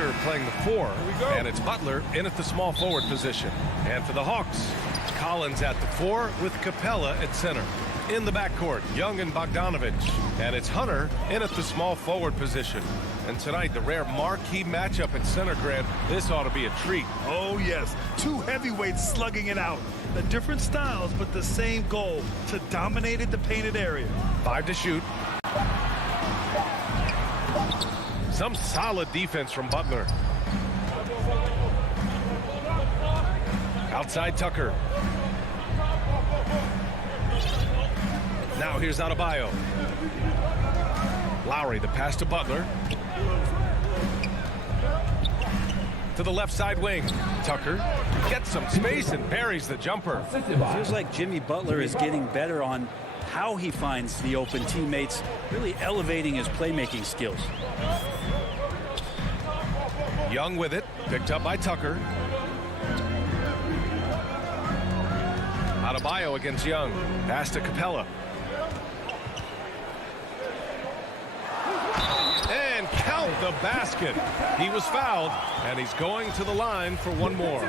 Tucker playing the 4, and it's Butler in at the small forward position. And for the Hawks, Collins at the 4 with Capella at center. In the backcourt, Young and Bogdanovich, and it's Hunter in at the small forward position. And tonight, the rare marquee matchup at center, Grant. This ought to be a treat. Oh, yes. Two heavyweights slugging it out. The different styles, but the same goal, to dominate at the painted area. 5 to shoot. Some solid defense from Butler. Outside Tucker. Now here's Adebayo. Lowry, the pass to Butler. To the left side wing. Tucker gets some space and buries the jumper. It feels like Jimmy Butler is getting better on how he finds the open teammates, really elevating his playmaking skills. Young with it, picked up by Tucker. Adebayo against Young. Pass to Capella. And count the basket. He was fouled, and he's going to the line for one more.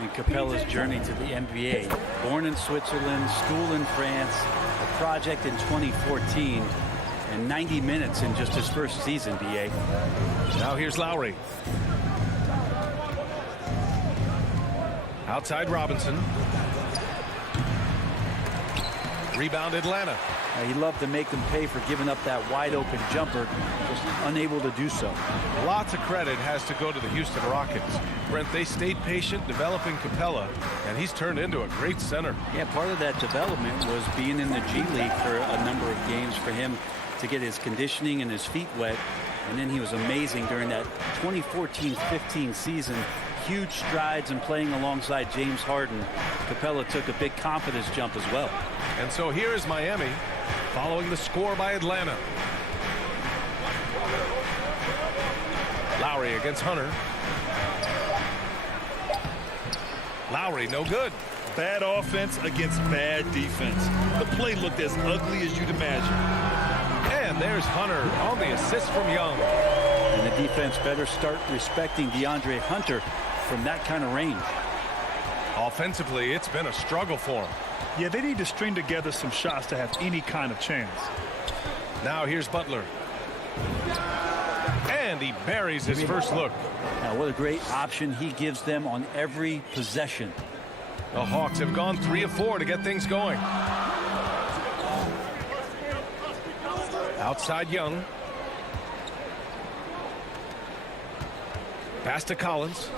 In Capella's journey to the NBA, born in Switzerland, school in France, a project in 2014, and 90 minutes in just his first season, BA. Now here's Lowry. Outside Robinson. Rebound Atlanta. He loved to make them pay for giving up that wide open jumper, just unable to do so. Lots of credit has to go to the Houston Rockets. Brent, they stayed patient developing Capella, and he's turned into a great center. Yeah, part of that development was being in the G League for a number of games for him to get his conditioning and his feet wet. And then he was amazing during that 2014-15 season. Huge strides in playing alongside James Harden. Capella took a big confidence jump as well. And so here is Miami following the score by Atlanta. Lowry against Hunter. Lowry, no good. Bad offense against bad defense. The play looked as ugly as you'd imagine. And there's Hunter on the assist from Young. And the defense better start respecting DeAndre Hunter from that kind of range. Offensively, it's been a struggle for him. Yeah, they need to string together some shots to have any kind of chance. Now here's Butler. And he buries his first look. Now, what a great option he gives them on every possession. The Hawks have gone 3 of 4 to get things going. Outside Young. Pass to Collins.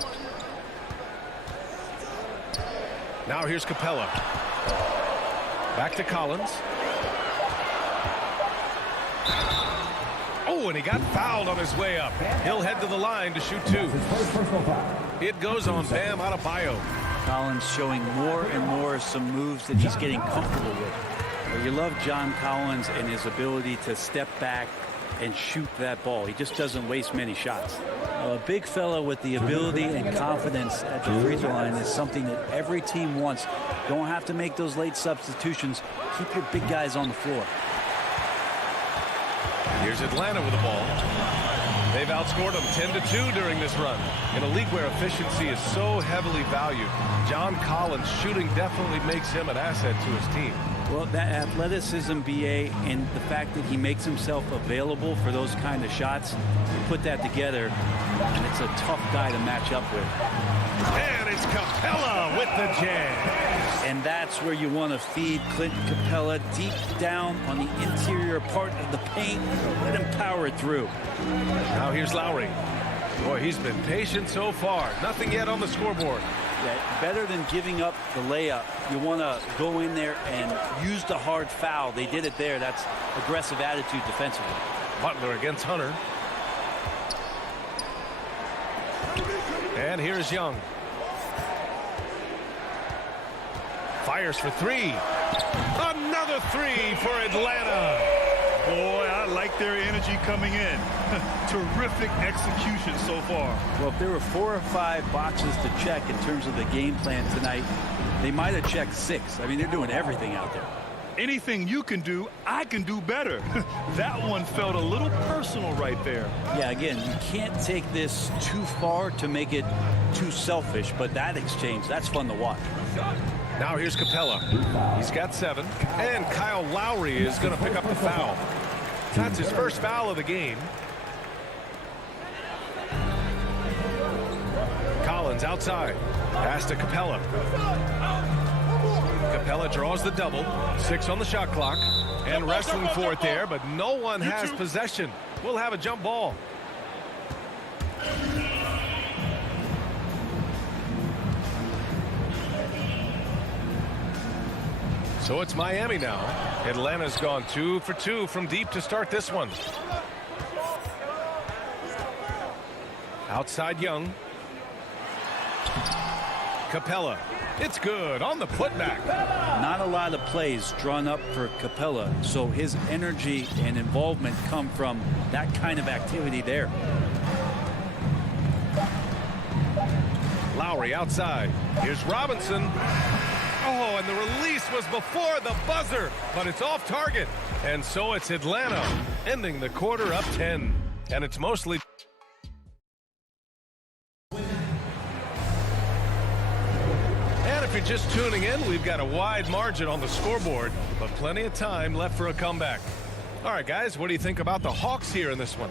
Now here's Capella. Back to Collins. Oh, and he got fouled on his way up. He'll head to the line to shoot 2. It goes on Bam Adebayo. Collins showing more and more some moves that he's getting comfortable with. But you love John Collins and his ability to step back and shoot that ball. He just doesn't waste many shots. A big fella with the ability and confidence at the free throw line is something that every team wants. Don't have to make those late substitutions. Keep your big guys on the floor. Here's Atlanta with the ball. They've outscored them 10-2 during this run. In a league where efficiency is so heavily valued, John Collins' shooting definitely makes him an asset to his team. Well, that athleticism, BA, and the fact that he makes himself available for those kind of shots, you put that together, and it's a tough guy to match up with. And it's Capella with the jam. And that's where you want to feed Clinton Capella, deep down on the interior part of the paint. Let him power it through. Now here's Lowry. Boy, he's been patient so far. Nothing yet on the scoreboard. Yeah, better than giving up the layup, you want to go in there and use the hard foul. They did it there. That's aggressive attitude defensively. Butler against Hunter. And here's Young. Fires for 3. Another 3 for Atlanta. Boy, I like their energy coming in. Terrific execution so far. Well, if there were 4 or 5 boxes to check in terms of the game plan tonight, they might have checked 6. I mean, they're doing everything out there. Anything you can do, I can do better. That one felt a little personal right there. Yeah, again, you can't take this too far to make it too selfish, but that exchange, that's fun to watch. Now here's Capella. He's got 7. And Kyle Lowry is going to pick up the foul. That's his first foul of the game. Collins outside. Pass to Capella. Capella draws the double. 6 on the shot clock. And wrestling for it there, but no one has possession. We'll have a jump ball. So it's Miami now. Atlanta's gone 2 for 2 from deep to start this one. Outside Young. Capella. It's good on the putback. Not a lot of plays drawn up for Capella, so his energy and involvement come from that kind of activity there. Lowry outside. Here's Robinson. Oh, and the release was before the buzzer, but it's off target. And so it's Atlanta ending the quarter up 10. And it's mostly... And if you're just tuning in, we've got a wide margin on the scoreboard, but plenty of time left for a comeback. All right, guys, what do you think about the Hawks here in this one?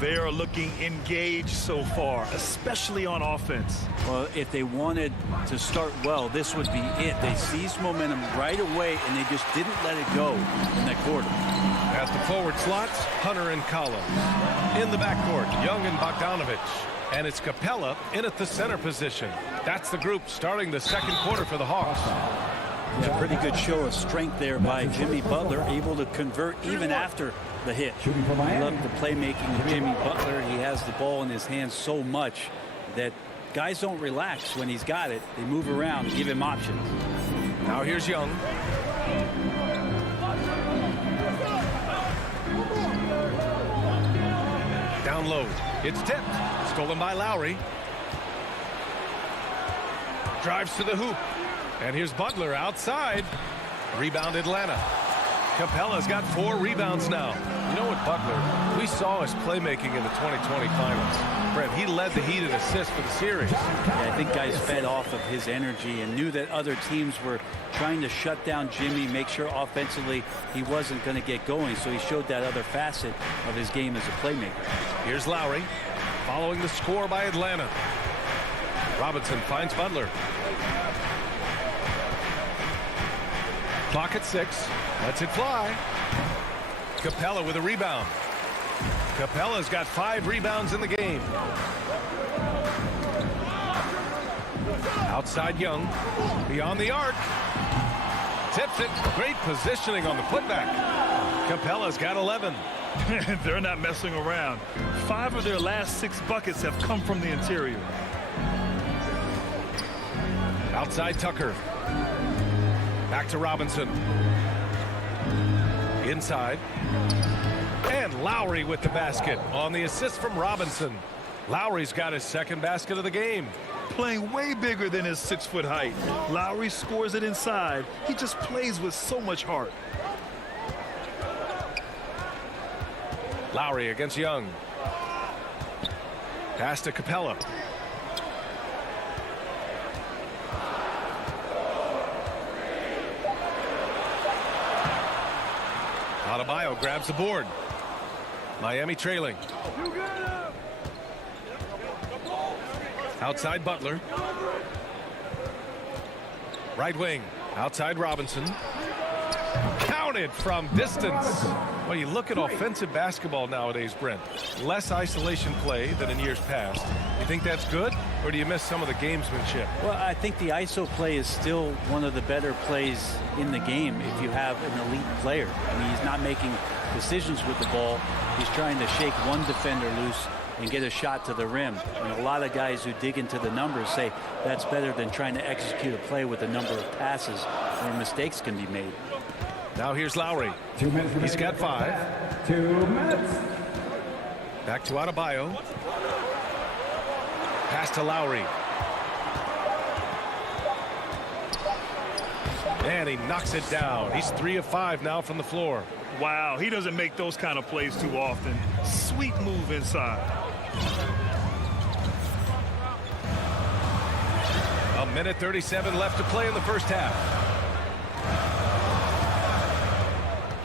They are looking engaged so far, especially on offense. Well, if they wanted to start well, this would be it. They seized momentum right away, and they just didn't let it go in that quarter. At the forward slots, Hunter and Collins. In the backcourt, Young and Bogdanovich. And it's Capella in at the center position. That's the group starting the second quarter for the Hawks. Yeah, pretty good show of strength there by Jimmy Butler, able to convert even after the hit. I love the playmaking of Jimmy Butler. He has the ball in his hands so much that guys don't relax when he's got it. They move around, give him options. Now here's Young. Down low. It's tipped. Stolen by Lowry. Drives to the hoop. And here's Butler outside. Rebound Atlanta. Capella's got 4 rebounds now. You know what, Butler, we saw his playmaking in the 2020 finals. Brett, he led the Heat in assists for the series. Yeah, I think guys fed off of his energy and knew that other teams were trying to shut down Jimmy, make sure offensively he wasn't going to get going. So he showed that other facet of his game as a playmaker. Here's Lowry following the score by Atlanta. Robinson finds Butler. Clock at 6. Lets it fly. Capella with a rebound. Capella's got 5 rebounds in the game. Outside Young. Beyond the arc. Tips it. Great positioning on the putback. Capella's got 11. They're not messing around. 5 of their last 6 buckets have come from the interior. Outside Tucker. Back to Robinson. Inside. And Lowry with the basket on the assist from Robinson. Lowry's got his second basket of the game. Playing way bigger than his 6-foot height. Lowry scores it inside. He just plays with so much heart. Lowry against Young. Pass to Capella. Adebayo grabs the board. Miami trailing. Outside Butler. Right wing. Outside Robinson. Counted from distance. Well, you look at offensive basketball nowadays, Brent. Less isolation play than in years past. You think that's good, or do you miss some of the gamesmanship? Well, I think the ISO play is still one of the better plays in the game if you have an elite player. I mean, he's not making decisions with the ball. He's trying to shake one defender loose and get a shot to the rim. And a lot of guys who dig into the numbers say that's better than trying to execute a play with a number of passes where mistakes can be made. Now here's Lowry. He's got 5. 2 minutes. Back to Adebayo. Pass to Lowry. And he knocks it down. He's 3 of 5 now from the floor. Wow, he doesn't make those kind of plays too often. Sweet move inside. A minute 37 left to play in the first half.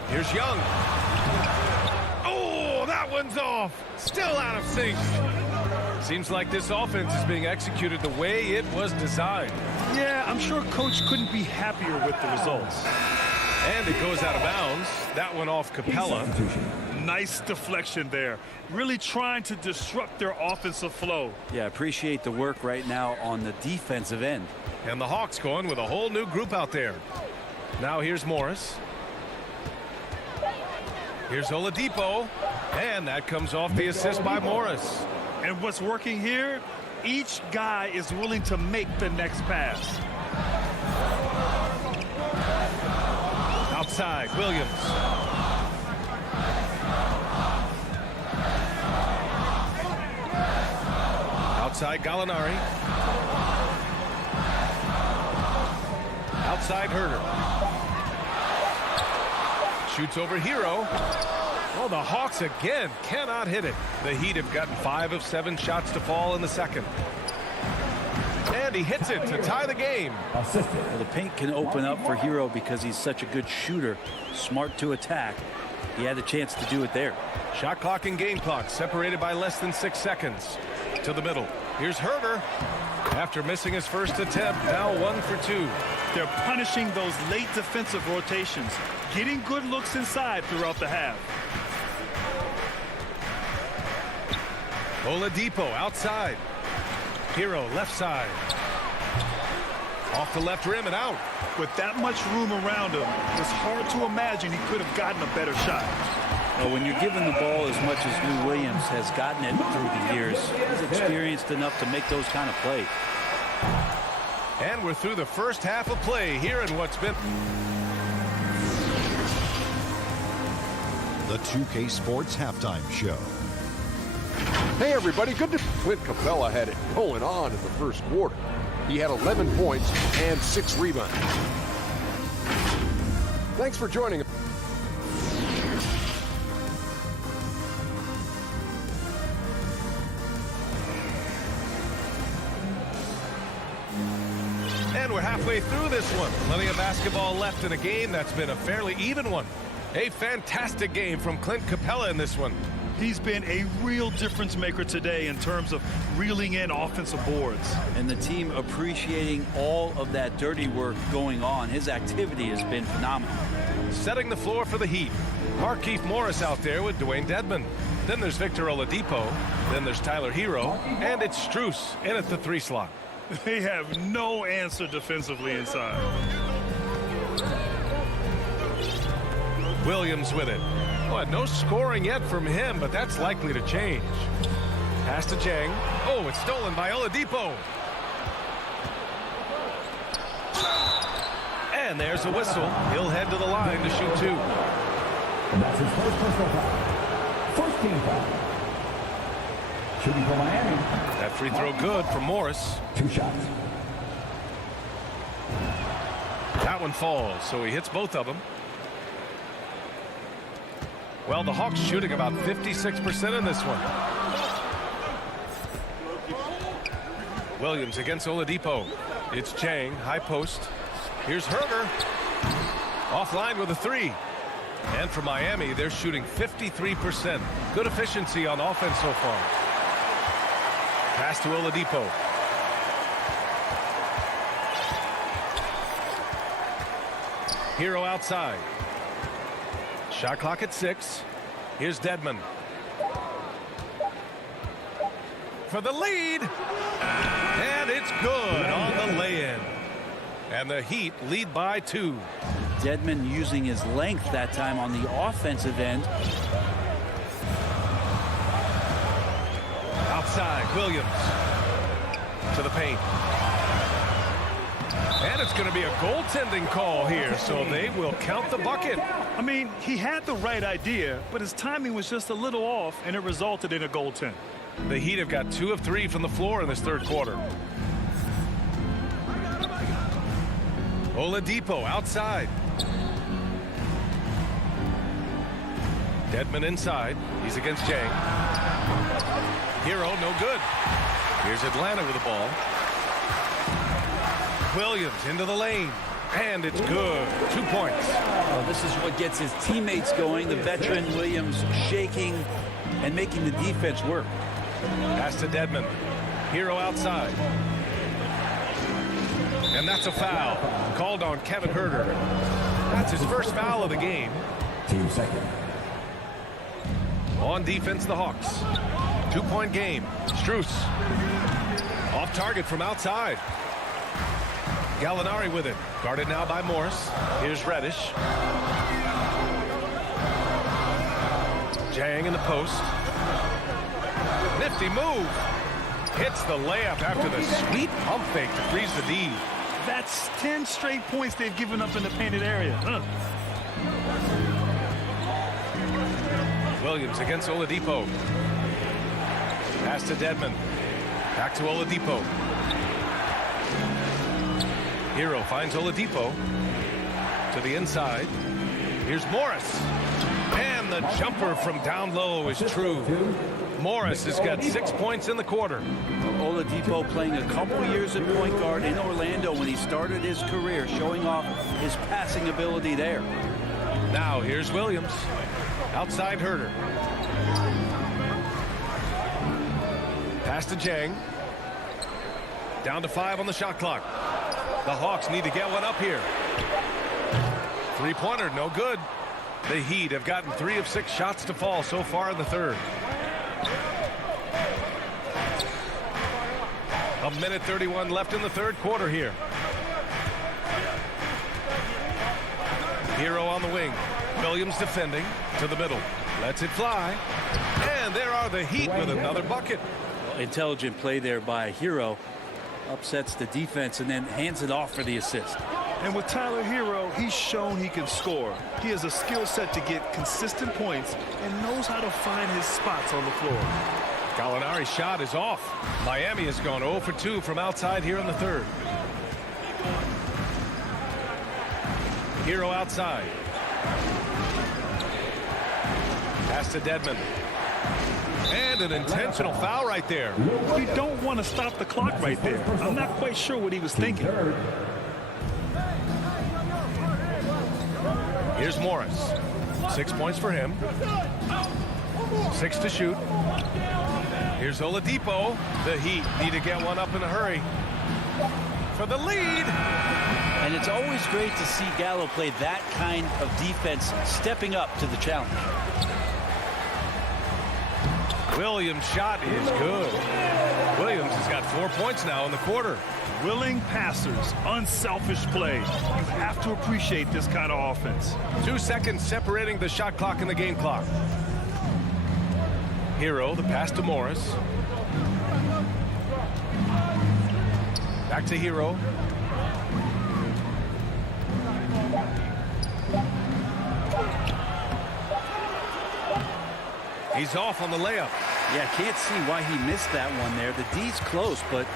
Here's Young. Oh, that one's off. Still out of sync. Seems like this offense is being executed the way it was designed. Yeah, I'm sure Coach couldn't be happier with the results. And it goes out of bounds. That one off Capella. Nice deflection there. Really trying to disrupt their offensive flow. Yeah, appreciate the work right now on the defensive end. And the Hawks going with a whole new group out there. Now here's Morris. Here's Oladipo. And that comes off the assist by Morris. And what's working here? Each guy is willing to make the next pass. Outside, Williams. Outside, Gallinari. Outside, Herder. Shoots over Hero. Oh, the Hawks again cannot hit it. The Heat have gotten 5 of 7 shots to fall in the second. And he hits it to tie the game. Well, the paint can open up for Hero because he's such a good shooter, smart to attack. He had a chance to do it there. Shot clock and game clock separated by less than 6 seconds. To the middle. Here's Herder. After missing his first attempt, now 1 for 2. They're punishing those late defensive rotations, getting good looks inside throughout the half. Oladipo outside. Hero left side. Off the left rim and out. With that much room around him, it's hard to imagine he could have gotten a better shot. Well, when you're given the ball as much as Lou Williams has gotten it through the years, he's experienced enough to make those kind of plays. And we're through the first half of play here in what's been the 2K Sports Halftime Show. Hey everybody, good to Clint Capella had it going on in the first quarter. He had 11 points and 6 rebounds. Thanks for joining us. And we're halfway through this one. Plenty of basketball left in a game that's been a fairly even one. A fantastic game from Clint Capella in this one. He's been a real difference maker today in terms of reeling in offensive boards. And the team appreciating all of that dirty work going on. His activity has been phenomenal. Setting the floor for the Heat. Markieff Morris out there with Dwayne Dedmon. Then there's Victor Oladipo. Then there's Tyler Hero. And it's Strus in at the 3 slot. They have no answer defensively inside. Williams with it. Well, no scoring yet from him, but that's likely to change. Pass to Jang. Oh, it's stolen by Oladipo. And there's a whistle. He'll head to the line to shoot 2. And that's his first personal foul. First team foul. Shooting for Miami. That free throw good for Morris. 2 shots. That one falls, so he hits both of them. Well, the Hawks shooting about 56% in this one. Williams against Oladipo. It's Jang, high post. Here's Herder. Offline with a 3. And for Miami, they're shooting 53%. Good efficiency on offense so far. Pass to Oladipo. Hero outside. Shot clock at 6. Here's Dedmon. For the lead. And it's good on the lay-in. And the Heat lead by 2. Dedmon using his length that time on the offensive end. Outside, Williams. To the paint. And it's going to be a goaltending call here, so they will count the bucket. I mean, he had the right idea, but his timing was just a little off, and it resulted in a goaltend. The Heat have got 2 of 3 from the floor in this third quarter. Oladipo outside. Dedmon inside. He's against Jang. Hero, no good. Here's Atlanta with the ball. Williams into the lane. And it's good. 2 points. Well, this is what gets his teammates going. The veteran Williams shaking and making the defense work. Pass to Dedmon. Hero outside. And that's a foul. Called on Kevin Huerter. That's his first foul of the game. 2 seconds. On defense, the Hawks. 2-point game. Strus. Off target from outside. Gallinari with it. Guarded now by Morris. Here's Reddish. Jang in the post. Nifty move. Hits the layup after the sweet pump fake to freeze the D. That's 10 straight points they've given up in the painted area. Williams against Oladipo. Pass to Dedmon. Back to Oladipo. Hero finds Oladipo to the inside. Here's Morris. And the jumper from down low is true. Morris has got 6 points in the quarter. Oladipo playing a couple years at point guard in Orlando when he started his career, showing off his passing ability there. Now here's Williams. Outside Huerter. Pass to Jang. Down to 5 on the shot clock. The Hawks need to get one up here. Three-pointer, no good. The Heat have gotten 3 of 6 shots to fall so far in the third. A minute 31 left in the third quarter here. Hero on the wing. Williams defending to the middle. Lets it fly. And there are the Heat with another bucket. Intelligent play there by Hero. Upsets the defense and then hands it off for the assist. And with Tyler Hero, he's shown he can score. He has a skill set to get consistent points and knows how to find his spots on the floor. Gallinari's shot is off. Miami has gone 0 for 2 from outside here in the third. Hero outside. Pass to Dedmon. And an intentional foul right there. You don't want to stop the clock right there. I'm not quite sure what he was thinking. Here's Morris. 6 points for him. 6 to shoot. Here's Oladipo. The Heat need to get one up in a hurry for the lead. And it's always great to see Gallo play that kind of defense, stepping up to the challenge. Williams' shot is good. Williams has got 4 points now in the quarter. Willing passers, unselfish play. You have to appreciate this kind of offense. 2 seconds separating the shot clock and the game clock. Hero, the pass to Morris. Back to Hero. He's off on the layup. Yeah, can't see why he missed that one there. The D's close, but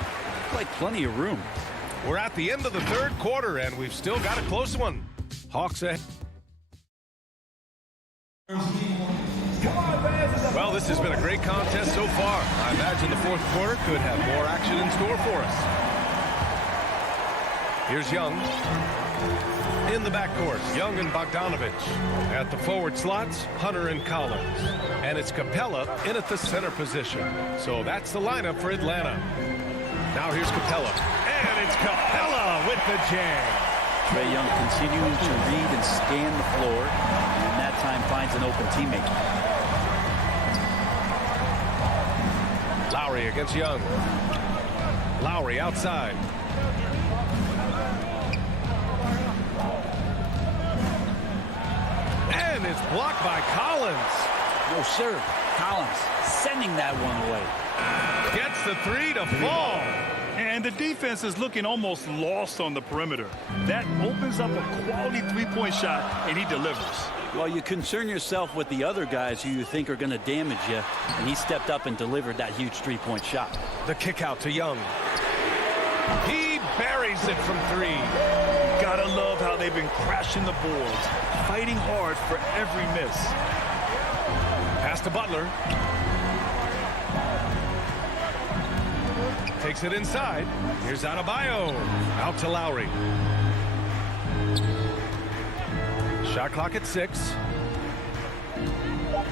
like plenty of room. We're at the end of the third quarter, and we've still got a close one. Hawks ahead. Well, this has been a great contest so far. I imagine the fourth quarter could have more action in store for us. Here's Young. In the backcourt, Young and Bogdanovich. At the forward slots, Hunter and Collins. And it's Capella in at the center position. So that's the lineup for Atlanta. Now here's Capella. And it's Capella with the jam. Trae Young continuing to read and scan the floor. And that time finds an open teammate. Lowry against Young. Lowry outside. And it's blocked by Collins. No, sir. Collins sending that one away. Gets the three to fall. And the defense is looking almost lost on the perimeter. That opens up a quality three-point shot, and he delivers. Well, you concern yourself with the other guys who you think are going to damage you, and he stepped up and delivered that huge three-point shot. The kick out to Young. He buries it from three. Gotta love how they've been crashing the boards, fighting hard for every miss. Pass to Butler. Takes it inside. Here's Adebayo. Out to Lowry. Shot clock at 6.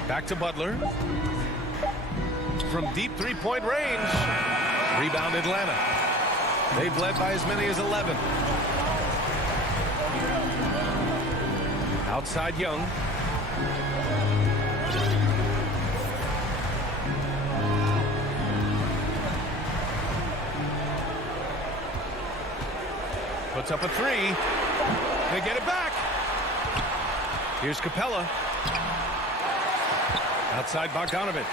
Back to Butler. From deep three-point range. Rebound Atlanta. They've led by as many as 11. Outside Young. Puts up a 3. They get it back. Here's Capella. Outside Bogdanovich.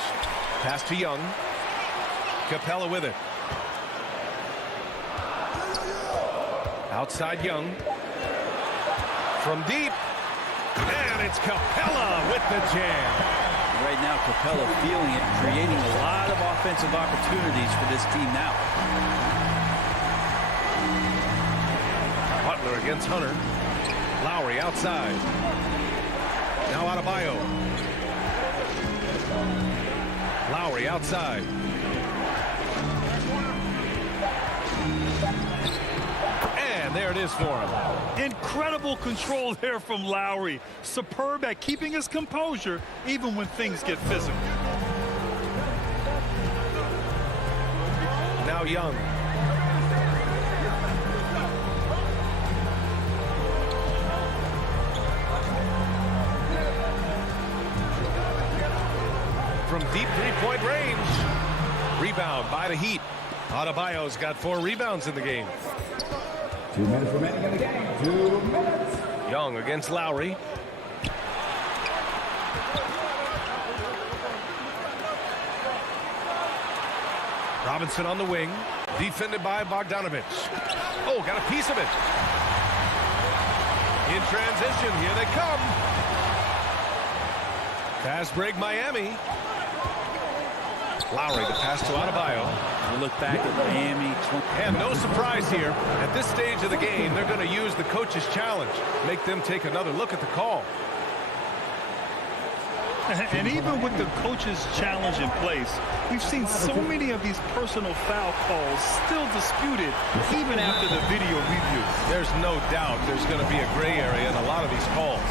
Pass to Young. Capella with it. Outside Young. From deep. And it's Capella with the jam. Right now, Capella feeling it, creating a lot of offensive opportunities for this team now. Butler against Hunter. Lowry outside. Now Adebayo. Lowry outside. And there it is for him. Incredible control there from Lowry. Superb at keeping his composure even when things get physical. Now Young. From deep three-point range. Rebound by the Heat. Adebayo's got 4 rebounds in the game. 2 minutes remaining in the game. 2 minutes. Young against Lowry. Robinson on the wing. Defended by Bogdanovich. Oh, got a piece of it. In transition, here they come. Fast break Miami. Lowry, the pass to Adebayo. We look back at Miami. And no surprise here. At this stage of the game, they're going to use the coach's challenge. Make them take another look at the call. And even with the coach's challenge in place, we've seen so many of these personal foul calls still disputed even after the video review. There's no doubt there's going to be a gray area in a lot of these calls.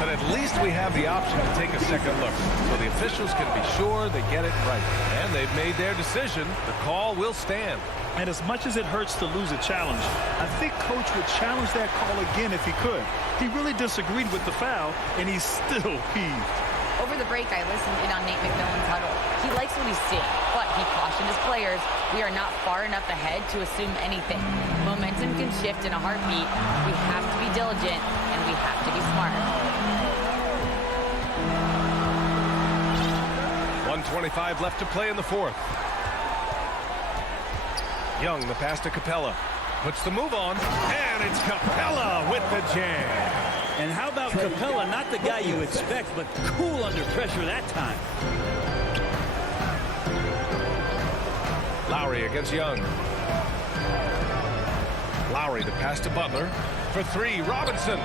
But at least we have the option to take a second look, so the officials can be sure they get it right. And they've made their decision. The call will stand. And as much as it hurts to lose a challenge, I think Coach would challenge that call again if he could. He really disagreed with the foul, and he's still peeved. Over the break, I listened in on Nate McMillan's huddle. He likes what he's seeing, but he cautioned his players, we are not far enough ahead to assume anything. Momentum can shift in a heartbeat. We have to be diligent, and we have to be smart. 1:25 left to play in the fourth. Young, the pass to Capella. Puts the move on, and it's Capella with the jam. And how about Capella? Not the guy you expect, but cool under pressure that time. Lowry against Young. Lowry, the pass to Butler. For 3, Robinson.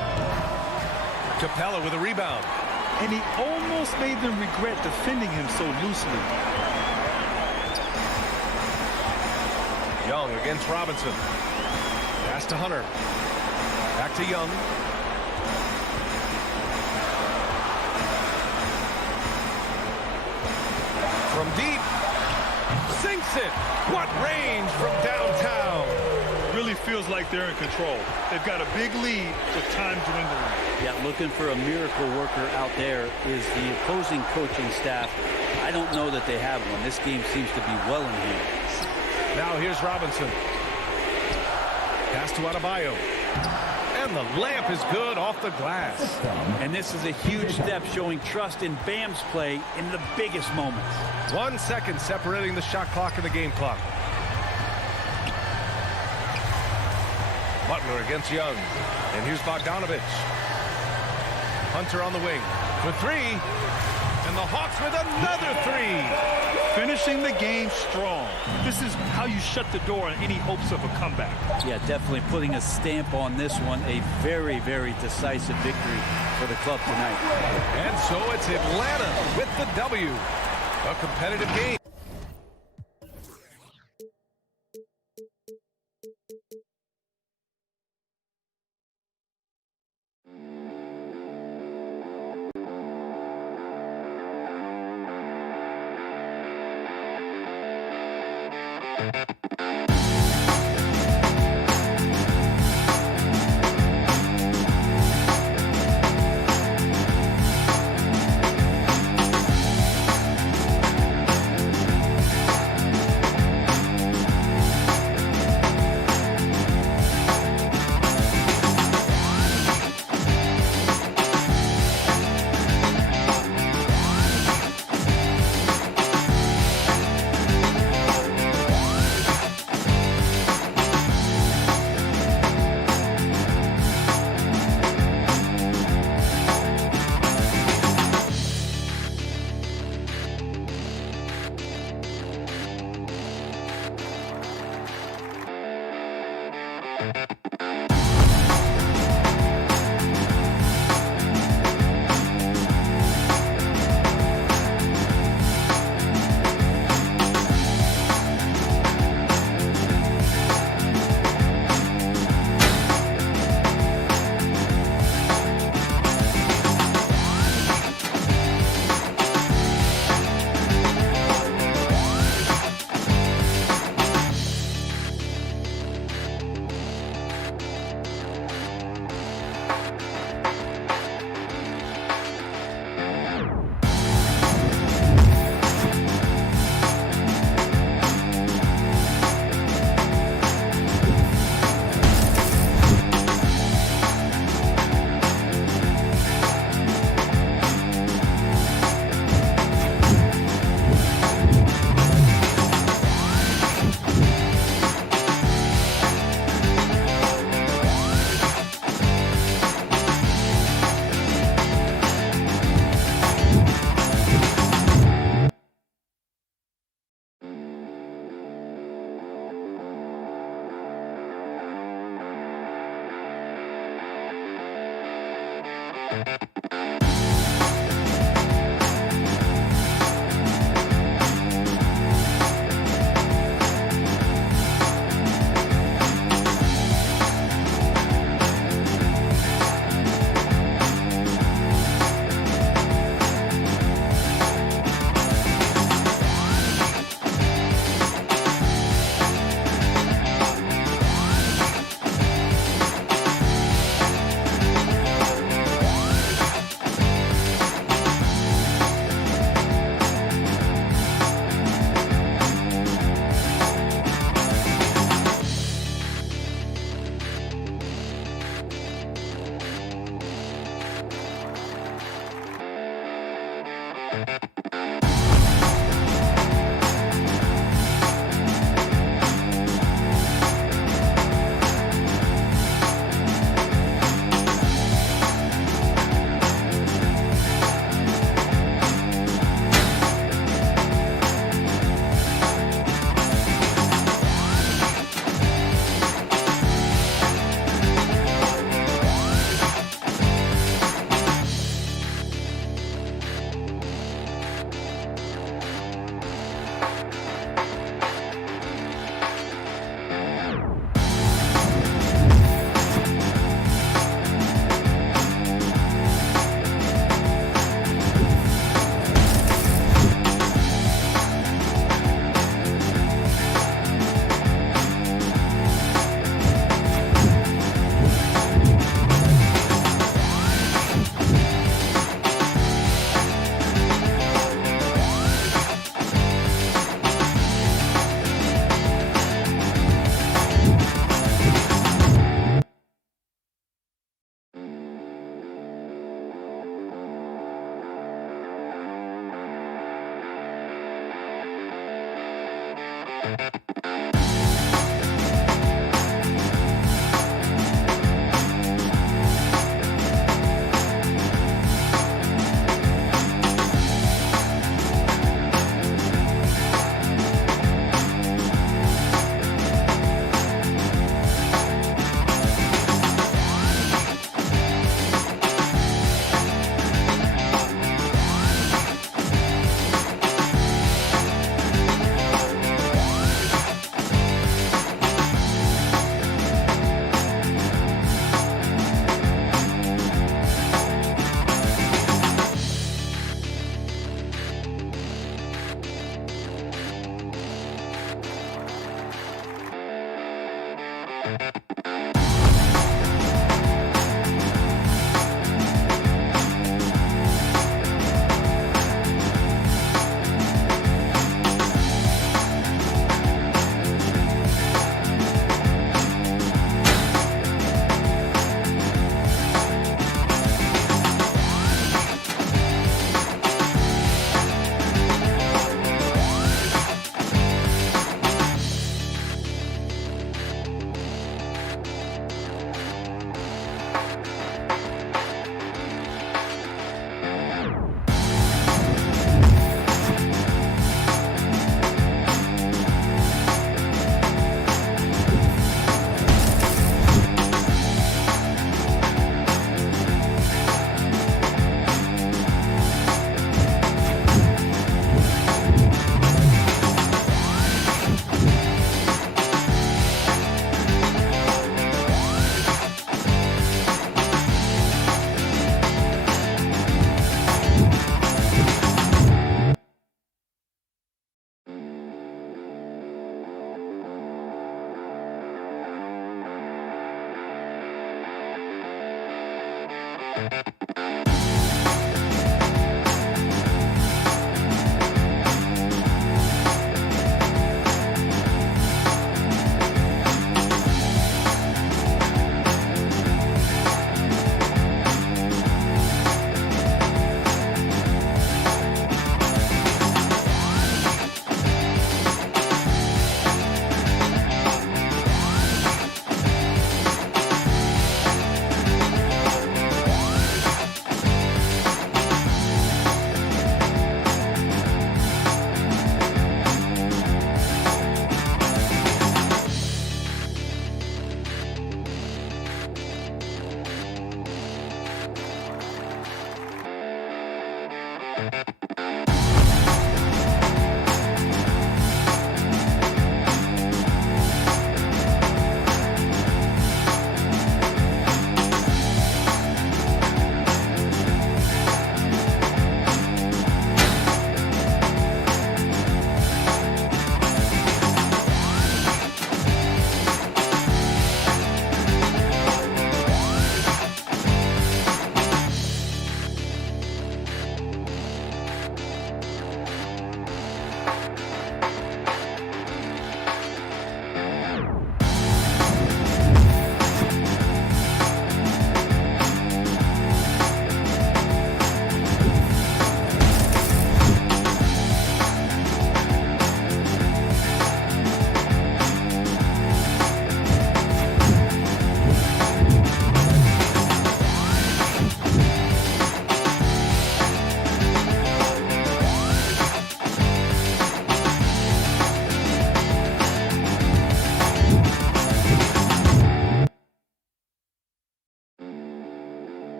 Capella with a rebound. And he almost made them regret defending him so loosely. Young against Robinson. Pass to Hunter. Back to Young. From deep. Sinks it. What range from downtown. Really feels like they're in control. They've got a big lead with time dwindling. Yeah, looking for a miracle worker out there is the opposing coaching staff. I don't know that they have one. This game seems to be well in hand. Now here's Robinson. Pass to Adebayo. And the layup is good off the glass. And this is a huge step showing trust in Bam's play in the biggest moments. 1 second separating the shot clock and the game clock. Butler against Young. And here's Bogdanovich. Hunter on the wing for 3. And the Hawks with another 3. finishing the game strong. This is how you shut the door on any hopes of a comeback. Yeah, definitely putting a stamp on this one. A very, very decisive victory for the club tonight. And so it's Atlanta with the W. A competitive game.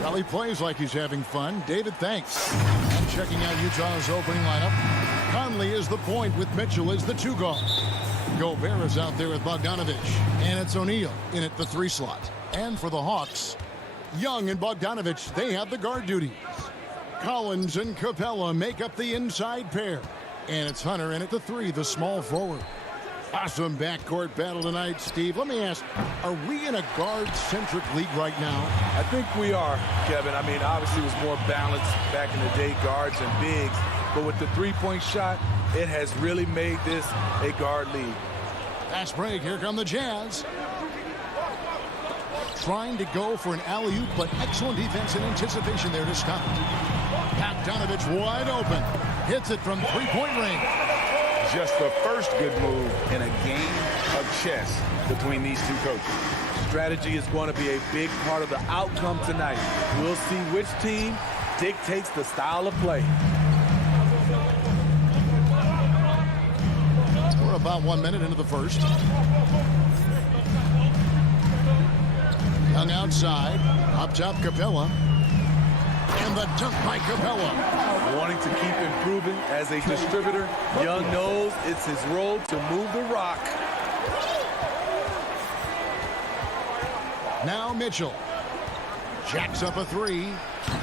Well, he plays like he's having fun. David, thanks. And checking out Utah's opening lineup. Conley is the point with Mitchell as the 2 guard. Gobert is out there with Bogdanovich. And it's O'Neal in at the 3 slot. And for the Hawks, Young and Bogdanovich, they have the guard duties. Collins and Capella make up the inside pair. And it's Hunter in at the 3, the small forward. Awesome backcourt battle tonight, Steve. Let me ask, are we in a guard-centric league right now? I think we are, Kevin. I mean, obviously it was more balanced back in the day, guards and bigs. But with the three-point shot, it has really made this a guard league. Fast break. Here come the Jazz. Trying to go for an alley-oop, but excellent defense and anticipation there to stop it. Bogdanovich wide open. Hits it from three-point range. Just the first good move in a game of chess between these two coaches. Strategy is going to be a big part of the outcome tonight. We'll see which team dictates the style of play. We're about 1 minute into the first. Young outside. Up top, Capella. And the dunk by Capella. Wanting to keep improving as a distributor, Young knows it's his role to move the rock. Now Mitchell. Jacks up a 3.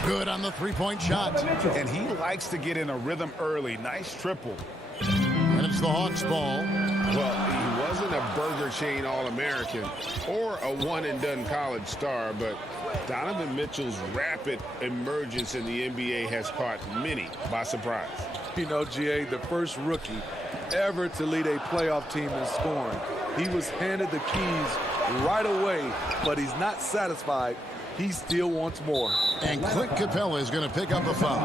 Good on the three-point shot. And he likes to get in a rhythm early. Nice triple. And it's the Hawks ball. Well, he wasn't a Burger Chain All-American or a one-and-done college star, but Donovan Mitchell's rapid emergence in the NBA has caught many by surprise. You know, GA, the first rookie ever to lead a playoff team in scoring. He was handed the keys right away, but he's not satisfied. He still wants more. And Clint Capella is going to pick up a foul.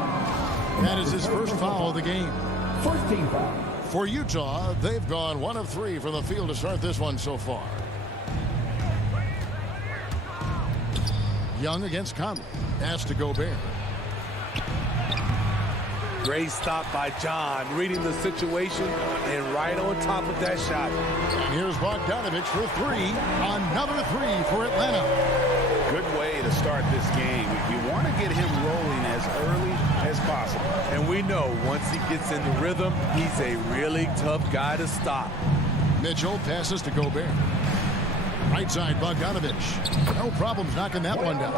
That is his first foul of the game. First team foul. For Utah, they've gone 1 of 3 from the field to start this one so far. Young against Conley. Pass to Gobert. Great stop by John, reading the situation and right on top of that shot. And here's Bogdanovich for 3. Another 3 for Atlanta. Good way to start this game. You want to get him rolling as early as possible. And we know once he gets in the rhythm, he's a really tough guy to stop. Mitchell passes to Gobert. Right side, Bogdanovich. No problems knocking that one down.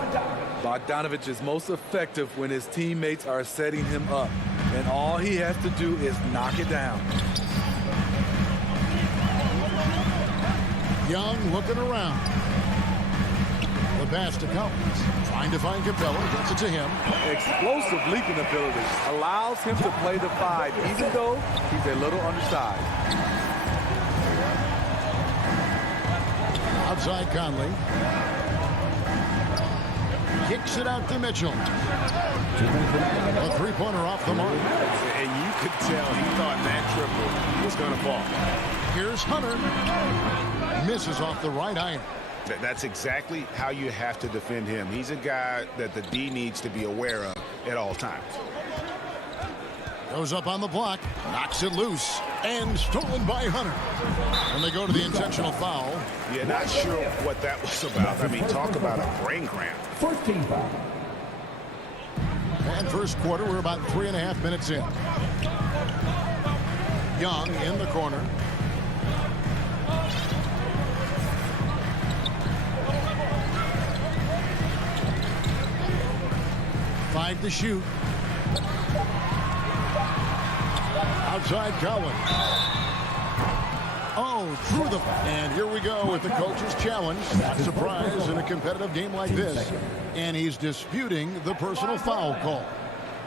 Bogdanovich is most effective when his teammates are setting him up. And all he has to do is knock it down. Young looking around. The pass to Collins. Trying to find Capella. Gets it to him. Explosive leaping ability allows him to play the 5, even though he's a little undersized. Outside Conley. Kicks it out to Mitchell. A three-pointer off the mark. And you could tell he thought that triple was going to fall. Here's Hunter. Misses off the right iron. That's exactly how you have to defend him. He's a guy that the D needs to be aware of at all times. Goes up on the block, knocks it loose, and stolen by Hunter. And they go to the intentional foul. Yeah, not sure what that was about. I mean, talk about a brain cramp. First team foul. And first quarter, we're about 3.5 minutes in. Young in the corner. Five to shoot. Outside Collins. Oh, through the... And here we go with the coach's challenge. Not surprised in a competitive game like this. And he's disputing the personal foul call.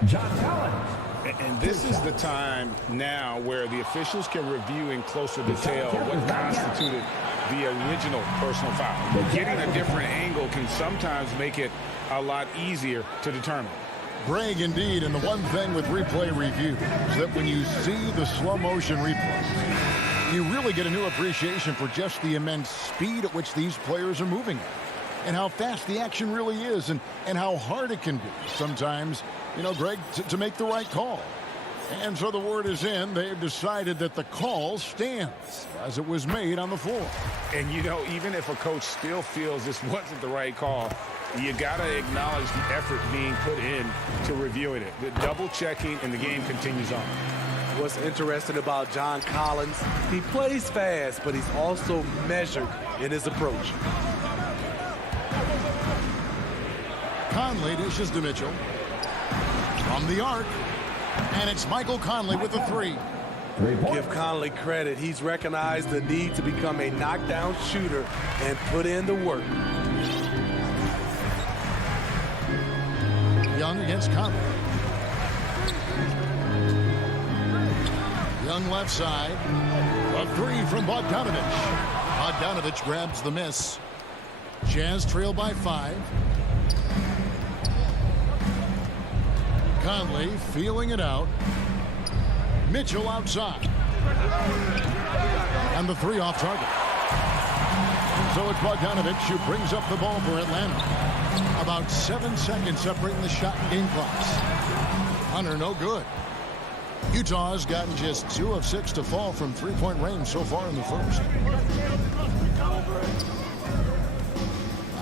John Collins. And this is the time now where the officials can review in closer detail what constituted the original personal foul. Getting a different angle can sometimes make it a lot easier to determine. Brag indeed, and the one thing with replay review is that when you see the slow motion replays, you really get a new appreciation for just the immense speed at which these players are moving and how fast the action really is and how hard it can be sometimes, you know, Greg, to make the right call. And so the word is in. They've decided that the call stands as it was made on the floor. And, you know, even if a coach still feels this wasn't the right call, you got to acknowledge the effort being put in to reviewing it. The double checking, and the game continues on. What's interesting about John Collins, he plays fast, but he's also measured in his approach. Conley dishes to Mitchell. From the arc. And it's Michael Conley with the three. Give Conley credit. He's recognized the need to become a knockdown shooter and put in the work. Young against Conley. Young left side. A three from Bogdanovich. Bogdanovich grabs the miss. Jazz trail by 5. Conley feeling it out. Mitchell outside. And the three off target. And so it's Bogdanovich who brings up the ball for Atlanta. About 7 seconds separating the shot and game clocks. Hunter no good. Utah's gotten just 2 of 6 to fall from three-point range so far in the first.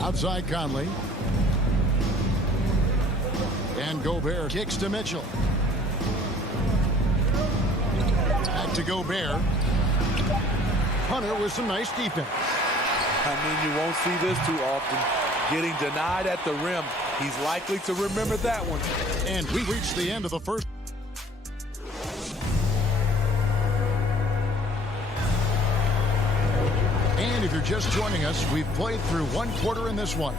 Outside Conley. And Gobert kicks to Mitchell. Back to Gobert. Hunter with some nice defense. I mean, you won't see this too often. Getting denied at the rim. He's likely to remember that one. And we reached the end of the first. And if you're just joining us, we've played through 1 quarter in this one.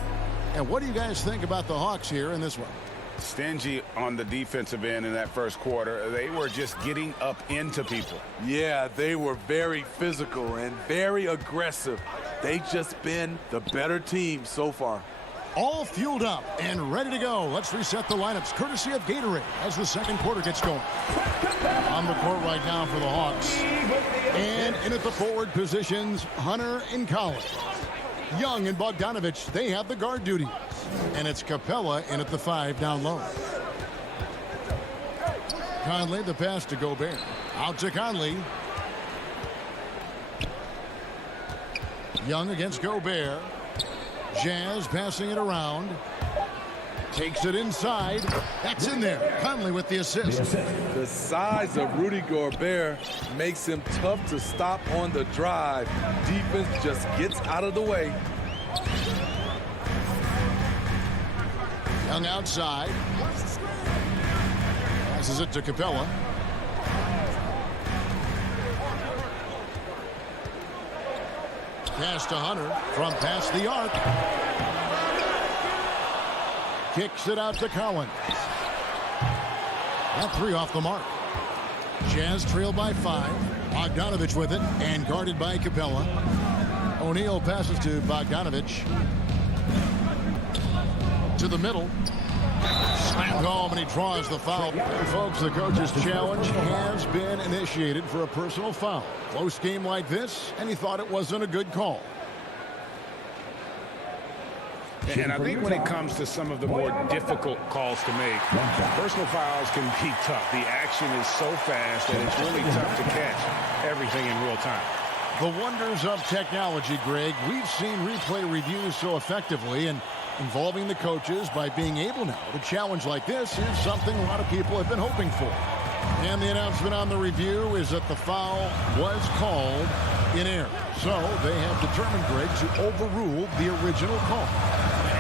And what do you guys think about the Hawks here in this one? Stingy on the defensive end in that first quarter. They were just getting up into people. Yeah, they were very physical and very aggressive. They've just been the better team so far. All fueled up and ready to go. Let's reset the lineups courtesy of Gatorade as the second quarter gets going. On the court right now for the Hawks. And in at the forward positions, Hunter and Collins. Young and Bogdanovich, they have the guard duties. And it's Capella in at the 5 down low. Conley, the pass to Gobert. Out to Conley. Young against Gobert. Jazz passing it around. Takes it inside. That's in there. Conley with the assist. The size of Rudy Gobert makes him tough to stop on the drive. Defense just gets out of the way. Young outside. Passes it to Capella. Pass to Hunter from past the arc. Kicks it out to Collins. That 3 off the mark. Jazz trail by 5. Bogdanovich with it and guarded by Capella. O'Neal passes to Bogdanovich. To the middle. Slam home and he draws the foul. And folks, the coach's challenge has been initiated for a personal foul. Close game like this, and he thought it wasn't a good call. And I think when it comes to some of the more difficult calls to make, personal fouls can be tough. The action is so fast that it's really tough to catch everything in real time. The wonders of technology, Greg. We've seen replay reviews so effectively, and involving the coaches by being able now to challenge like this is something a lot of people have been hoping for. And the announcement on the review is that the foul was called in error. So they have determined, Greg, to overrule the original call.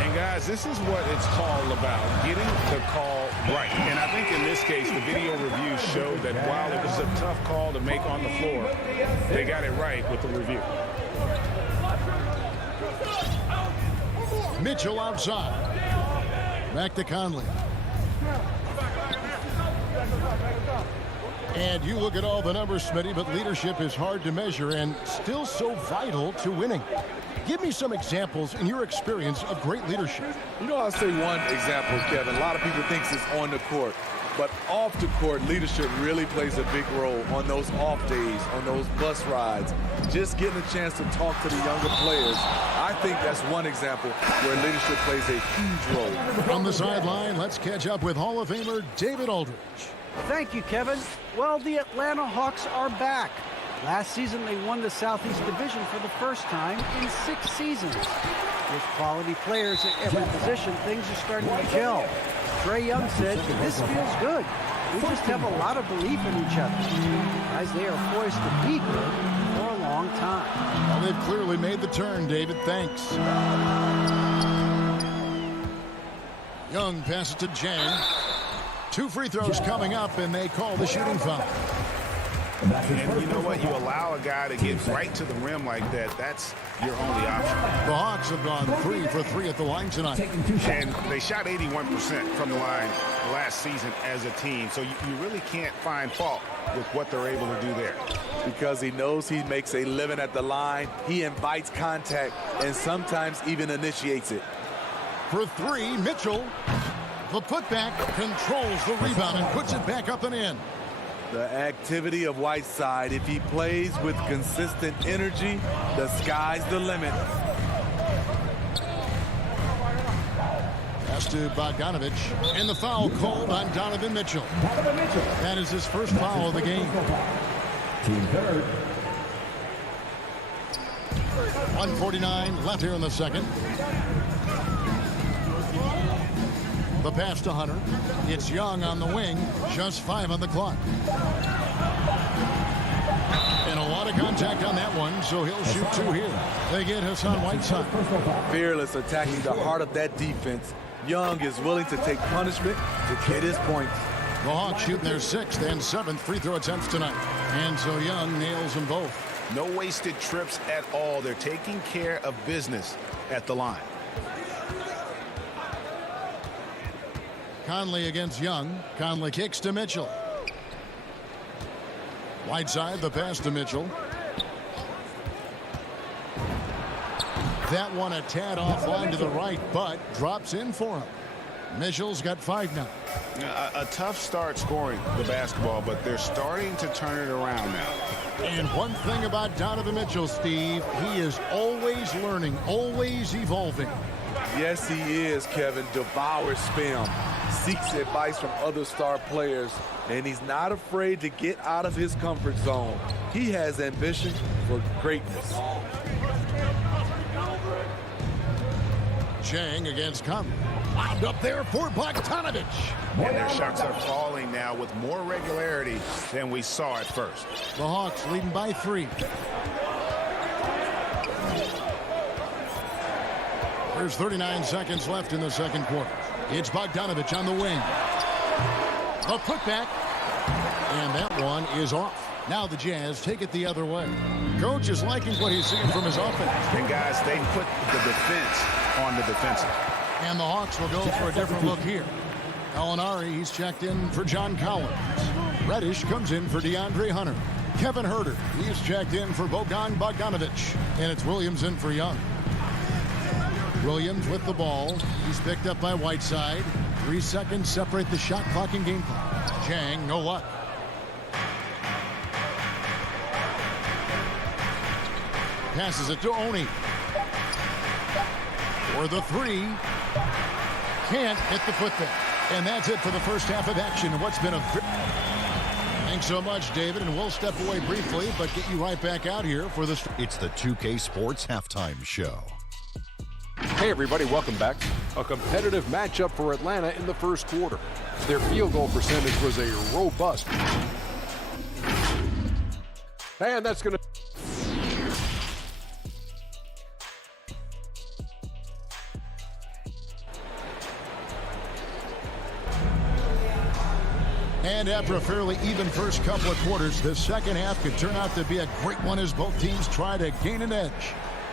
And guys, this is what it's all about, getting the call right. And I think in this case, the video review showed that while it was a tough call to make on the floor, they got it right with the review. Mitchell outside. Back to Conley. And you look at all the numbers, Smitty, but leadership is hard to measure and still so vital to winning. Give me some examples in your experience of great leadership. You know, I'll say one example, Kevin. A lot of people think it's on the court. But off the court, leadership really plays a big role on those off days, on those bus rides. Just getting a chance to talk to the younger players. I think that's one example where leadership plays a huge role. From the sideline, let's catch up with Hall of Famer David Aldridge. Thank you, Kevin. Well, the Atlanta Hawks are back. Last season, they won the Southeast Division for the first time in 6 seasons. With quality players at every position, things are starting to gel. Trae Young said, "This feels good. We just have a lot of belief in each other." Guys, they are poised to be good for a long time. Well, they've clearly made the turn, David. Thanks. Young passes to Jang. 2 free throws coming up, and they call the shooting foul. And you know what? You allow a guy to get right to the rim like that. That's your only option. The Hawks have gone 3 for 3 at the line tonight. And they shot 81% from the line last season as a team. So you really can't find fault with what they're able to do there. Because he knows he makes a living at the line. He invites contact and sometimes even initiates it. For 3, Mitchell. The putback controls the rebound and puts it back up and in. The activity of Whiteside, if he plays with consistent energy, the sky's the limit. Pass to Bogdanovich, and the foul called on Donovan Mitchell. That is his first foul of the game. Team third. 1:49 left here in the second. The pass to Hunter. It's Young on the wing. Just 5 on the clock. And a lot of contact on that one, so he'll shoot 2 here. They get Hassan Whiteside. Fearless attacking the heart of that defense. Young is willing to take punishment to get his points. The Hawks shooting their 6th and 7th free throw attempts tonight. And so Young nails them both. No wasted trips at all. They're taking care of business at the line. Conley against Young. Conley kicks to Mitchell. Whiteside, the pass to Mitchell. That one a tad offline to the right, but drops in for him. Mitchell's got 5 now. A tough start scoring the basketball, but they're starting to turn it around now. And one thing about Donovan Mitchell, Steve, he is always learning, always evolving. Yes, he is, Kevin. Devours film. Seeks advice from other star players, and he's not afraid to get out of his comfort zone. He has ambition for greatness. Chang against Conley. Wound up there for Bogdanovich. And their shots are falling now with more regularity than we saw at first. The Hawks leading by 3. There's 39 seconds left in the second quarter. It's Bogdanovich on the wing. A putback. And that one is off. Now the Jazz take it the other way. Coach is liking what he's seeing from his offense. And guys, they put the defense on the defensive. And the Hawks will go for a different look here. Alinari, he's checked in for John Collins. Reddish comes in for DeAndre Hunter. Kevin Huerter, he's checked in for Bogdan Bogdanovich. And it's Williams in for Young. Williams with the ball. He's picked up by Whiteside. 3 seconds separate the shot clock and game clock. Chang, no luck. Passes it to Oni. For the 3. Can't hit the putback. And that's it for the first half of action. What's been a... Thanks so much, David, and we'll step away briefly, but get you right back out here for the... It's the 2K Sports Halftime Show. Hey everybody, welcome back. A competitive matchup for Atlanta in the first quarter. Their field goal percentage was a robust. And that's going to... And after a fairly even first couple of quarters, the second half could turn out to be a great one as both teams try to gain an edge.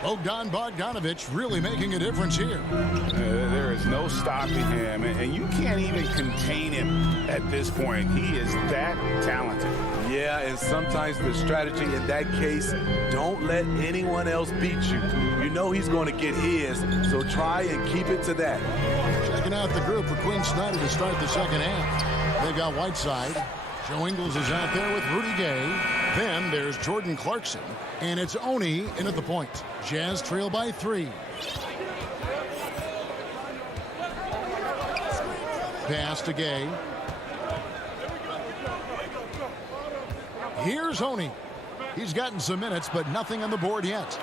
Bogdan Bogdanovich really making a difference here. There is no stopping him, and you can't even contain him at this point. He is that talented. Yeah, and sometimes the strategy in that case, don't let anyone else beat you. You know he's going to get his, so try and keep it to that. Checking out the group for Quinn Snyder to start the second half. They've got Whiteside. Joe Ingles is out there with Rudy Gay. Then there's Jordan Clarkson. And it's Oni in at the point. Jazz trail by 3. Pass to Gay. Here's Oni. He's gotten some minutes, but nothing on the board yet.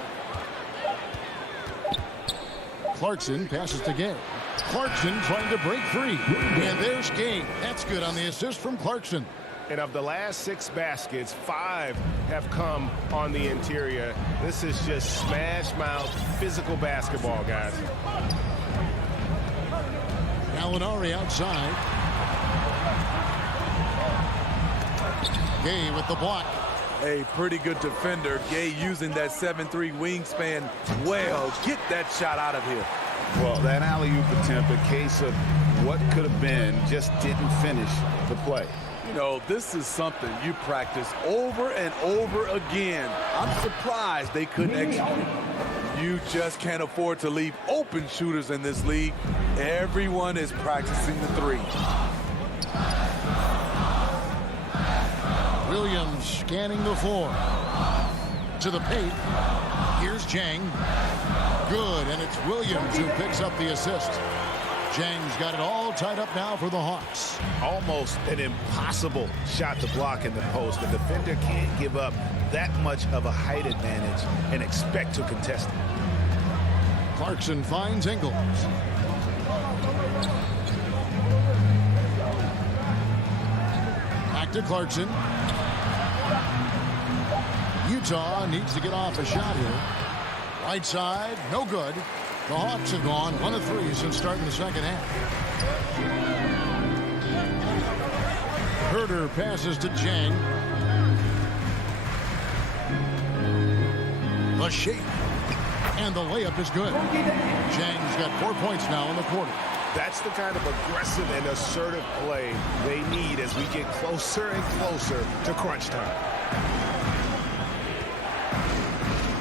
Clarkson passes to Gay. Clarkson trying to break free. And there's Gay. That's good on the assist from Clarkson. And of the last 6 baskets, 5 have come on the interior. This is just smash mouth, physical basketball, guys. Gallinari outside. Gay with the block. A pretty good defender. Gay using that 7'3" wingspan well. Get that shot out of here. Well, that alley-oop attempt, a case of what could have been, just didn't finish the play. You know, this is something you practice over and over again. I'm surprised they couldn't execute. You just can't afford to leave open shooters in this league. Everyone is practicing the 3. Williams scanning the floor. To the paint. Here's Jang. Good, and it's Williams who picks up the assist. Jang's got it all tied up now for the Hawks. Almost an impossible shot to block in the post. The defender can't give up that much of a height advantage and expect to contest it. Clarkson finds Ingles. Back to Clarkson. Utah needs to get off a shot here. Right side, no good. The Hawks have gone 1 of 3 since starting the second half. Herter passes to Jang. The shape. And the layup is good. Jang's got 4 points now in the quarter. That's the kind of aggressive and assertive play they need as we get closer and closer to crunch time.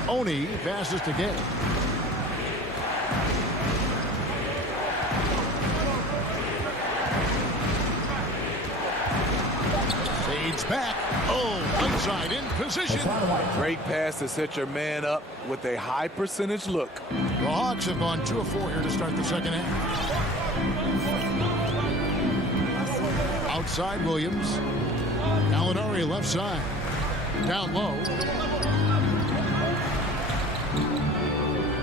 Oni passes to Gay. Fades back. Oh, Whiteside in position. Great pass to set your man up with a high percentage look. The Hawks have gone 2 of 4 here to start the second half. Outside Williams. Gallinari left side. Down low.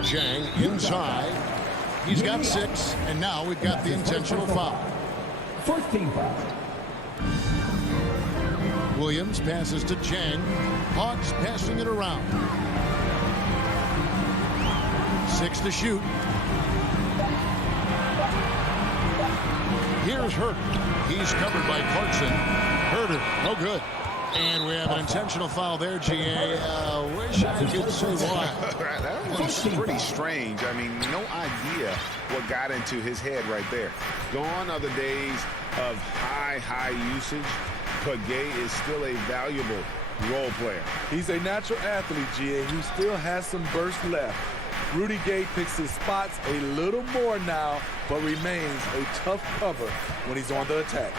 Jang inside. He's got 6, and now we've got the intentional foul. First team foul. Williams passes to Jang. Hawks passing it around. 6 to shoot. Here's Herter. He's covered by Clarkson. Herter, no good. And we have an intentional foul there, GA. Wish I could say why. That was pretty strange. I mean, no idea what got into his head right there. Gone are the days of high usage, but Gay is still a valuable role player. He's a natural athlete, GA, who still has some burst left. Rudy Gay picks his spots a little more now, but remains a tough cover when he's on the attack.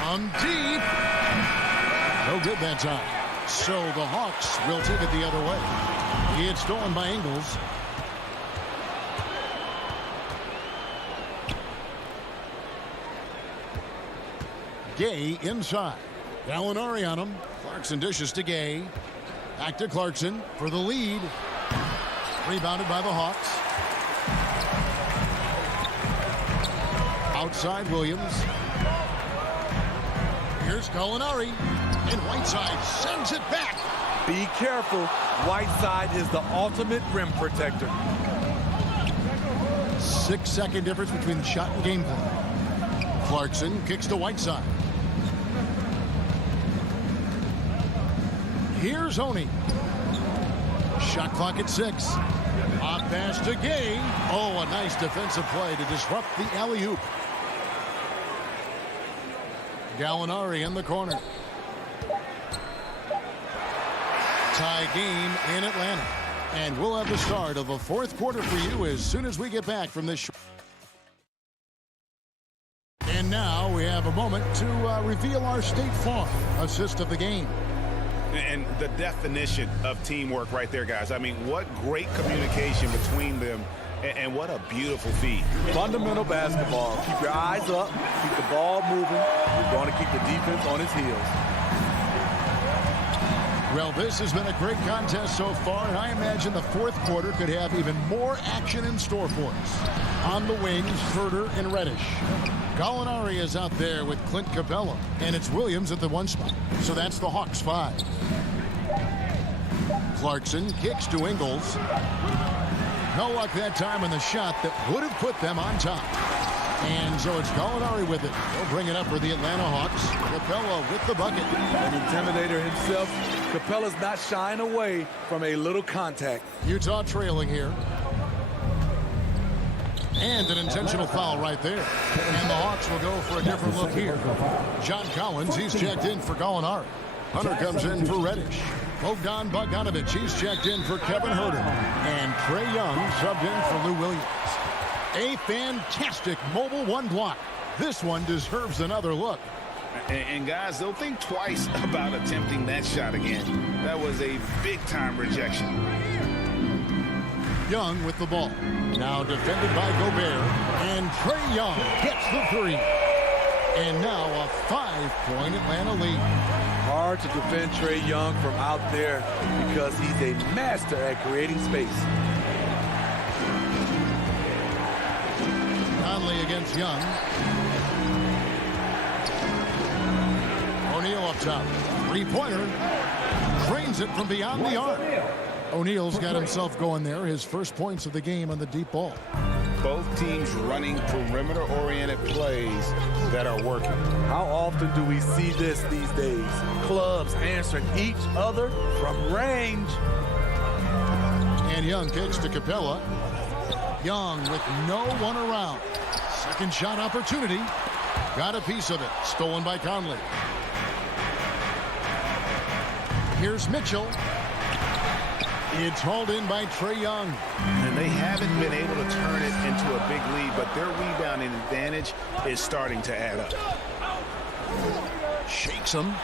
From deep. No good that time. So the Hawks will take it the other way. He had stolen by Ingles. Gay inside. Gallinari on him. Clarkson dishes to Gay. Back to Clarkson for the lead. Rebounded by the Hawks. Outside Williams. Here's Gallinari. And Whiteside sends it back. Be careful. Whiteside is the ultimate rim protector. 6-second difference between the shot and gameplay. Clarkson kicks to Whiteside. Here's Oni. Shot clock at 6. Off pass to Gay. Oh, a nice defensive play to disrupt the alley-oop. Gallinari in the corner. Tie game in Atlanta. And we'll have the start of the 4th quarter for you as soon as we get back from this And now we have a moment to reveal our State Farm assist of the game. And the definition of teamwork right there, guys. I mean, what great communication between them, and what a beautiful feed. Fundamental basketball. Keep your eyes up. Keep the ball moving. You're going to keep the defense on its heels. Well, this has been a great contest so far, and I imagine the fourth quarter could have even more action in store for us. On the wings, Herder and Reddish. Gallinari is out there with Clint Capella, and it's Williams at the 1 spot. So that's the Hawks 5. Clarkson kicks to Ingles. No luck that time on the shot that would have put them on top. And so it's Gallinari with it. He'll bring it up for the Atlanta Hawks. Capella with the bucket. An intimidator himself. Capella's not shying away from a little contact. Utah trailing here. And an intentional foul right there. And the Hawks will go for a different look here. John Collins, he's checked in for Gallinari. Hunter comes in for Reddish. Bogdan Bogdanovic, he's checked in for Kevin Herder. And Trey Young subbed in for Lou Williams. A fantastic mobile 1 block. This one deserves another look. And guys, they'll think twice about attempting that shot again. That was a big-time rejection. Young with the ball. Now defended by Gobert. And Trey Young gets the 3. And now a 5-point Atlanta lead. Hard to defend Trey Young from out there because he's a master at creating space. Conley against Young. O'Neal up top. 3-pointer. Drains it from beyond the arc. O'Neal's got himself going there. His first points of the game on the deep ball. Both teams running perimeter-oriented plays that are working. How often do we see this these days? Clubs answering each other from range. And Young kicks to Capella. Young with no one around. Second shot opportunity. Got a piece of it. Stolen by Conley. Here's Mitchell. It's hauled in by Trey Young. And they haven't been able to turn it into a big lead, but their rebounding advantage is starting to add up. Shakes him.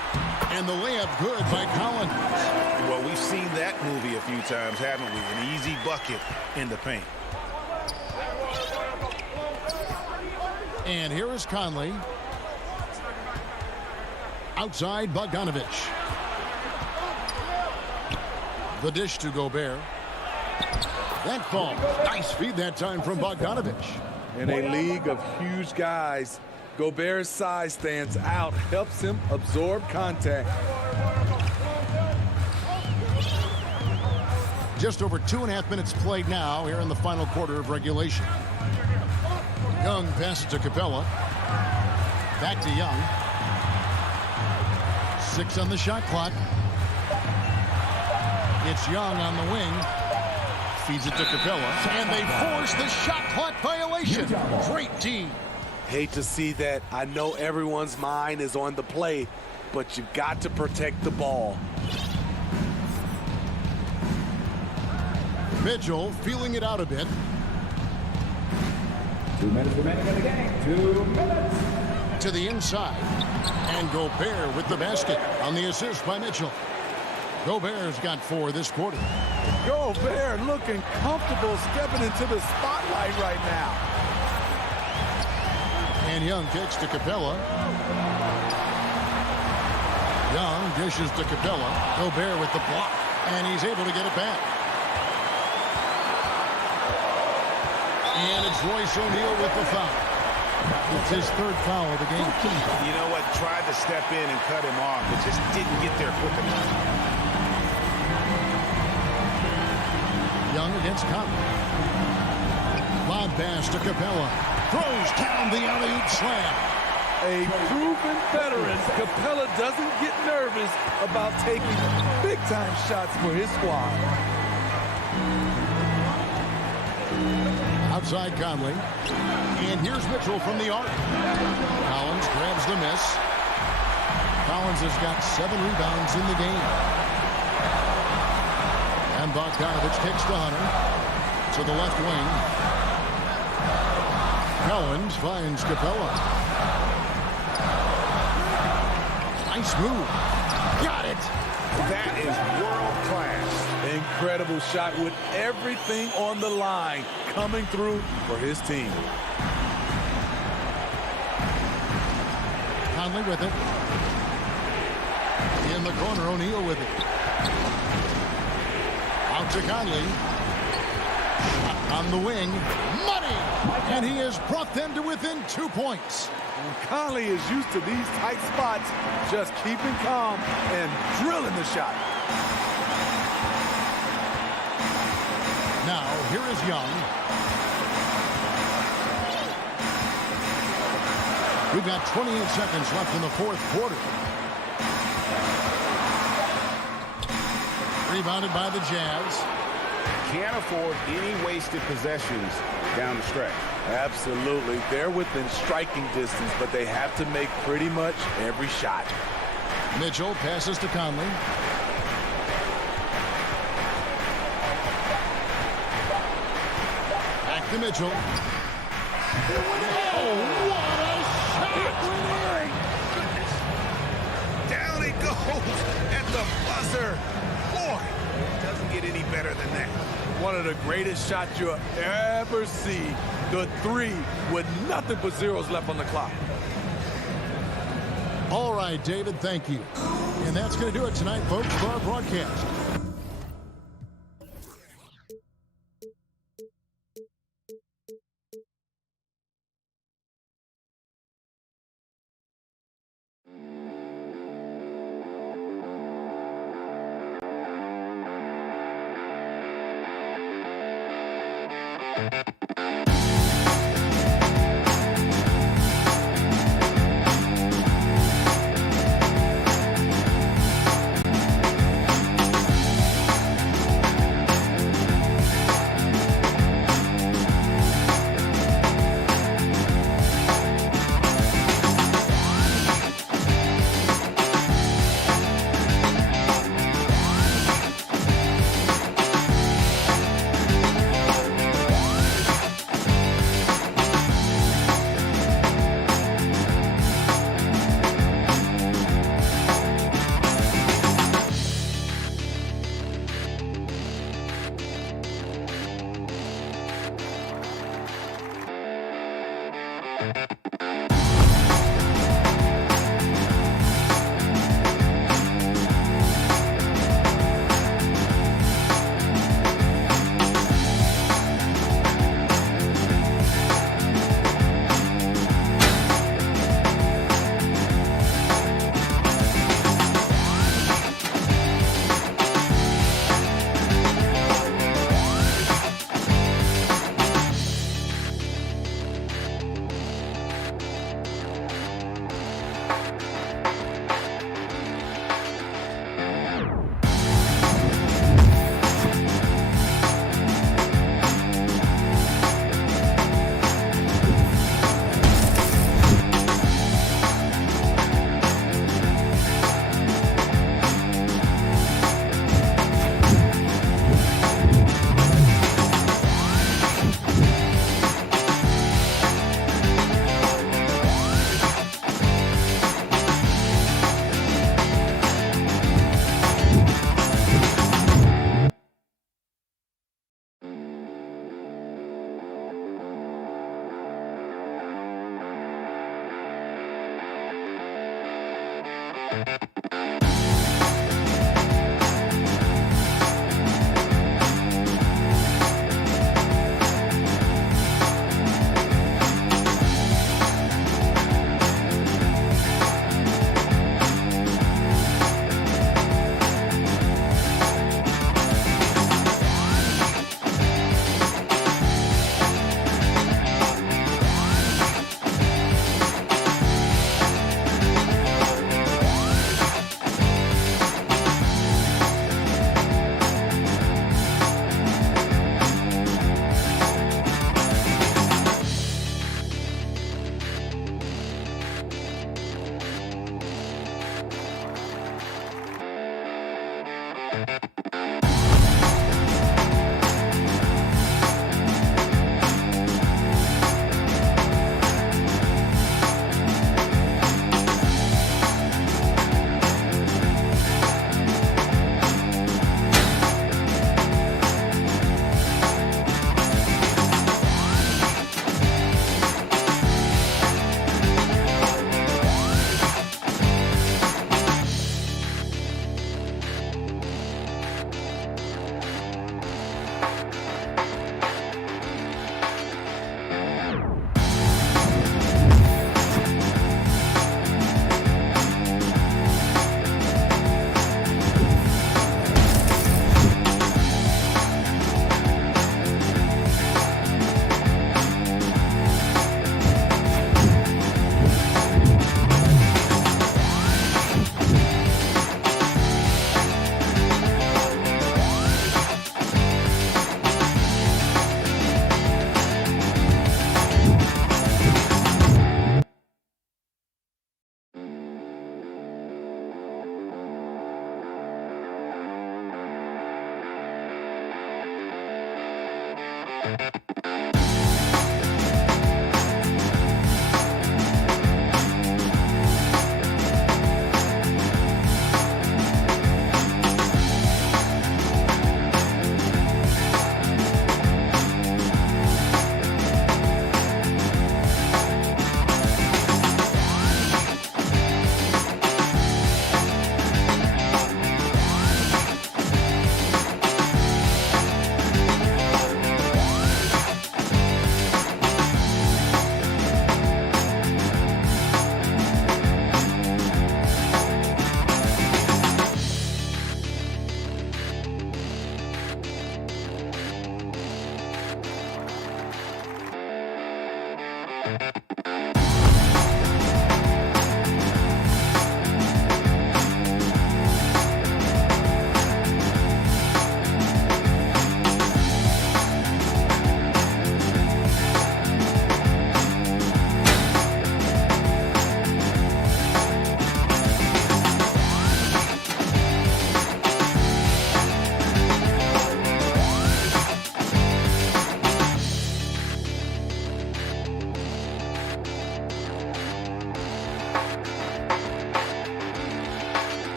And the layup good by Collins. Well, we've seen that movie a few times, haven't we? An easy bucket in the paint. And here is Conley. Outside Bogdanovic. The dish to Gobert. That ball. Nice feed that time from Bogdanovic. In a league of huge guys, Gobert's size stands out, helps him absorb contact. Just over 2.5 minutes played now here in the final quarter of regulation. Young passes to Capella. Back to Young. 6 on the shot clock. It's Young on the wing. Feeds it to Capella. And they force the shot clock violation. Great D. Hate to see that. I know everyone's mind is on the play, but you've got to protect the ball. Mitchell feeling it out a bit. 2 minutes remaining in the game. 2 minutes. To the inside. And Gobert with the basket on the assist by Mitchell. Gobert's got 4 this quarter. Gobert looking comfortable stepping into the spotlight right now. And Young kicks to Capella. Young dishes to Capella. Gobert with the block. And he's able to get it back. And it's Royce O'Neal with the foul. It's his 3rd foul of the game. You know what? Tried to step in and cut him off, but just didn't get there quick enough. Young against Conley. Lob pass to Capella. Throws down the alley-oop slam. A proven veteran, Capella doesn't get nervous about taking big-time shots for his squad. Outside Conley. And here's Mitchell from the arc. Collins grabs the miss. Collins has got 7 rebounds in the game. And Bogdanovic kicks to Hunter. To the left wing. Collins finds Capella. Nice move. Got it. That is world class. Incredible shot with everything on the line coming through for his team. Conley with it. In the corner, O'Neal with it. Out to Conley. On the wing. Money! And he has brought them to within 2 points. And Conley is used to these tight spots, just keeping calm and drilling the shot. Now, here is Young. We've got 28 seconds left in the fourth quarter. Rebounded by the Jazz. Can't afford any wasted possessions down the stretch. Absolutely. They're within striking distance, but they have to make pretty much every shot. Mitchell passes to Conley. Back to Mitchell. Oh, what a shot! Down it goes at the buzzer. Boy, it doesn't get any better than that. One of the greatest shots you'll ever see. The three with nothing but zeros left on the clock. All right, David, thank you. And that's going to do it tonight, folks, for our broadcast.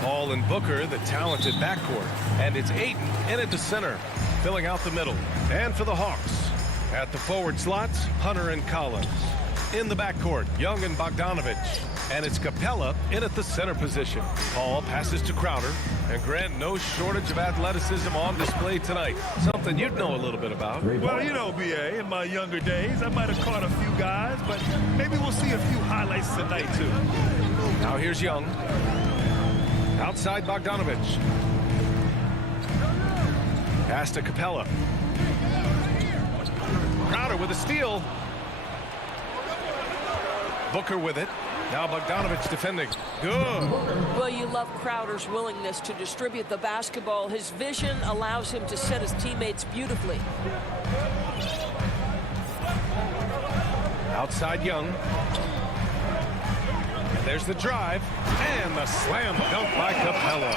Paul and Booker, the talented backcourt. And it's Ayton in it to center, filling out the middle. And for the Hawks, at the forward slots, Hunter and Collins. In the backcourt, Young and Bogdanovich. And it's Capella in at the center position. Paul passes to Crowder. And Grant, no shortage of athleticism on display tonight. Something you'd know a little bit about. Well, you know, B.A., in my younger days, I might have caught a few guys, but maybe we'll see a few highlights tonight, too. Now here's Young. Outside Bogdanovich. Pass to Capella. Crowder with a steal. Booker with it. Now Bogdanovich defending. Good. Well, you love Crowder's willingness to distribute the basketball. His vision allows him to set his teammates beautifully. Outside Young. And there's the drive. And the slam dunk by Capella.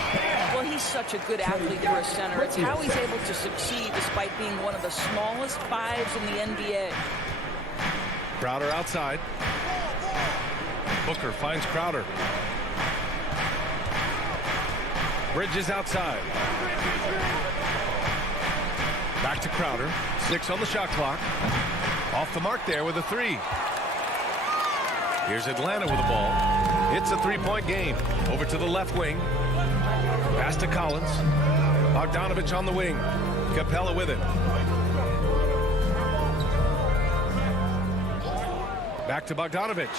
Well, he's such a good athlete for a center. It's how he's able to succeed despite being one of the smallest fives in the NBA. Crowder outside. Booker finds Crowder. Bridges outside. Back to Crowder. 6 on the shot clock. Off the mark there with a 3. Here's Atlanta with the ball. It's a 3-point game. Over to the left wing. Pass to Collins. Bogdanovich on the wing. Capella with it. Back to Bogdanovich.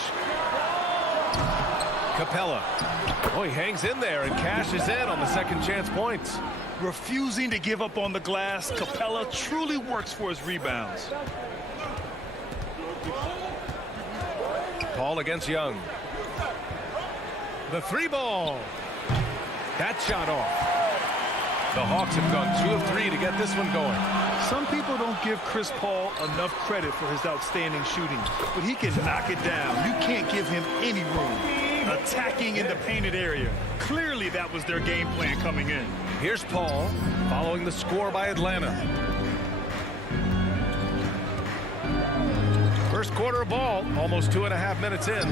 Capella. Oh, he hangs in there and cashes in on the second chance points. Refusing to give up on the glass, Capella truly works for his rebounds. Paul against Young. The 3-ball. That shot off. The Hawks have gone 2 of 3 to get this one going. Some people don't give Chris Paul enough credit for his outstanding shooting, but he can knock it down. You can't give him any room. Attacking in the painted area. Clearly that was their game plan coming in. Here's Paul following the score by Atlanta. First quarter of ball, almost 2.5 minutes in.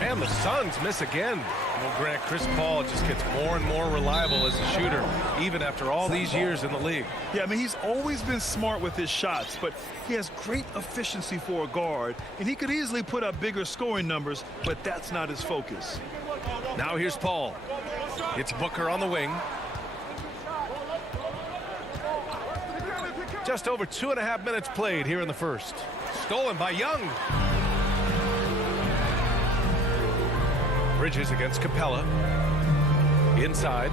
And the Suns miss again. Well, Grant, Chris Paul just gets more and more reliable as a shooter, even after all these years in the league. Yeah, I mean, he's always been smart with his shots, but he has great efficiency for a guard, and he could easily put up bigger scoring numbers, but that's not his focus. Now here's Paul. It's Booker on the wing. Just over 2.5 minutes played here in the first. Stolen by Young. Bridges against Capella. Inside.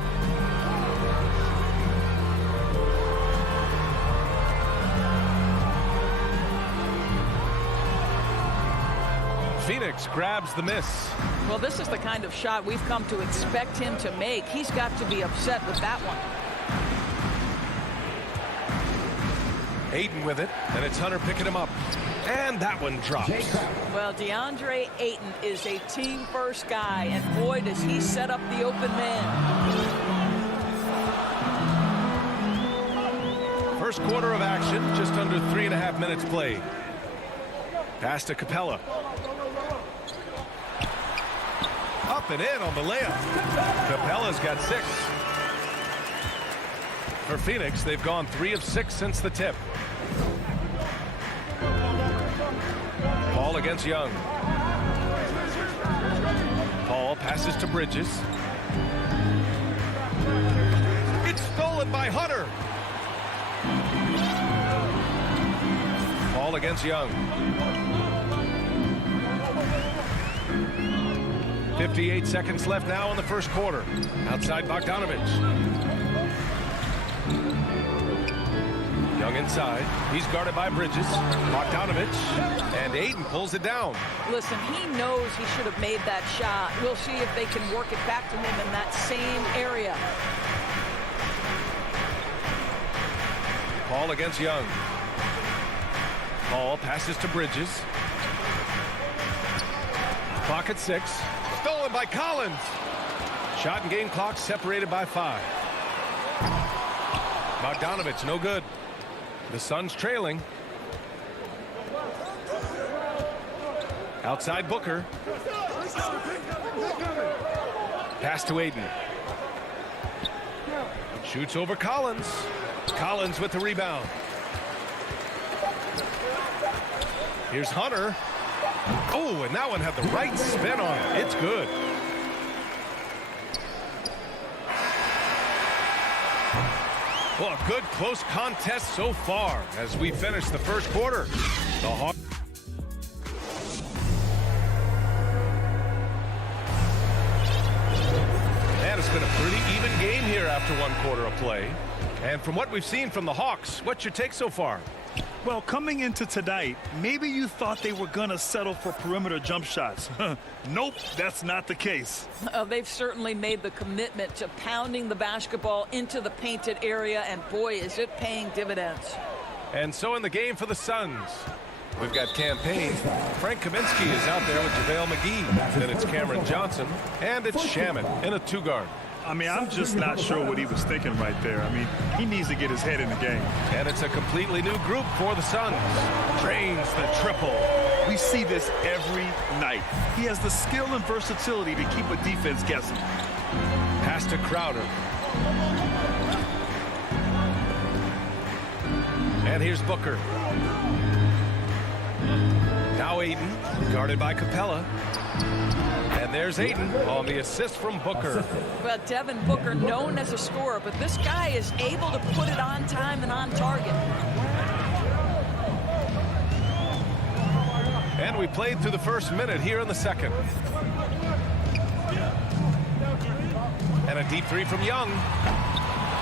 Phoenix grabs the miss. Well, this is the kind of shot we've come to expect him to make. He's got to be upset with that one. Ayton with it, and it's Hunter picking him up. And that one drops. Well, DeAndre Ayton is a team-first guy, and boy, does he set up the open man. First quarter of action, just under 3.5 minutes played. Pass to Capella. Up and in on the layup. Capella's got 6. For Phoenix, they've gone 3 of 6 since the tip. Paul against Young. Paul passes to Bridges. It's stolen by Hunter. Paul against Young. 58 seconds left now in the first quarter. Outside Bogdanovich. Young inside. He's guarded by Bridges. Bogdanovich. And Ayton pulls it down. Listen, he knows he should have made that shot. We'll see if they can work it back to him in that same area. Paul against Young. Paul passes to Bridges. Clock at 6. Stolen by Collins. Shot and game clock separated by 5. Bogdanovich, no good. The Suns trailing. Outside Booker. Pass to Ayton. Shoots over Collins. Collins with the rebound. Here's Hunter. Oh, and that one had the right spin on it. It's good. Well, a good close contest so far as we finish the first quarter. The Hawks. And it's been a pretty even game here after 1 quarter of play. And from what we've seen from the Hawks, what's your take so far? Well, coming into tonight, maybe you thought they were going to settle for perimeter jump shots. Nope, that's not the case. They've certainly made the commitment to pounding the basketball into the painted area, and boy, is it paying dividends. And so in the game for the Suns, we've got Campaign. Frank Kaminsky is out there with JaVale McGee. Then it's Cameron Johnson, and it's Shaman in a 2-guard. I mean, I'm just not sure what he was thinking right there. I mean, he needs to get his head in the game. And it's a completely new group for the Suns. Drains the triple. We see this every night. He has the skill and versatility to keep a defense guessing. Pass to Crowder. And here's Booker. Now Ayton, guarded by Capella. And there's Ayton on the assist from Booker. Well, Devin Booker, known as a scorer, but this guy is able to put it on time and on target. And we played through the first minute here in the second. And a deep three from Young.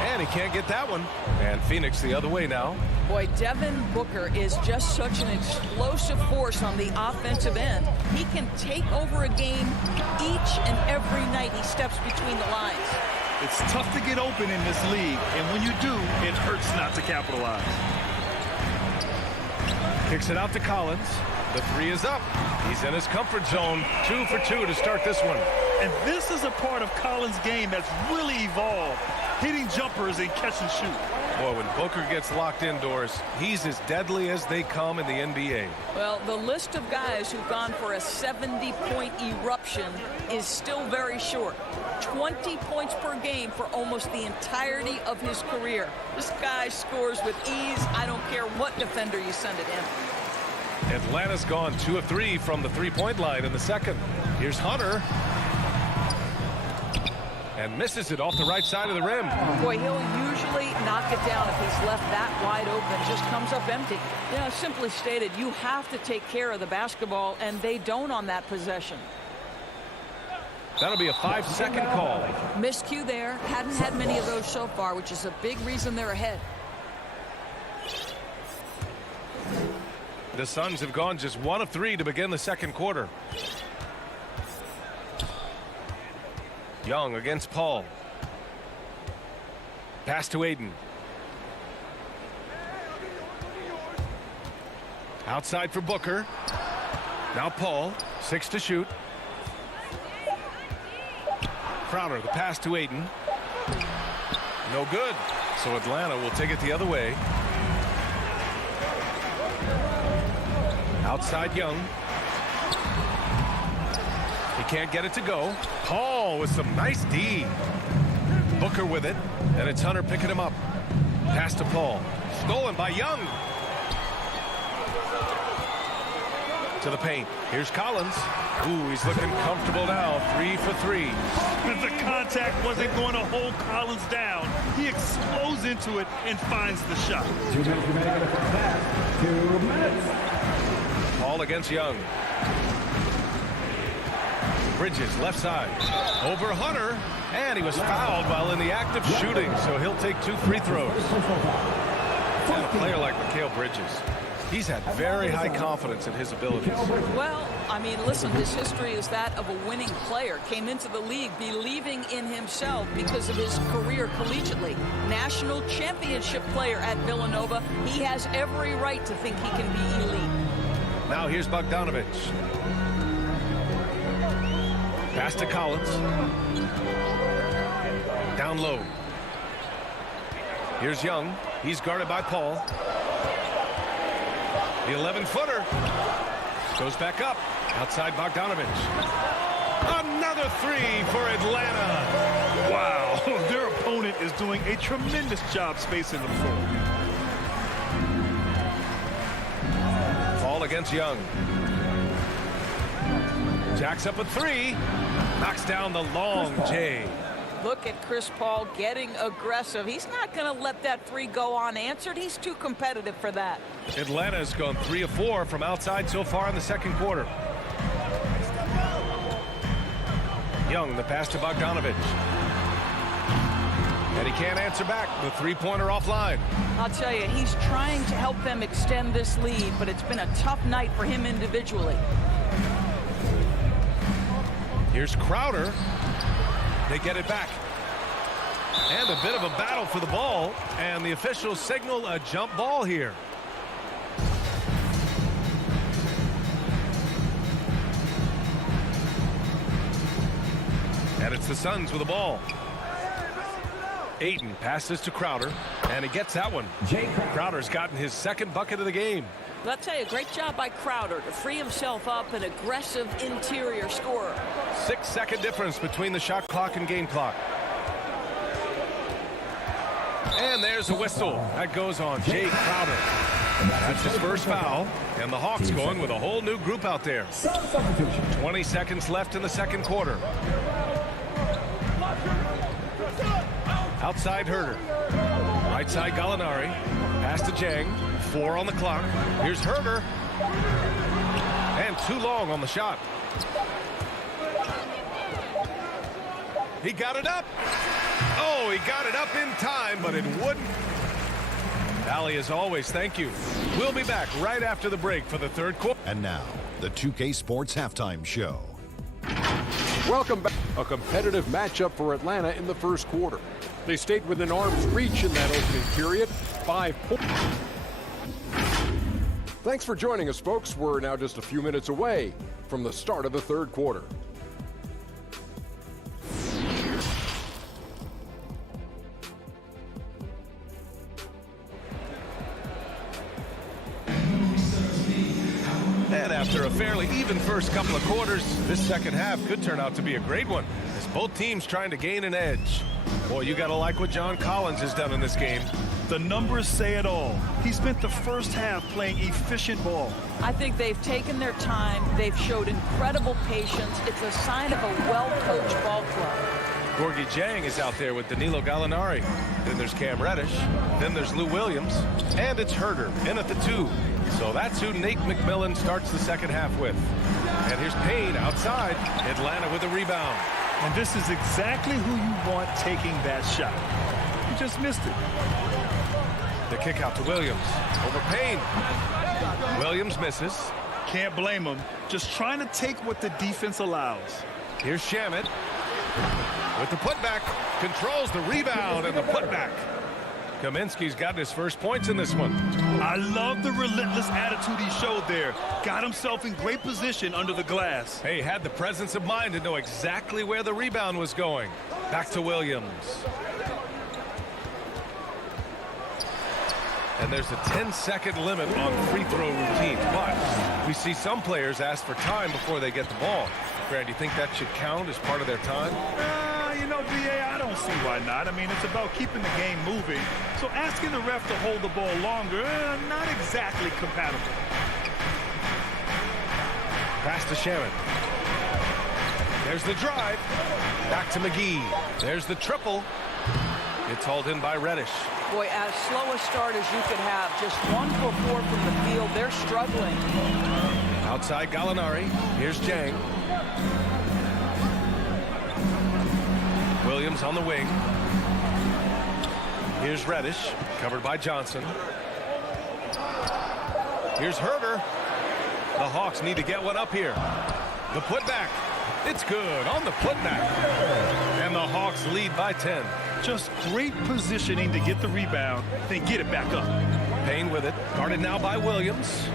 And he can't get that one. And Phoenix the other way now. Boy, Devin Booker is just such an explosive force on the offensive end. He can take over a game each and every night he steps between the lines. It's tough to get open in this league, and when you do, it hurts not to capitalize. Kicks it out to Collins. The three is up. He's in his comfort zone. 2 for 2 to start this one. And this is a part of Collins' game that's really evolved. Hitting jumpers and catch and shoot. Boy, when Booker gets locked indoors, he's as deadly as they come in the NBA. Well, the list of guys who've gone for a 70-point eruption is still very short. 20 points per game for almost the entirety of his career. This guy scores with ease. I don't care what defender you send it in. Atlanta's gone 2 of 3 from the three-point line in the second. Here's Hunter. And misses it off the right side of the rim. Boy, he'll usually knock it down if he's left that wide open. Just comes up empty. You know, simply stated, you have to take care of the basketball, and they don't on that possession. That'll be a 5-second call. Miscue there. Hadn't had many of those so far, which is a big reason they're ahead. The Suns have gone just 1 of 3 to begin the second quarter. Young against Paul. Pass to Aiden. Outside for Booker. Now Paul. 6 to shoot. Crowder, the pass to Aiden. No good. So Atlanta will take it the other way. Outside Young. He can't get it to go. Paul with some nice D. Booker with it. And it's Hunter picking him up. Pass to Paul. Stolen by Young. To the paint. Here's Collins. Ooh, he's looking comfortable now. 3 for 3. The contact wasn't going to hold Collins down. He explodes into it and finds the shot. 2 minutes remaining in the first half. 2 minutes. Paul against Young. Bridges left side. Over Hunter. And he was fouled while in the act of shooting, so he'll take 2 free throws. And a player like Mikal Bridges, he's had very high confidence in his abilities. Well, I mean, listen, his history is that of a winning player. Came into the league believing in himself because of his career collegiately. National championship player at Villanova. He has every right to think he can be elite. Now here's Bogdanovich. Pass to Collins. Down low. Here's Young. He's guarded by Paul. The 11-footer. Goes back up. Outside Bogdanovich. Another 3 for Atlanta. Wow. Their opponent is doing a tremendous job spacing the floor. Paul against Young. Jacks up a 3. Knocks down the long J. Look at Chris Paul getting aggressive. He's not going to let that 3 go unanswered. He's too competitive for that. Atlanta has gone 3 of 4 from outside so far in the second quarter. Young, the pass to Bogdanovich. And he can't answer back. The three-pointer offline. I'll tell you, he's trying to help them extend this lead, but it's been a tough night for him individually. Here's Crowder. They get it back. And a bit of a battle for the ball. And the officials signal a jump ball here. And it's the Suns with the ball. Ayton passes to Crowder. And he gets that one. Crowder's gotten his second bucket of the game. But I'll tell you, great job by Crowder to free himself up, an aggressive interior scorer. 6-second difference between the shot clock and game clock. And there's a whistle. That goes on Jay Crowder. That's his first foul. And the Hawks going with a whole new group out there. 20 seconds left in the second quarter. Outside Herter. Right side Gallinari. Pass to Jang. 4 on the clock. Here's Herter. And too long on the shot. He got it up. Oh, he got it up in time, but it wouldn't. Allie, as always, thank you. We'll be back right after the break for the third quarter. And now, the 2K Sports Halftime Show. Welcome back. A competitive matchup for Atlanta in the first quarter. They stayed within arm's reach in that opening period. 5 points. Thanks for joining us, folks. We're now just a few minutes away from the start of the third quarter. And after a fairly even first couple of quarters, this second half could turn out to be a great one, as both teams trying to gain an edge. Boy, you got to like what John Collins has done in this game. The numbers say it all. He spent the first half playing efficient ball. I think they've taken their time. They've showed incredible patience. It's a sign of a well-coached ball club. Gorgie Jang is out there with Danilo Gallinari. Then there's Cam Reddish. Then there's Lou Williams. And it's Herder in at the 2. So that's who Nate McMillan starts the second half with. And here's Payne outside. Atlanta with a rebound. And this is exactly who you want taking that shot. You just missed it. The kick out to Williams. Over Payne. Williams misses. Can't blame him. Just trying to take what the defense allows. Here's Shamet with the putback. Controls the rebound and the putback. Kaminsky's gotten his first points in this one. I love the relentless attitude he showed there. Got himself in great position under the glass. Hey, had the presence of mind to know exactly where the rebound was going. Back to Williams. And there's a 10-second limit on free throw routines. But we see some players ask for time before they get the ball. Grant, do you think that should count as part of their time? You know, BA, I don't see why not. I mean, it's about keeping the game moving. So asking the ref to hold the ball longer, not exactly compatible. Pass to Shamet. There's the drive. Back to McGee. There's the triple. It's hauled in by Reddish. Boy, as slow a start as you could have, just 1 for 4 from the field. They're struggling. Outside Gallinari. Here's Jang. Williams on the wing. Here's Reddish, covered by Johnson. Here's Herder. The Hawks need to get one up here. The putback. It's good on the putback. And the Hawks lead by 10. Just great positioning to get the rebound, then get it back up. Payne with it. Guarded now by Williams.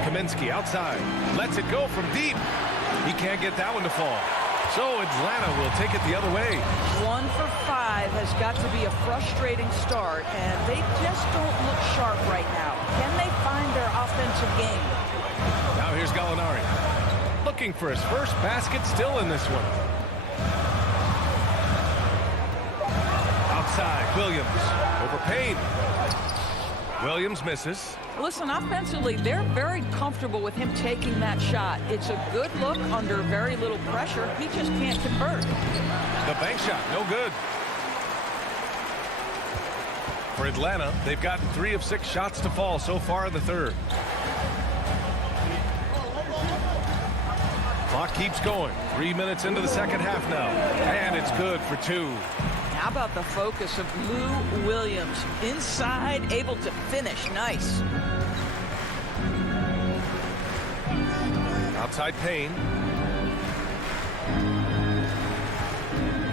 Kaminsky outside. Lets it go from deep. He can't get that one to fall. So Atlanta will take it the other way. 1 for 5 has got to be a frustrating start, and they just don't look sharp right now. Can they find their offensive game? Now here's Gallinari. Looking for his first basket still in this one. Outside, Williams. Over Payne. Williams misses. Listen, offensively, they're very comfortable with him taking that shot. It's a good look under very little pressure. He just can't convert. The bank shot, no good. For Atlanta, they've gotten 3 of 6 shots to fall so far in the third. Clock keeps going. 3 minutes into the second half now. And it's good for 2. How about the focus of Lou Williams? Inside, able to finish. Nice. Outside Payne.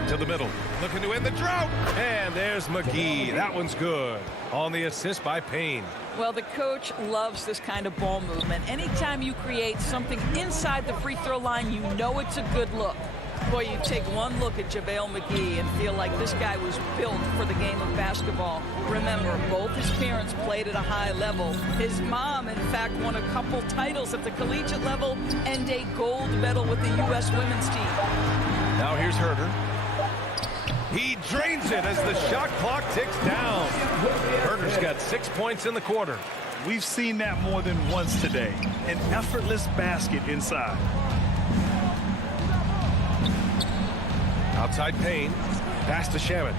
To the middle. Looking to end the drought. And there's McGee. That one's good. On the assist by Payne. Well, the coach loves this kind of ball movement. Anytime you create something inside the free throw line, you know it's a good look. Boy, you take one look at JaVale McGee and feel like this guy was built for the game of basketball. Remember, both his parents played at a high level. His mom, in fact, won a couple titles at the collegiate level and a gold medal with the U.S. women's team. Now here's Herder. He drains it as the shot clock ticks down. Herder's got 6 points in the quarter. We've seen that more than once today. An effortless basket inside. Outside Payne. Pass to Shamet.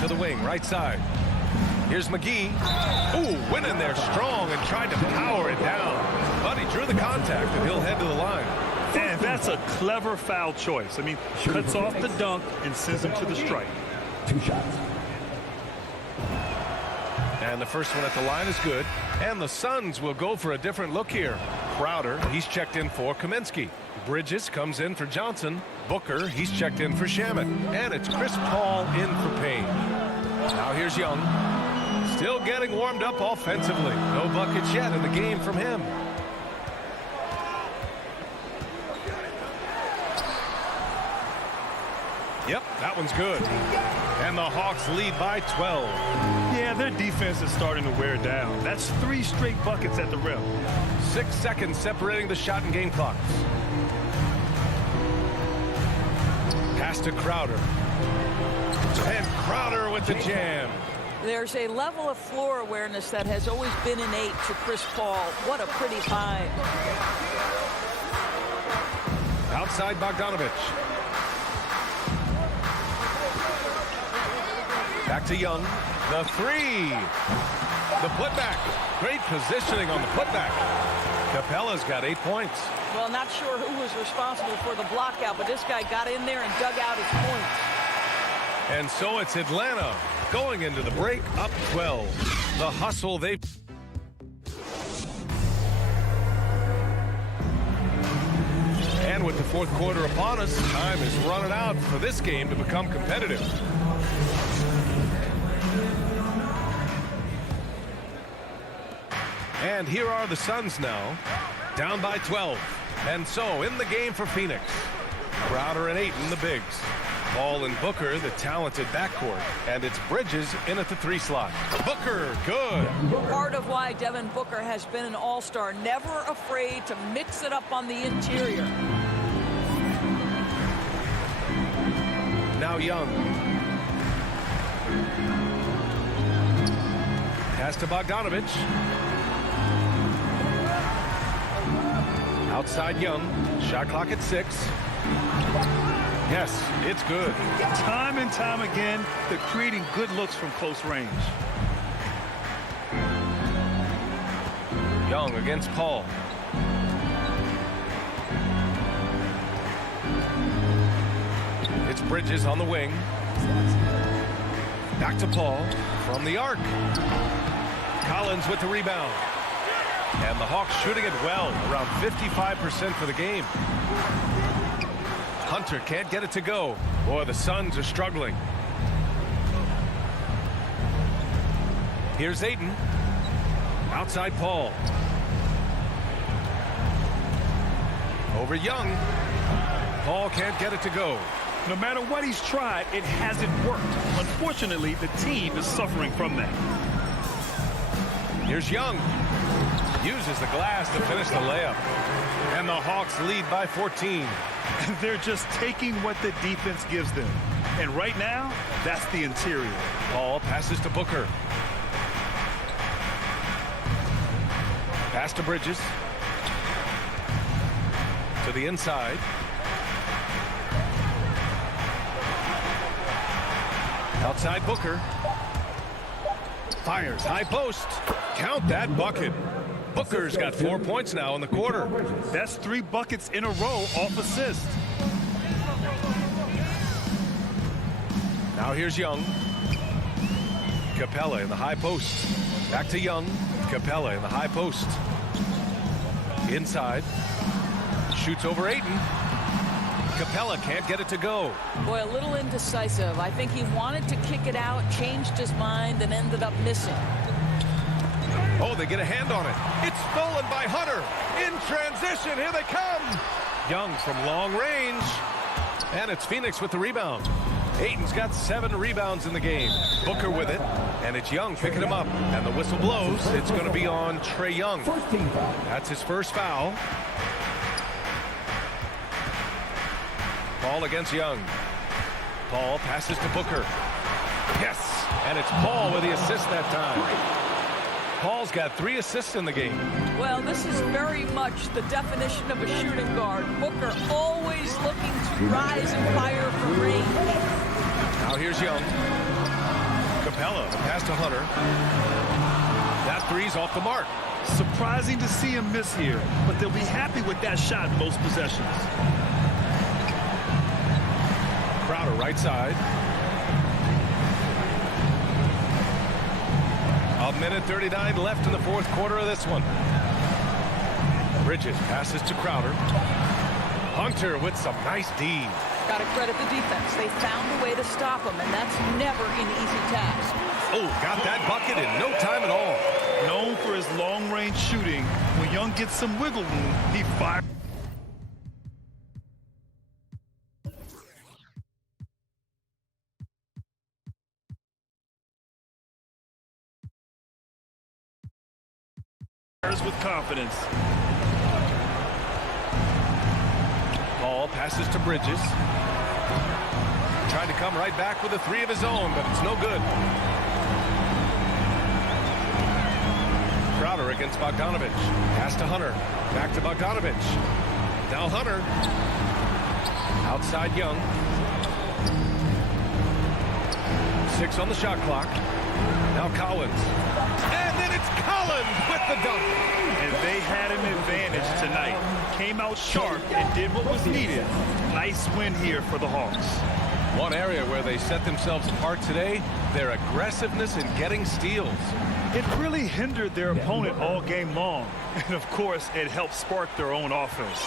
To the wing, right side. Here's McGee. Ooh, went in there strong and tried to power it down. But he drew the contact, and he'll head to the line. And that's a clever foul choice. I mean, cuts off the dunk and sends him to the strike. 2 shots. And the first one at the line is good. And the Suns will go for a different look here. Crowder, he's checked in for Kaminsky. Bridges comes in for Johnson. Booker, he's checked in for Shamet. And it's Chris Paul in for Payne. Now here's Young. Still getting warmed up offensively. No buckets yet in the game from him. Yep, that one's good. And the Hawks lead by 12. Yeah, their defense is starting to wear down. That's 3 straight buckets at the rim. 6 seconds separating the shot and game clocks. Pass to Crowder. And Crowder with the jam. There's a level of floor awareness that has always been innate to Chris Paul. What a pretty find. Outside Bogdanovich. Back to Young. The 3. The putback. Great positioning on the putback. Capella's got 8 points. Well, not sure who was responsible for the block out, but this guy got in there and dug out his points. And so it's Atlanta going into the break up 12. The hustle they... And with the fourth quarter upon us, time is running out for this game to become competitive. And here are the Suns now, down by 12. And so in the game for Phoenix, Crowder and Ayton, the bigs. Paul and Booker, the talented backcourt. And it's Bridges in at the 3 slot. Booker, good. Part of why Devin Booker has been an all-star, never afraid to mix it up on the interior. Now Young. Pass to Bogdanovich. Outside Young. Shot clock at 6. Yes, it's good. Time and time again, they're creating good looks from close range. Young against Paul. It's Bridges on the wing. Back to Paul from the arc. Collins with the rebound. And the Hawks shooting it well, around 55% for the game. Hunter can't get it to go. Boy, the Suns are struggling. Here's Ayton. Outside Paul. Over Young. Paul can't get it to go. No matter what he's tried, it hasn't worked. Unfortunately, the team is suffering from that. Here's Young. Uses the glass to finish the layup. And the Hawks lead by 14. They're just taking what the defense gives them. And right now, that's the interior. Paul passes to Booker. Pass to Bridges. To the inside. Outside Booker. Fires high post. Count that bucket. Booker's got 4 points now in the quarter. That's 3 buckets in a row off assist. Now here's Young. Capella in the high post. Back to Young. Capella in the high post. Inside. Shoots over Ayton. Capella can't get it to go. Boy, a little indecisive. I think he wanted to kick it out, changed his mind, and ended up missing. Oh, they get a hand on it. It's stolen by Hunter. In transition, here they come. Young from long range. And it's Phoenix with the rebound. Ayton's got 7 rebounds in the game. Booker with it. And it's Young picking him up. And the whistle blows. It's going to be on Trae Young. That's his first foul. Paul against Young. Paul passes to Booker. Yes. And it's Paul with the assist that time. Paul's got 3 assists in the game. Well, this is very much the definition of a shooting guard. Booker always looking to rise and fire from range. Now here's Young. Capella, the pass to Hunter. That three's off the mark. Surprising to see him miss here, but they'll be happy with that shot most possessions. Crowder right side. A minute 39 left in the fourth quarter of this one. Bridges passes to Crowder. Hunter with some nice D. Got to credit the defense. They found a way to stop him, and that's never an easy task. Oh, got that bucket in no time at all. Known for his long-range shooting, when Young gets some wiggle room, he fires. With confidence. Ball passes to Bridges. Tried to come right back with a three of his own, but it's no good. Crowder against Bogdanovich. Pass to Hunter. Back to Bogdanovich. Now Hunter. Outside Young. 6 on the shot clock. Now Collins. And then it's Collins with the dunk. And they had an advantage tonight. Came out sharp and did what was needed. Nice win here for the Hawks. One area where they set themselves apart today, their aggressiveness in getting steals. It really hindered their opponent all game long. And of course, it helped spark their own offense.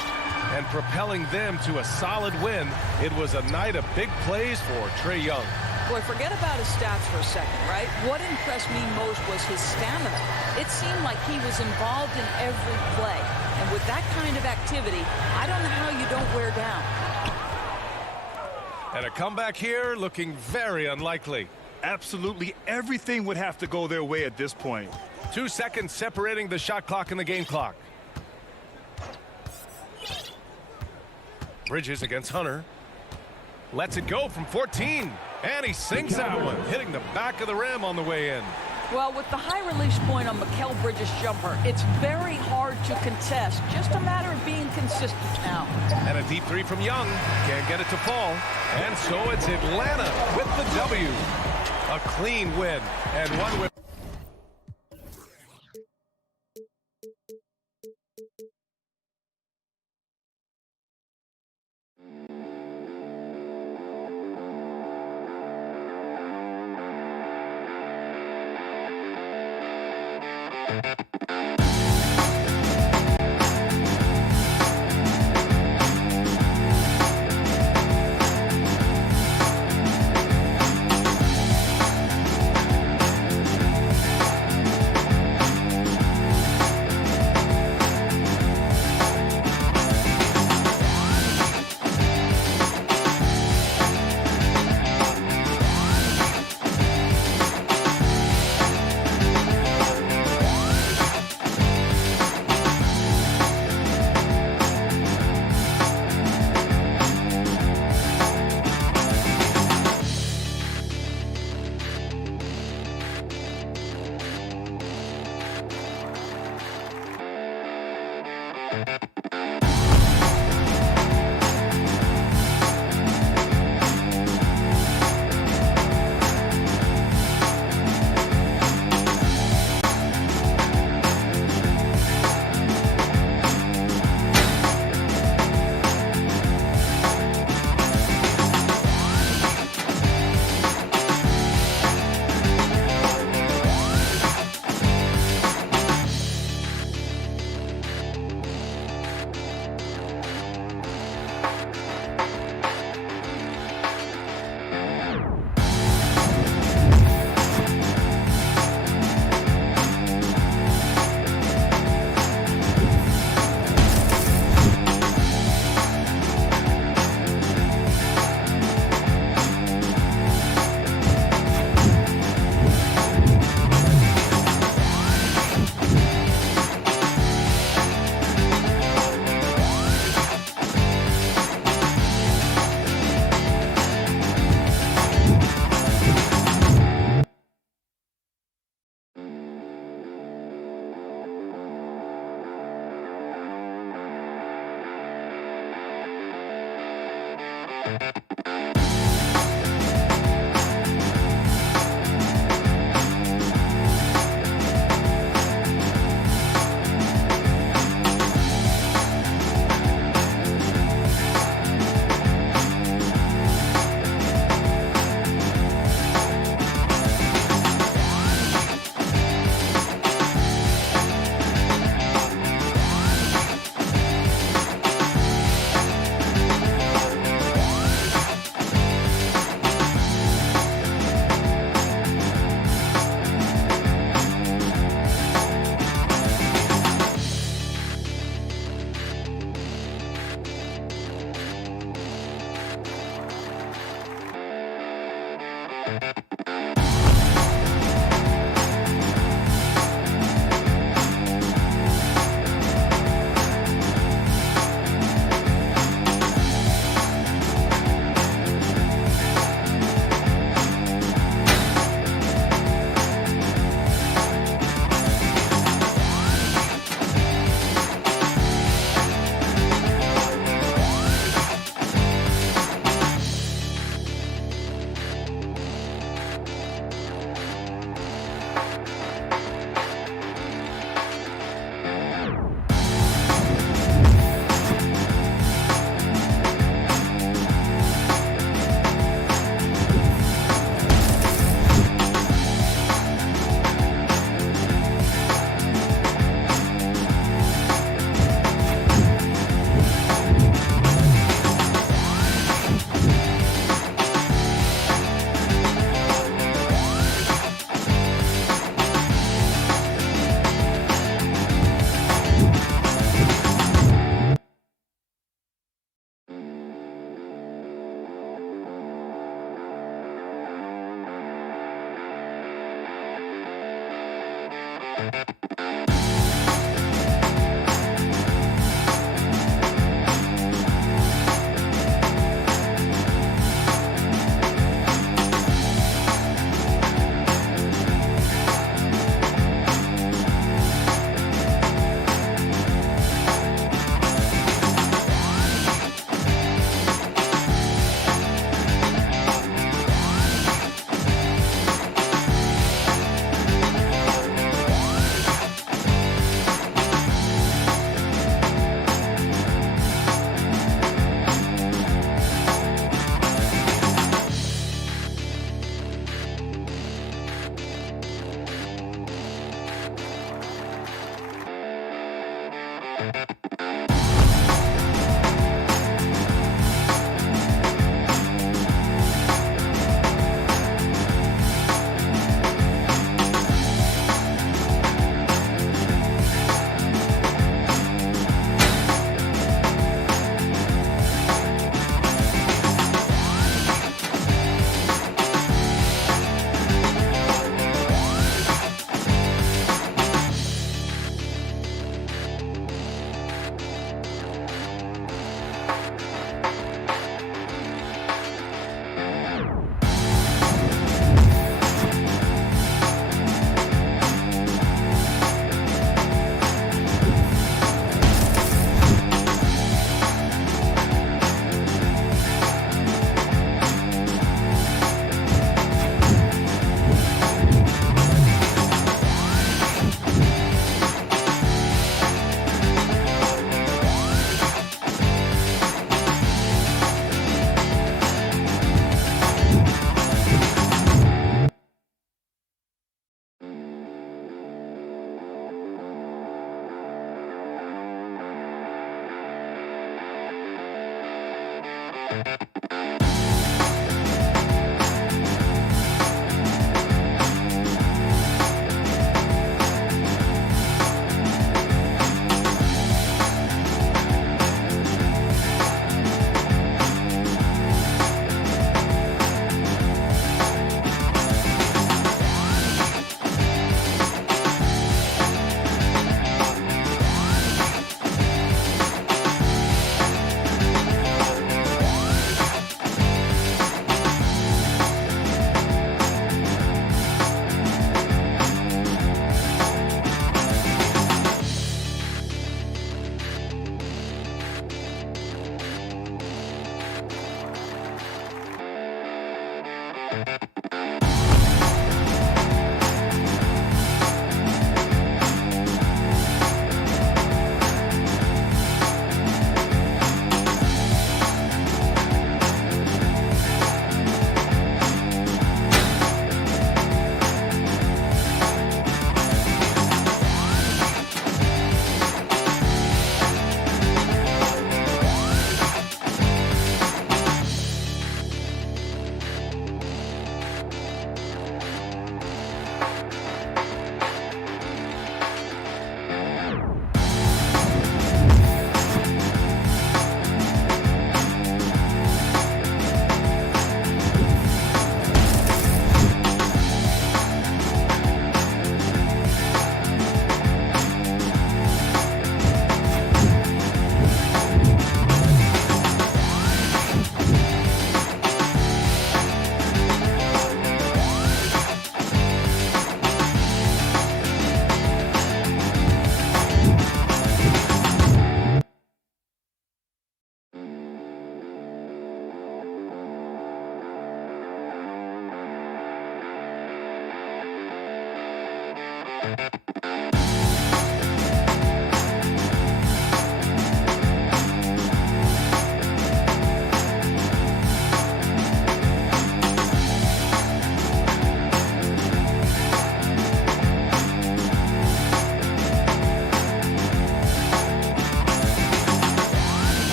And propelling them to a solid win, it was a night of big plays for Trae Young. Boy, forget about his stats for a second, right? What impressed me most was his stamina. It seemed like he was involved in every play. And with that kind of activity, I don't know how you don't wear down. And a comeback here looking very unlikely. Absolutely everything would have to go their way at this point. 2 seconds separating the shot clock and the game clock. Bridges against Hunter. Lets it go from 14. And he sinks that one, hitting the back of the rim on the way in. Well, with the high release point on Mikal Bridges' jumper, it's very hard to contest. Just a matter of being consistent now. And a deep three from Young. Can't get it to fall. And so it's Atlanta with the W. A clean win and one win.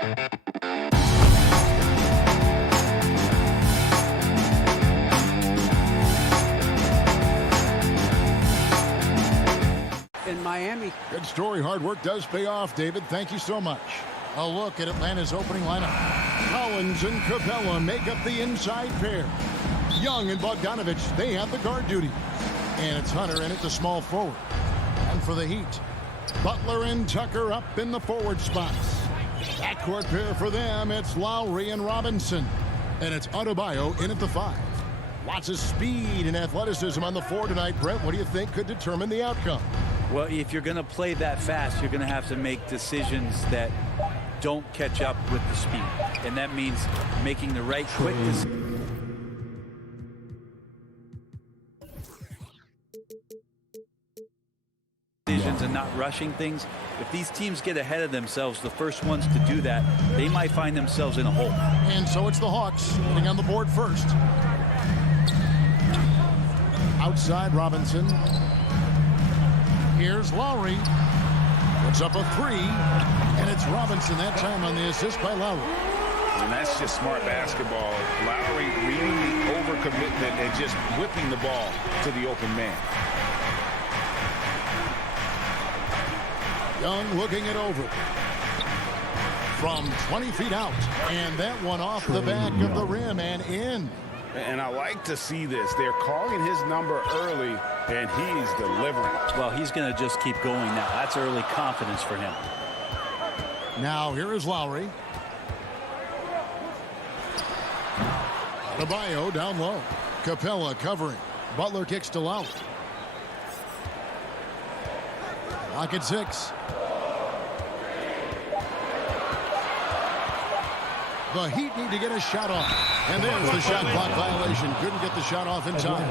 In Miami. Good story. Hard work does pay off, David. Thank you so much. A look at Atlanta's opening lineup. Collins and Capella make up the inside pair. Young and Bogdanovich, they have the guard duty. And it's Hunter in at the small forward. And for the Heat, Butler and Tucker up in the forward spots. Backcourt pair for them, it's Lowry and Robinson. And it's Adebayo in at the 5. Lots of speed and athleticism on the floor tonight. Brett, what do you think could determine the outcome? Well, if you're going to play that fast, you're going to have to make decisions that don't catch up with the speed. And that means making the right quick decisions and not rushing things. If these teams get ahead of themselves, the first ones to do that, they might find themselves in a hole. And so it's the Hawks getting on the board first. Outside Robinson. Here's Lowry. Puts up a 3. And it's Robinson that time on the assist by Lowry. And that's just smart basketball. Lowry reading the overcommitment and just whipping the ball to the open man. Young looking it over. From 20 feet out. And that one off the back of the rim and in. And I like to see this. They're calling his number early, and he's delivering. Well, he's going to just keep going now. That's early confidence for him. Now here is Lowry. Adebayo down low. Capella covering. Butler kicks to Lowry. Lock at 6. The Heat need to get a shot off. And there's the shot clock violation. Couldn't get the shot off in time.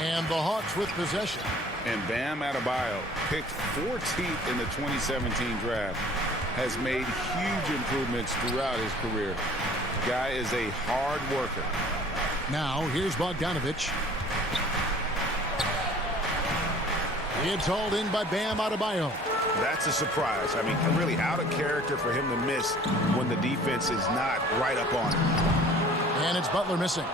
And the Hawks with possession. And Bam Adebayo, picked 14th in the 2017 draft, has made huge improvements throughout his career. Guy is a hard worker. Now here's Bogdanovich. It's hauled in by Bam Adebayo. That's a surprise. I mean, really out of character for him to miss when the defense is not right up on him. And it's Butler missing.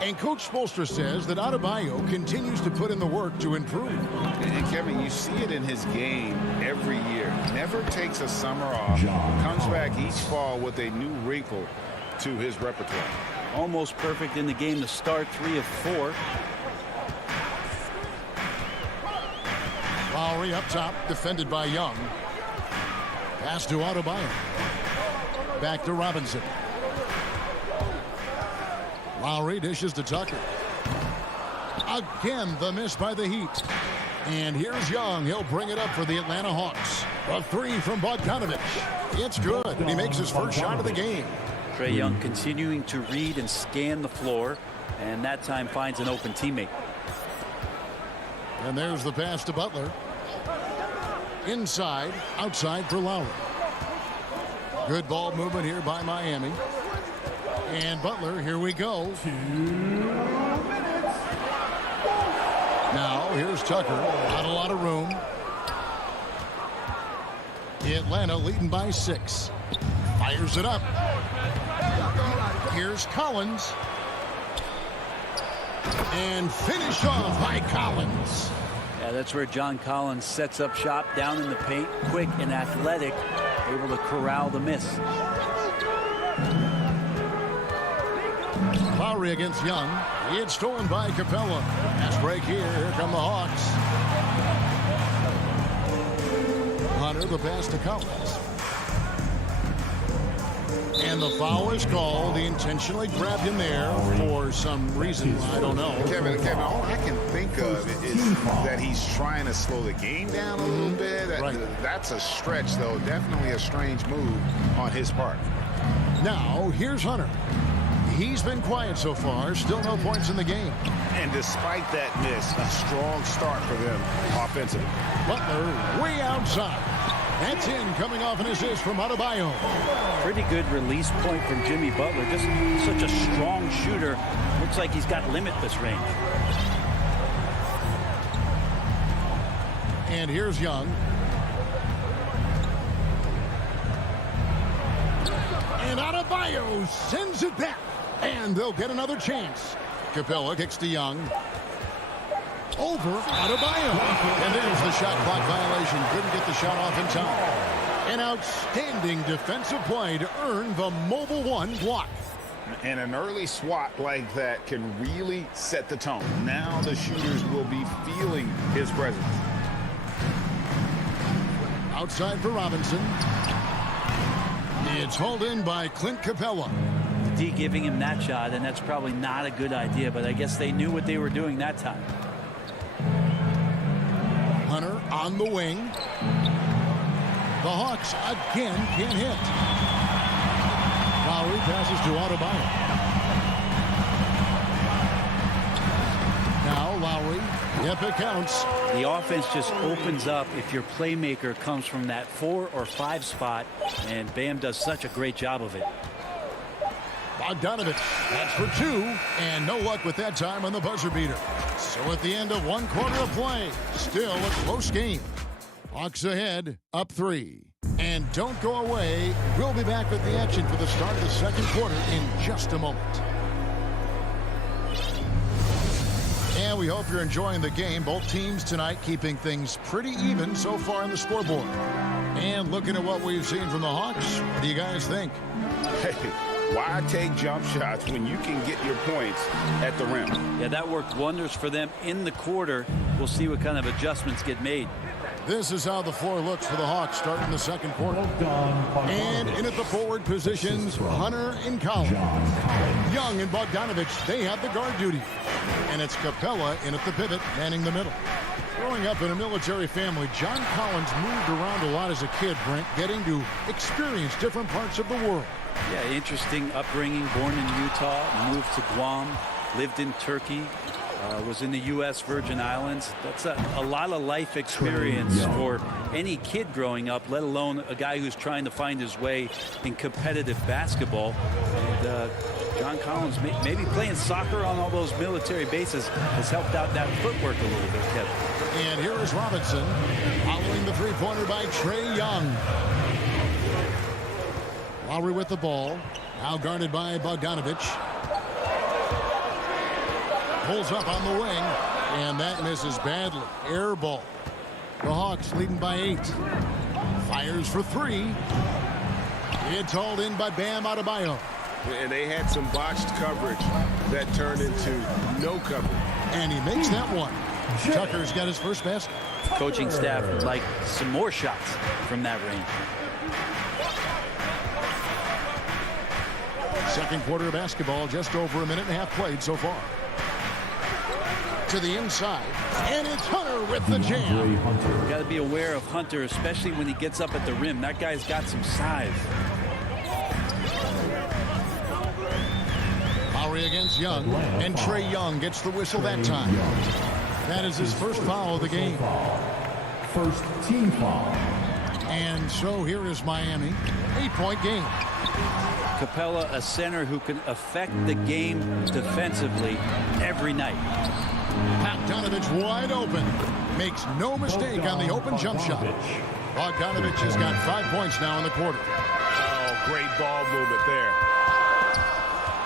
And Coach Spoelstra says that Adebayo continues to put in the work to improve. And Kevin, you see it in his game every year. Never takes a summer off. Comes back each fall with a new wrinkle to his repertoire. Almost perfect in the game to start, 3 of 4. Lowry up top, defended by Young. Pass to Adebayo. Back to Robinson. Lowry dishes to Tucker. Again, the miss by the Heat. And here's Young. He'll bring it up for the Atlanta Hawks. A 3 from Bogdanovich. It's good, and he makes his first shot of the game. Trae Young continuing to read and scan the floor, and that time finds an open teammate. And there's the pass to Butler. Inside, outside for Lowry. Good ball movement here by Miami. And Butler, here we go. 2 minutes. Now, here's Tucker. Not a lot of room. Atlanta leading by 6. Fires it up. Here's Collins. And finish off by Collins. Yeah, that's where John Collins sets up shop down in the paint, quick and athletic, able to corral the miss. Lowry against Young. It's stolen by Capella. Fast break here. Here come the Hawks. Hunter, the pass to Collins. And the foul is called. He intentionally grabbed him there for some reason. I don't know. Kevin, all I can think of is that he's trying to slow the game down a little bit. That's a stretch, though. Definitely a strange move on his part. Now, here's Hunter. He's been quiet so far. Still no points in the game. And despite that miss, a strong start for them offensively. Butler way outside. That's in, coming off an assist from Adebayo. Pretty good release point from Jimmy Butler. Just such a strong shooter. Looks like he's got limitless range. And here's Young. And Adebayo sends it back. And they'll get another chance. Capella kicks to Young. Over Adebayo. And there's the shot clock violation. Couldn't get the shot off in time. An outstanding defensive play to earn the mobile one block. And an early swat like that can really set the tone. Now the shooters will be feeling his presence. Outside for Robinson. It's hauled in by Clint Capella. D giving him that shot, and that's probably not a good idea, but I guess they knew what they were doing that time. Hunter on the wing. The Hawks again can't hit. Lowry passes to Adebayo. Now Lowry, if it counts. The offense just opens up if your playmaker comes from that 4 or 5 spot, and Bam does such a great job of it. Bogdanovich, that's for 2, and no luck with that time on the buzzer beater. So at the end of 1 quarter of play, still a close game. Hawks ahead, up 3. And don't go away. We'll be back with the action for the start of the second quarter in just a moment. And we hope you're enjoying the game. Both teams tonight keeping things pretty even so far on the scoreboard. And looking at what we've seen from the Hawks, what do you guys think? Hey, why take jump shots when you can get your points at the rim? Yeah, that worked wonders for them in the quarter. We'll see what kind of adjustments get made. This is how the floor looks for the Hawks starting the second quarter. And in at the forward positions, Hunter and Collins. Young and Bogdanovich, they have the guard duty. And it's Capella in at the pivot, manning the middle. Growing up in a military family, John Collins moved around a lot as a kid, Brent, getting to experience different parts of the world. Yeah, interesting upbringing, born in Utah, moved to Guam, lived in Turkey. Was in the U.S. Virgin Islands. That's a lot of life experience for any kid growing up, let alone a guy who's trying to find his way in competitive basketball. And John Collins, maybe playing soccer on all those military bases has helped out that footwork a little bit, Kevin. And here is Robinson following the three-pointer by Trae Young. Lowry with the ball. Now guarded by Bogdanovich. Pulls up on the wing, and that misses badly. Air ball. The Hawks leading by 8. Fires for 3. It's hauled in by Bam Adebayo. And they had some botched coverage that turned into no coverage. And he makes that one. Tucker's got his first basket. Coaching staff would like some more shots from that range. Second quarter of basketball, just over a minute and a half played so far. To the inside, and it's Hunter with the jam. Got to be aware of Hunter, especially when he gets up at the rim. That guy's got some size. Lowry against Young, and Trae Young gets the whistle that time. That is his first foul of the game. First team foul. And so here is Miami, 8-point game. Capella, a center who can affect the game defensively every night. Bogdanovich wide open. Makes no mistake on the open jump shot. Bogdanovich has got 5 points now in the quarter. Oh, great ball movement there.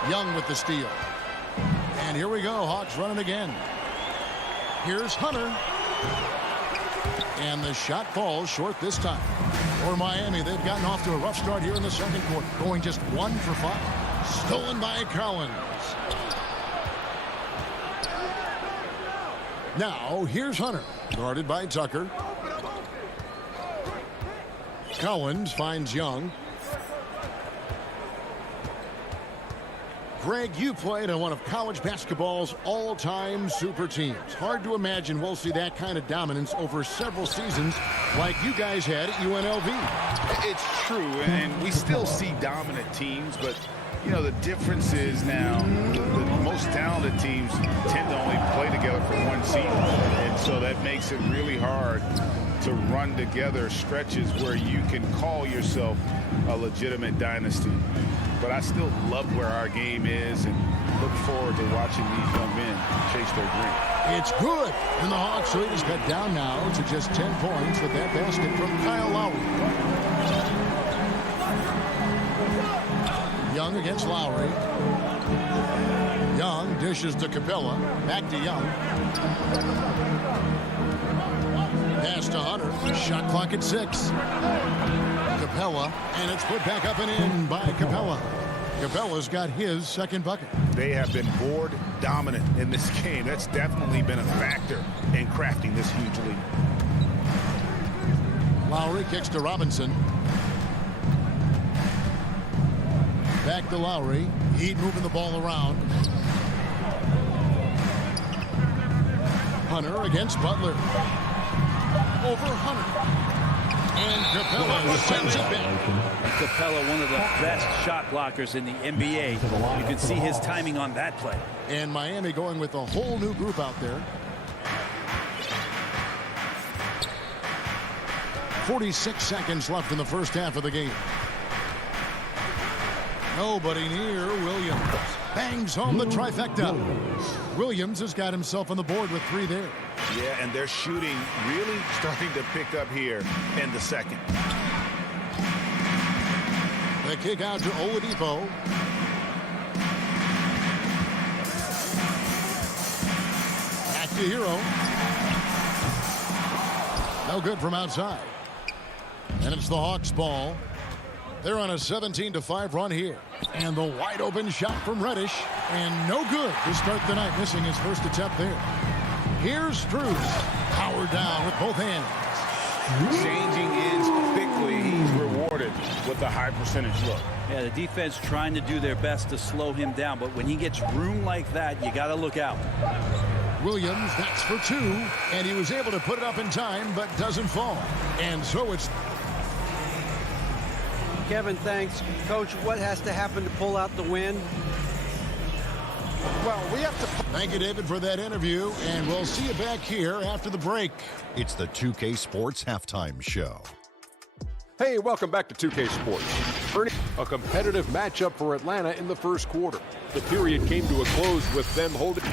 Young with the steal. And here we go. Hawks running again. Here's Hunter. And the shot falls short this time. For Miami, they've gotten off to a rough start here in the second quarter. Going just 1 for 5. Stolen by Collins. Now, here's Hunter, guarded by Tucker. Collins finds Young. Greg, you played on one of college basketball's all-time super teams. Hard to imagine we'll see that kind of dominance over several seasons like you guys had at UNLV. It's true, and we still see dominant teams, but you know, the difference is now the most talented teams tend to only play together for one season. And so that makes it really hard to run together stretches where you can call yourself a legitimate dynasty. But I still love where our game is and look forward to watching these young men chase their dream. It's good. And the Hawks lead is cut down now to just 10 points with that basket from Kyle Lowry. Young against Lowry. Young dishes to Capella. Back to Young. Pass to Hunter. Shot clock at 6. Capella, and it's put back up and in by Capella. Capella's got his second bucket. They have been board dominant in this game. That's definitely been a factor in crafting this huge lead. Lowry kicks to Robinson. Back to Lowry. Heat moving the ball around. Hunter against Butler. Over Hunter. And Capella sends it back. Capella, one of the best shot blockers in the NBA. You can see his timing on that play. And Miami going with a whole new group out there. 46 seconds left in the first half of the game. Nobody near Williams. Bangs home the trifecta. Williams has got himself on the board with 3 there. Yeah, and their shooting really starting to pick up here in the second. The kick out to Oladipo. Back to Hero. No good from outside. And it's the Hawks ball. They're on a 17-5 run here. And the wide open shot from Reddish. And no good to start the night, missing his first attempt there. Here's Strus. Powered down with both hands. Changing ends quickly. He's rewarded with a high percentage look. Yeah, the defense trying to do their best to slow him down. But when he gets room like that, you got to look out. Williams, that's for 2. And he was able to put it up in time, but doesn't fall. And so it's... Kevin, thanks. Coach, what has to happen to pull out the win? Well, we have to... Thank you, David, for that interview, and we'll see you back here after the break. It's the 2K Sports Halftime Show. Hey, welcome back to 2K Sports. A competitive matchup for Atlanta in the first quarter. The period came to a close with them holding...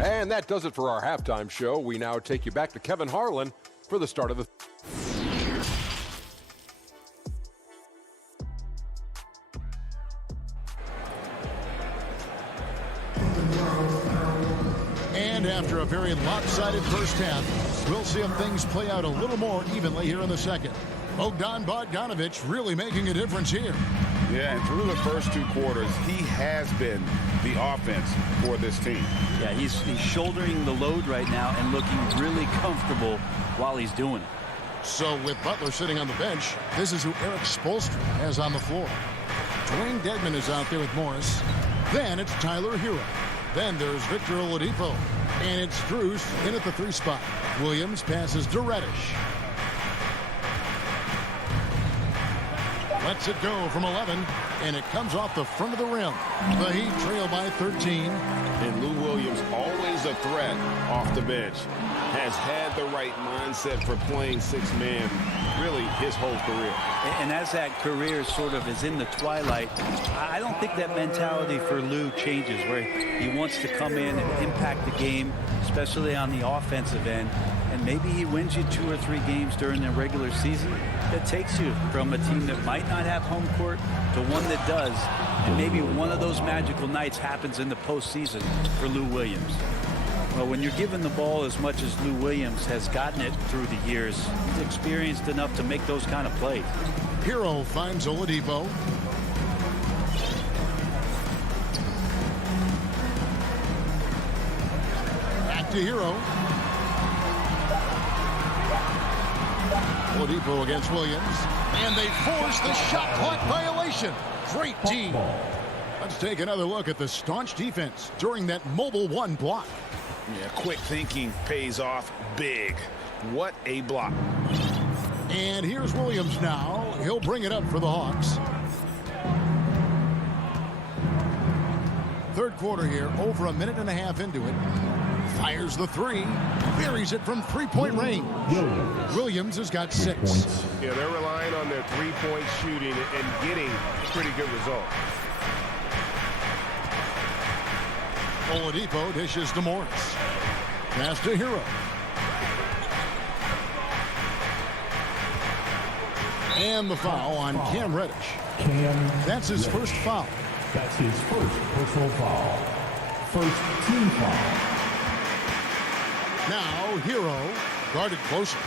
And that does it for our halftime show. We now take you back to Kevin Harlan for the start of the... And after a very lopsided first half, we'll see if things play out a little more evenly here in the second. Bogdanović really making a difference here. Yeah, and through the first 2 quarters, he has been the offense for this team. Yeah, he's shouldering the load right now and looking really comfortable while he's doing it. So with Butler sitting on the bench, this is who Eric Spoelstra has on the floor. Dwayne Dedmon is out there with Morris. Then it's Tyler Hero. Then there's Victor Oladipo. And it's Strus in at the 3 spot. Williams passes to Reddish. Lets it go from 11, and it comes off the front of the rim. The Heat trail by 13. And Lou Williams, always a threat off the bench, has had the right mindset for playing 6-man really his whole career. And as that career sort of is in the twilight, I don't think that mentality for Lou changes, where he wants to come in and impact the game, especially on the offensive end. And maybe he wins you 2 or 3 games during the regular season. That takes you from a team that might not have home court to one that does. And maybe one of those magical nights happens in the postseason for Lou Williams. Well, when you're given the ball as much as Lou Williams has gotten it through the years, he's experienced enough to make those kind of plays. Hero finds Oladipo. Back to Hero. Oladipo against Williams. And they force the shot clock violation. Great team. Let's take another look at the staunch defense during that mobile 1 block. Yeah, quick thinking pays off big. What a block. And here's Williams now. He'll bring it up for the Hawks. Third quarter here, over a minute and a half into it. Fires the 3. Buries it from 3-point range. Williams has got 6. Yeah, they're relying on their 3-point shooting and getting pretty good results. Oladipo dishes to Morris. Pass to Hero. And the foul on Cam Reddish. That's his first foul. That's his first personal foul. First team foul. Now Hero guarded closer.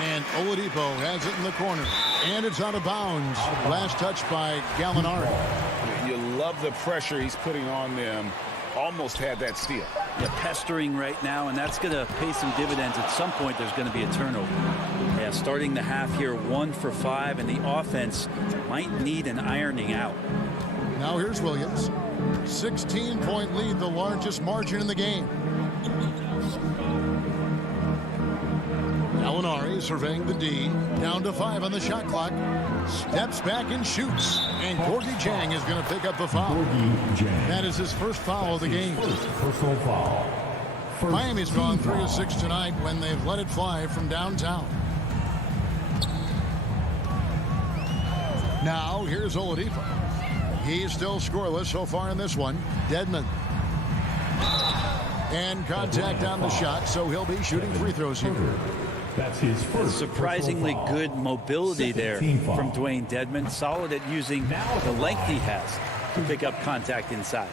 And Oladipo has it in the corner. And it's out of bounds. Last touch by Gallinari. You love the pressure he's putting on them. Almost had that steal. Yeah, pestering right now, and that's going to pay some dividends. At some point, there's going to be a turnover. Yeah, starting the half here, 1 for 5, and the offense might need an ironing out. Now here's Williams. 16-point lead, the largest margin in the game. Gallinari surveying the D. Down to 5 on the shot clock. Steps back and shoots. And Gorgui Dieng is going to pick up the foul. That is his first foul of the game. First personal foul. Miami's gone 3 of 6 tonight when they've let it fly from downtown. Now here's Oladipo. He's still scoreless so far in this one. Dedmon. And contact on the shot, so he'll be shooting free throws here. That's his first. Surprisingly good mobility there from Dwayne Dedmon. Solid at using the length he has to pick up contact inside.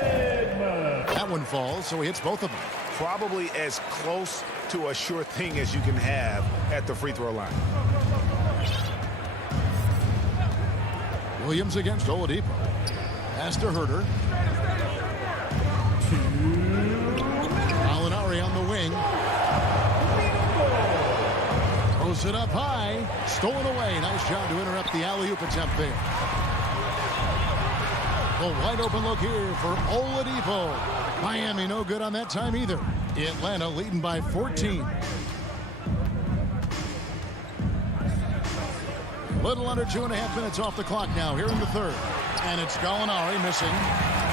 That one falls, so he hits both of them. Probably as close to a sure thing as you can have at the free throw line. Williams against Oladipo. Pass to Herter. Gallinari on the wing. Throws it up high. Stolen away. Nice job to interrupt the alley-oop attempt there. The wide open look here for Oladipo. Miami no good on that time either. Atlanta leading by 14. Little under 2.5 minutes off the clock now here in the third. And it's Gallinari missing.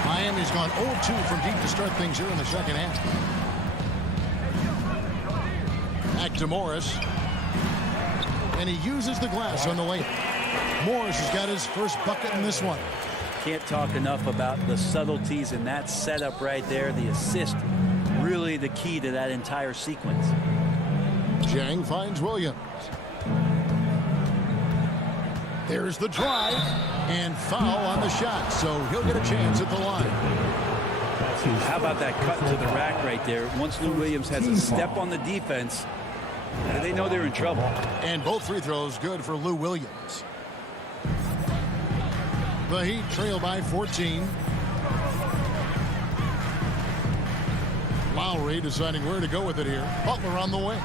Miami's gone 0-2 from deep to start things here in the second half. Back to Morris. And he uses the glass on the layup. Morris has got his first bucket in this one. Can't talk enough about the subtleties in that setup right there. The assist, really the key to that entire sequence. Dieng finds Williams. There's the drive and foul on the shot, so he'll get a chance at the line. How about that cut to the rack right there? Once Lou Williams has a step on the defense, they know they're in trouble. And both free throws good for Lou Williams. The Heat trail by 14. Lowry deciding where to go with it here. Butler on the wing.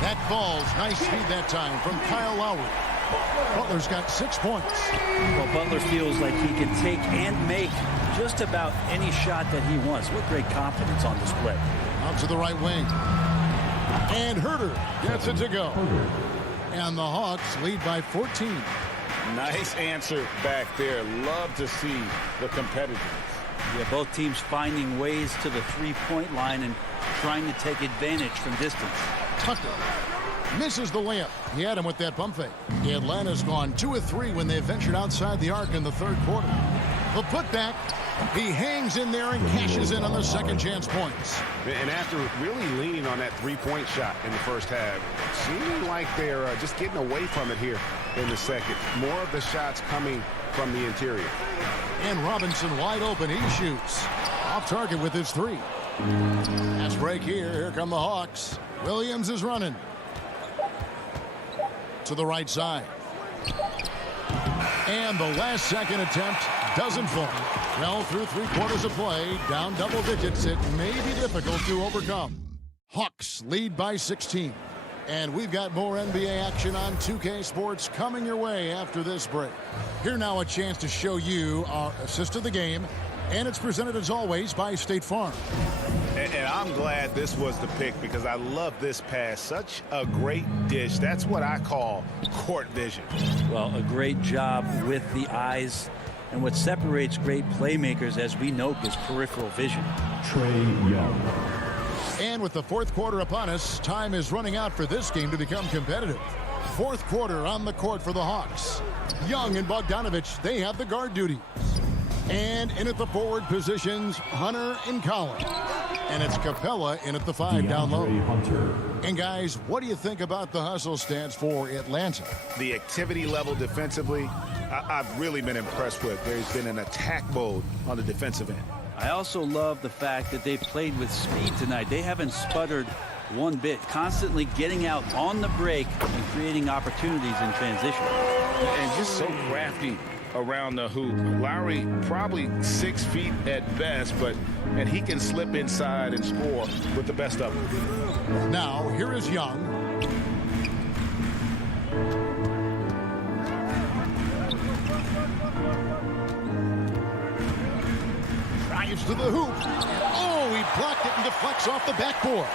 That falls. Nice speed that time from Kyle Lowry. Butler's got 6 points. Well, Butler feels like he can take and make just about any shot that he wants. What great confidence on display. Out to the right wing. And Herter gets it to go. And the Hawks lead by 14. Nice answer back there. Love to see the competitiveness. Yeah, both teams finding ways to the three-point line and trying to take advantage from distance. Tucker misses the layup. He had him with that pump fake. Atlanta's gone 2 of 3 when they ventured outside the arc in the third quarter. The putback, he hangs in there and cashes in on the second chance points. And after really leaning on that three-point shot in the first half, seeming like they're just getting away from it here in the second. More of the shots coming from the interior. And Robinson wide open. He shoots. Off target with his 3. Fast break here. Here come the Hawks. Williams is running. To the right side. And the last second attempt doesn't fall. Well, through 3 quarters of play, down double digits, it may be difficult to overcome. Hawks lead by 16. And we've got more NBA action on 2K Sports coming your way after this break. Here now a chance to show you our assist of the game. And it's presented as always by State Farm. And I'm glad this was the pick because I love this pass. Such a great dish. That's what I call court vision. Well, a great job with the eyes. And what separates great playmakers, as we know, is peripheral vision. Trae Young. And with the fourth quarter upon us, time is running out for this game to become competitive. Fourth quarter on the court for the Hawks. Young and Bogdanovich, they have the guard duties. And in at the forward positions, Hunter and Collins. And it's Capella in at the 5 down low. And guys, what do you think about the hustle stats for Atlanta? The activity level defensively, I've really been impressed with. There's been an attack mode on the defensive end. I also love the fact that they've played with speed tonight. They haven't sputtered one bit, constantly getting out on the break and creating opportunities in transition. And just so crafty around the hoop. Lowry probably 6 feet at best, and he can slip inside and score with the best of them. Now, here is Young. Drives to the hoop. Oh, he blocked it and deflects off the backboard.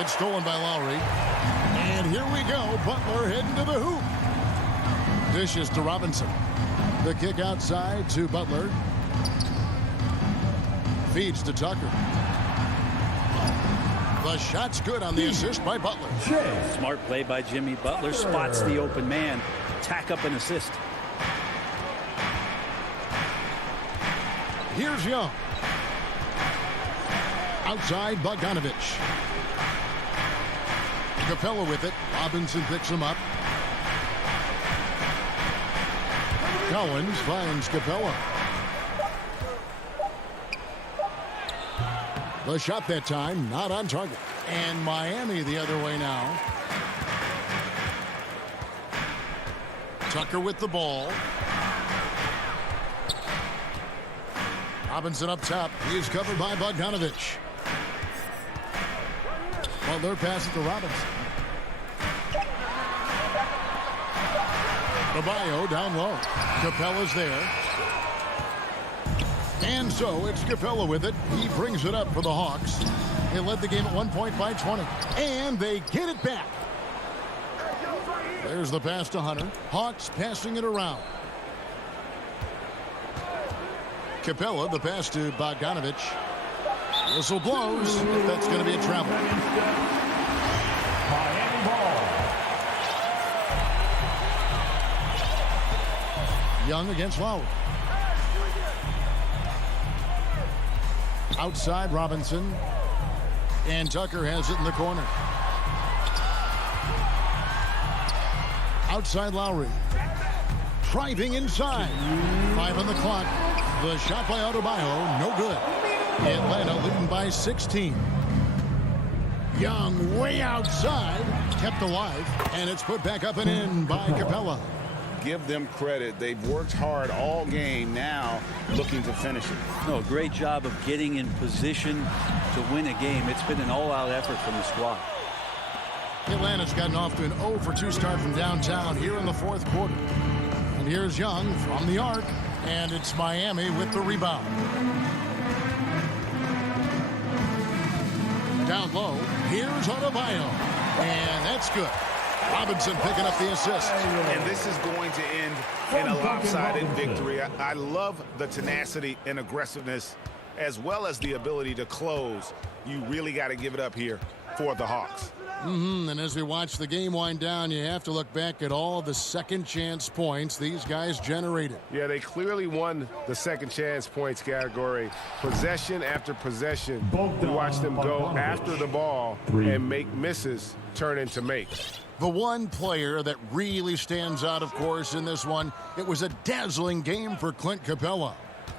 It's stolen by Lowry. And here we go. Butler heading to the hoop. Dishes to Robinson. The kick outside to Butler. Feeds to Tucker. The shot's good on the assist by Butler. Smart play by Jimmy Butler. Spots the open man. Tack up an assist. Here's Young. Outside Bogdanovich. Capella with it. Robinson picks him up. Collins finds Capella. The shot that time, not on target. And Miami the other way now. Tucker with the ball. Robinson up top. He's covered by Bogdanovich. Butler passes to Robinson. Babayo down low. Capella's there. And so it's Capella with it. He brings it up for the Hawks. They led the game at 1 point by 20. And they get it back. There's the pass to Hunter. Hawks passing it around. Capella, the pass to Bogdanovich. Whistle blows. That's going to be a travel. Miami ball. Young against Lowry. Outside Robinson. And Tucker has it in the corner. Outside Lowry. Driving inside. 5 on the clock. The shot by Adebayo, no good. Atlanta leading by 16. Young way outside, kept alive, and it's put back up and in by Capella. Give them credit. They've worked hard all game, now looking to finish it. No, great job of getting in position to win a game. It's been an all-out effort from the squad. Atlanta's gotten off to an 0 for 2 start from downtown here in the fourth quarter. And here's Young from the arc, and it's Miami with the rebound. Down low, here's Adebayo, and that's good. Robinson picking up the assist. And this is going to end in a lopsided victory. I love the tenacity and aggressiveness as well as the ability to close. You really got to give it up here for the Hawks. And as we watch the game wind down, you have to look back at all the second chance points these guys generated. Yeah, they clearly won the second chance points category. Possession after possession. You watch them go after the ball and make misses turn into makes. The one player that really stands out, of course, in this one, it was a dazzling game for Clint Capella.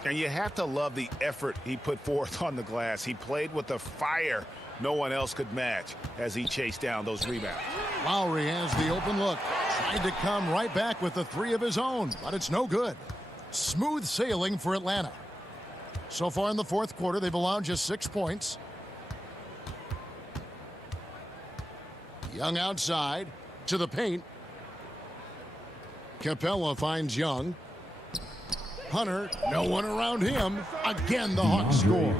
And you have to love the effort he put forth on the glass. He played with a fire no one else could match as he chased down those rebounds. Lowry has the open look. Tried to come right back with the 3 of his own, but it's no good. Smooth sailing for Atlanta. So far in the fourth quarter, they've allowed just 6 points. Young outside to the paint. Capella finds Young. Hunter, no one around him. Again, the Hawks score.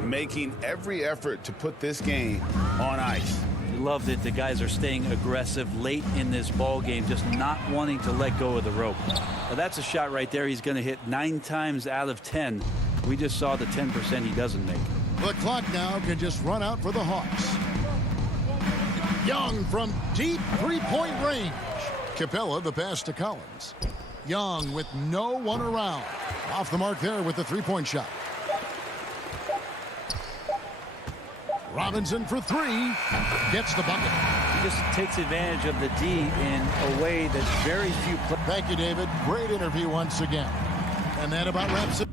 Making every effort to put this game on ice. You love that the guys are staying aggressive late in this ball game, just not wanting to let go of the rope. Now, that's a shot right there he's going to hit 9 times out of 10. We just saw the 10% he doesn't make. The clock now can just run out for the Hawks. Young from deep 3-point range. Capella, the pass to Collins. Young with no one around. Off the mark there with the three-point shot. Robinson for three. Gets the bucket. He just takes advantage of the D in a way that very few players. Thank you, David. Great interview once again. And that about wraps it.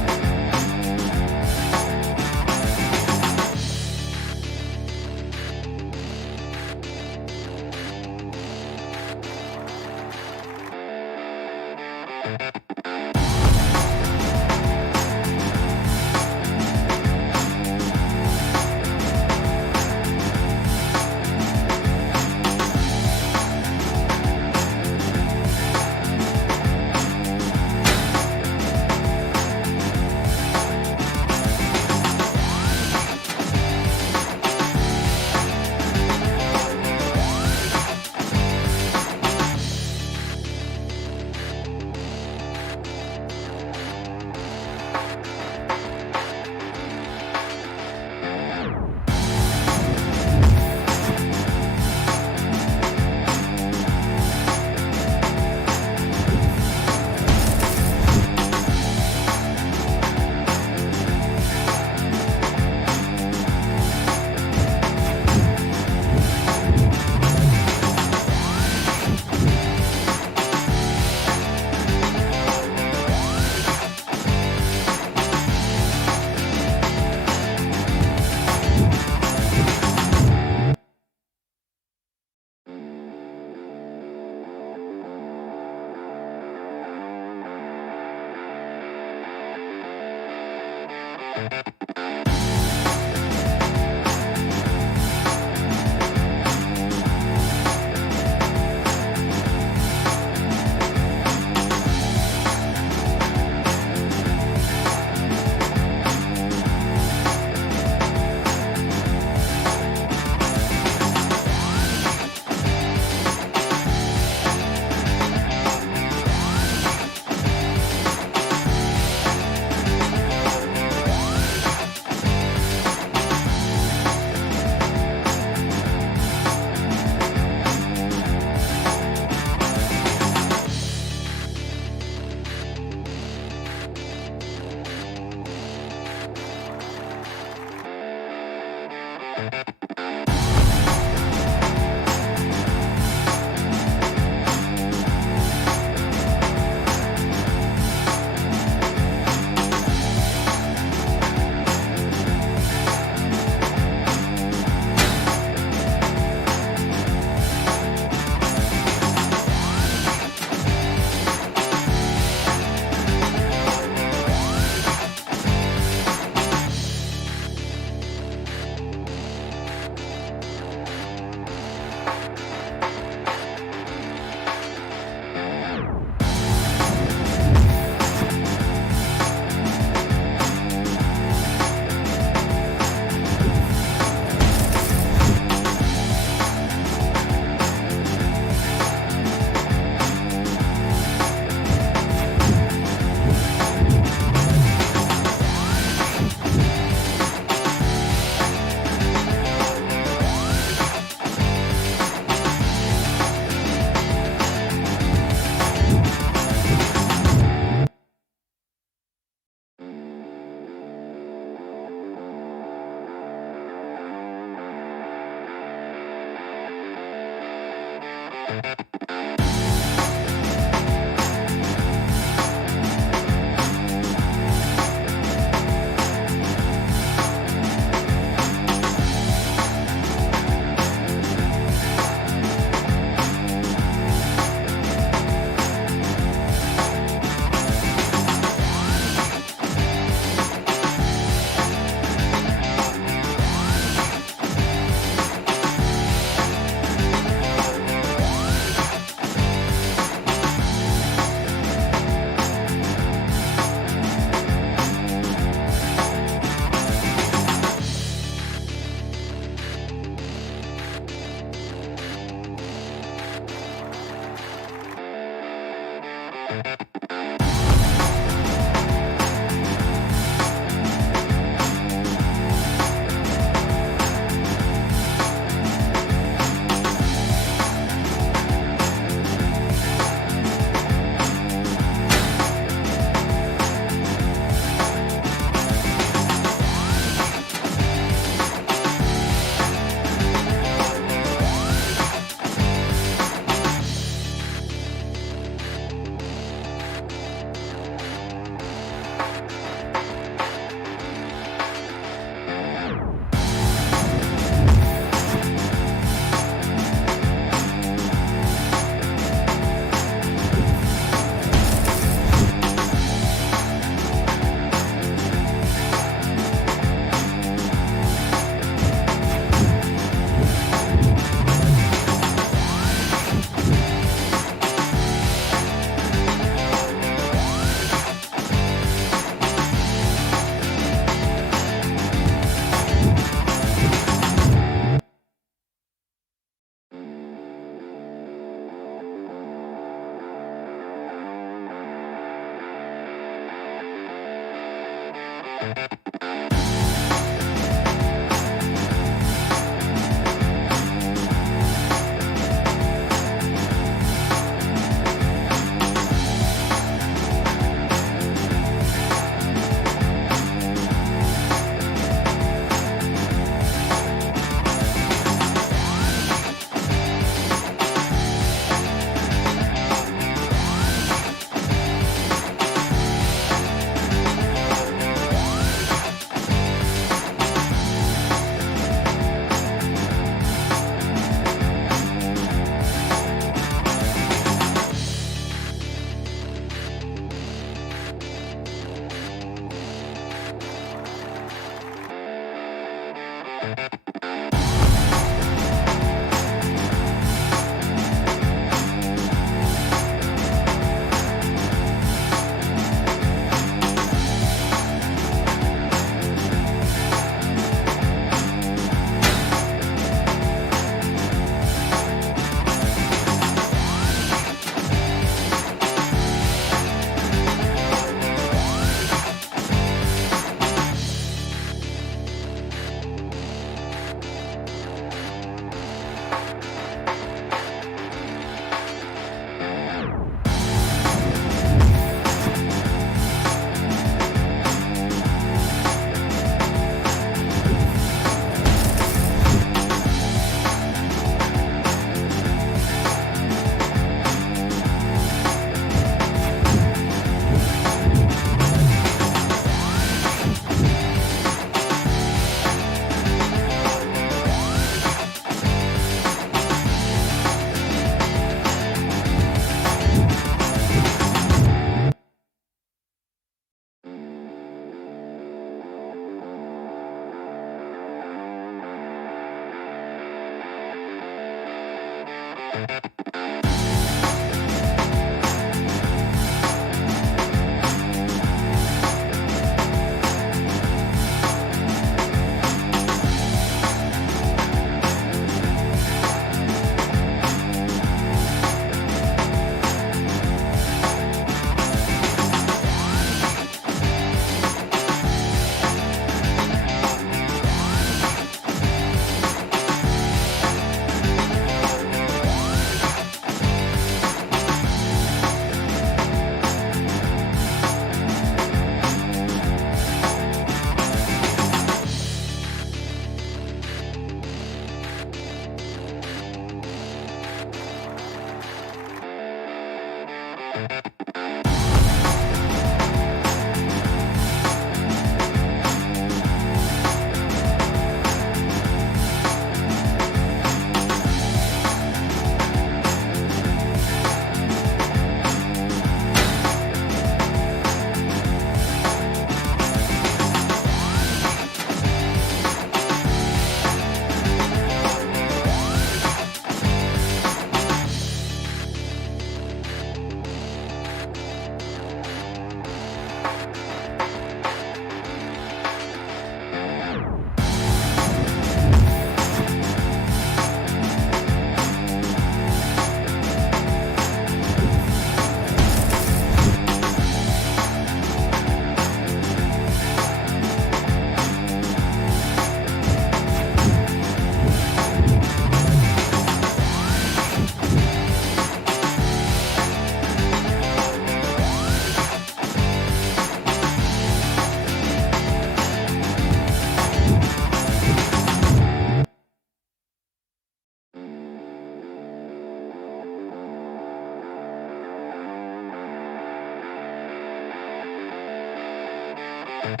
Forward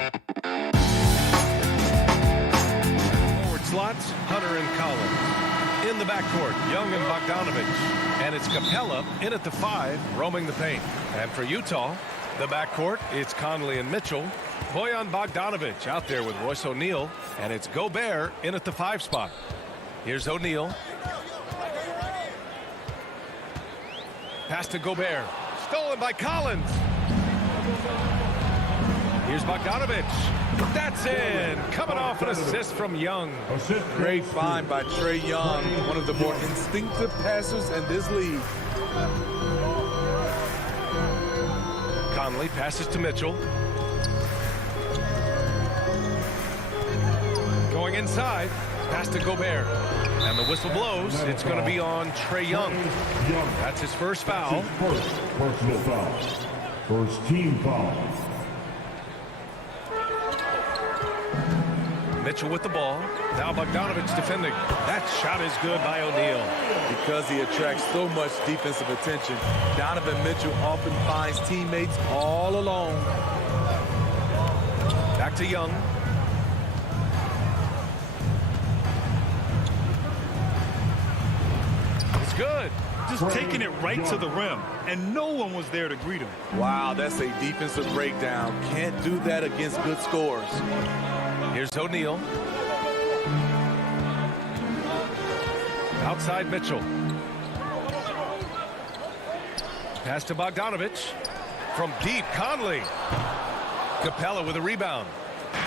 slots, Hunter and Collins. In the backcourt, Young and Bogdanovich. And it's Capella in at the 5, roaming the paint. And for Utah, the backcourt, it's Conley and Mitchell. Bojan Bogdanovich out there with Royce O'Neal. And it's Gobert in at the 5 spot. Here's O'Neal. Pass to Gobert. Stolen by Collins. Here's Bogdanovich. That's in. Coming off an assist from Young. Great find by Trae Young, one of the more instinctive passers in this league. Conley passes to Mitchell. Going inside. Pass to Gobert. And the whistle blows. It's going to be on Trae Young. That's his first foul. First personal foul. First team foul. Mitchell with the ball. Now Bogdanovich defending. That shot is good by O'Neal. Because he attracts so much defensive attention, Donovan Mitchell often finds teammates all alone. Back to Young. It's good. Just taking it right to the rim, and no one was there to greet him. Wow, that's a defensive breakdown. Can't do that against good scores. Here's O'Neal. Outside Mitchell. Pass to Bogdanovich. From deep, Conley. Capella with a rebound.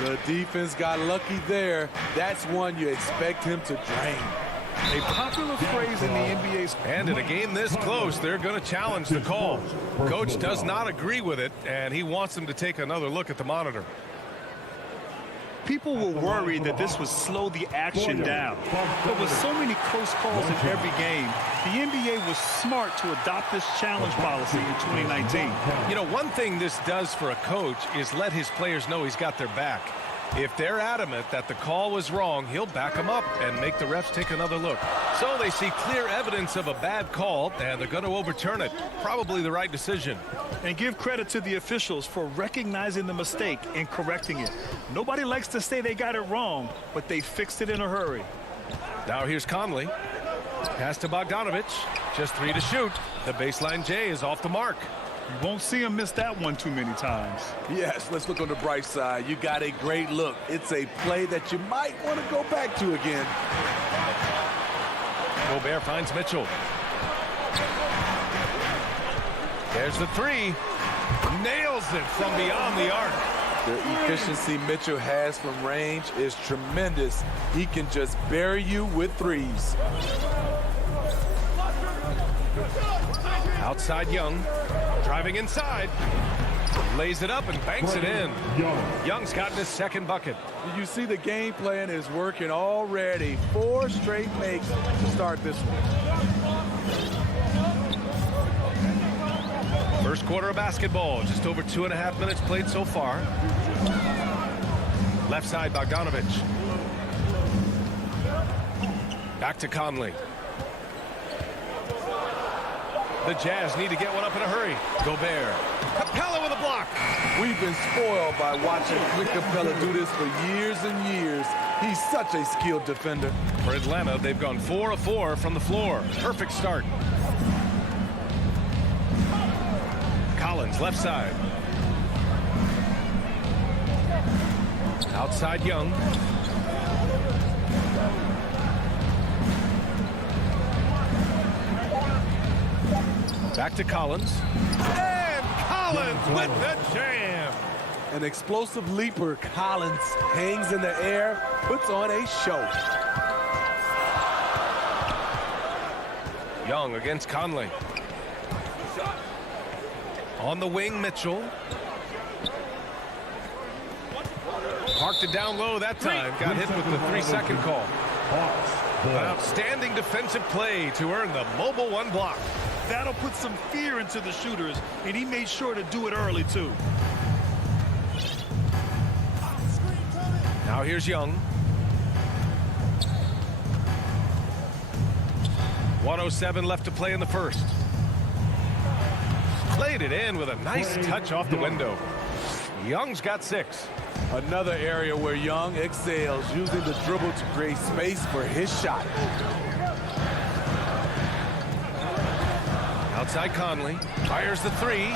The defense got lucky there. That's one you expect him to drain. A popular phrase in the NBA. And in a game this close, they're going to challenge the call. Coach does not agree with it, and he wants them to take another look at the monitor. People were worried that this would slow the action down. But with so many close calls in every game, the NBA was smart to adopt this challenge policy in 2019. You know, one thing this does for a coach is let his players know he's got their back. If they're adamant that the call was wrong, he'll back them up and make the refs take another look. So they see clear evidence of a bad call, and they're going to overturn it. Probably the right decision. And give credit to the officials for recognizing the mistake and correcting it. Nobody likes to say they got it wrong, but they fixed it in a hurry. Now here's Conley. Pass to Bogdanovich. Just 3 to shoot. The baseline J is off the mark. You won't see him miss that one too many times. Yes, let's look on the bright side. You got a great look. It's a play that you might want to go back to again. Gobert finds Mitchell. There's the 3. Nails it from beyond the arc. The efficiency Mitchell has from range is tremendous. He can just bury you with threes. Outside Young. Driving inside. Lays it up and banks it in. Young's gotten his second bucket. You see the game plan is working already. 4 straight makes to start this one. First quarter of basketball. Just over 2.5 minutes played so far. Left side Bogdanovich. Back to Conley. The Jazz need to get one up in a hurry. Gobert. Capella with a block. We've been spoiled by watching Clint Capella do this for years and years. He's such a skilled defender. For Atlanta, they've gone 4 of 4 from the floor. Perfect start. Collins, left side. Outside Young. Back to Collins. And Collins with the jam. An explosive leaper, Collins hangs in the air, puts on a show. Young against Conley. On the wing, Mitchell. Parked it down low that time. Got hit with the 3-second call. An outstanding defensive play to earn the mobile 1 block. That'll put some fear into the shooters, and he made sure to do it early, too. Now here's Young. 1:07 left to play in the first. Played it in with a nice touch off the window. Young's got 6. Another area where Young excels, using the dribble to create space for his shot. Outside Conley, fires the three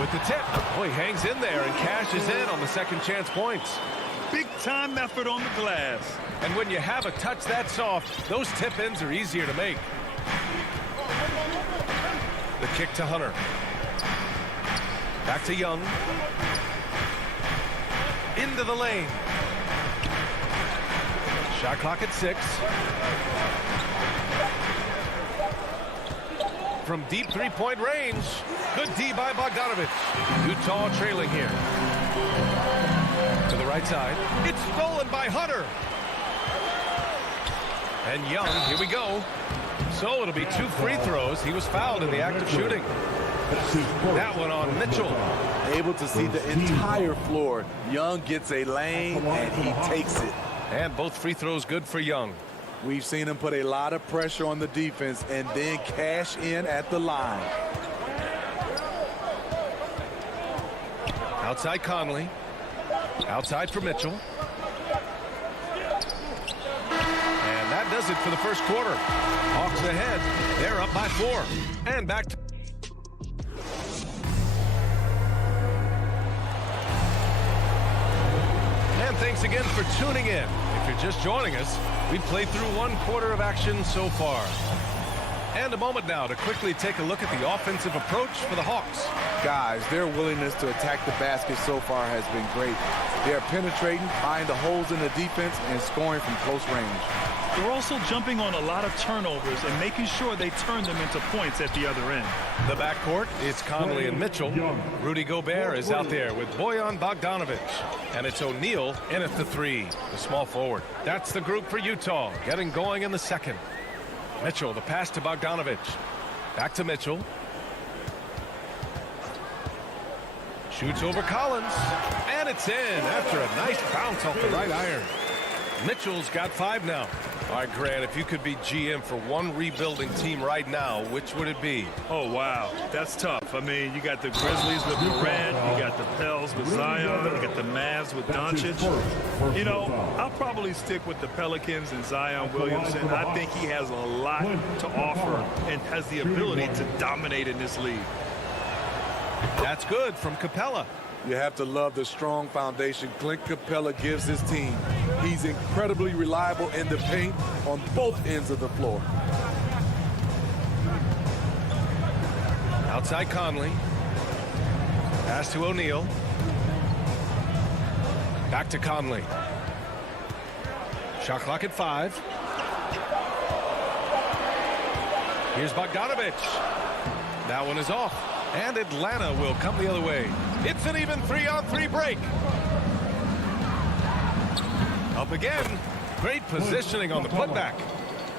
with the tip. Oh, he hangs in there and cashes in on the second chance points. Big time effort on the glass. And when you have a touch that soft, those tip-ins are easier to make. The kick to Hunter. Back to Young. Into the lane. Shot clock at 6. From deep three-point range. Good D by Bogdanovich. Utah trailing here. To the right side. It's stolen by Hunter. And Young, here we go. So it'll be 2 free throws. He was fouled in the act of shooting. That one on Mitchell. Able to see the entire floor. Young gets a lane, and he takes it. And both free throws good for Young. We've seen him put a lot of pressure on the defense and then cash in at the line. Outside Conley. Outside for Mitchell. And that does it for the first quarter. Hawks ahead. They're up by 4. And back to... And thanks again for tuning in. If you're just joining us, we've played through 1 quarter of action so far. And a moment now to quickly take a look at the offensive approach for the Hawks. Guys, their willingness to attack the basket so far has been great. They're penetrating, finding the holes in the defense, and scoring from close range. They're also jumping on a lot of turnovers and making sure they turn them into points at the other end. The backcourt is Conley and Mitchell. Rudy Gobert is out there with Bojan Bogdanovich. And it's O'Neal in at the 3, the small forward. That's the group for Utah, getting going in the second. Mitchell, the pass to Bogdanovich. Back to Mitchell. Shoots over Collins. And it's in after a nice bounce off the right iron. Mitchell's got 5 now. All right, Grant, if you could be GM for one rebuilding team right now, which would it be? Oh, wow. That's tough. I mean, you got the Grizzlies with Durant, you got the Pels with Zion, you got the Mavs with Doncic. You know, I'll probably stick with the Pelicans and Zion Williamson. I think he has a lot to offer and has the ability to dominate in this league. That's good from Capella. You have to love the strong foundation Clint Capella gives his team. He's incredibly reliable in the paint on both ends of the floor. Outside Conley. Pass to O'Neal. Back to Conley. Shot clock at 5. Here's Bogdanovich. That one is off. And Atlanta will come the other way. It's an even 3-on-3 break. Up again. Great positioning on the putback.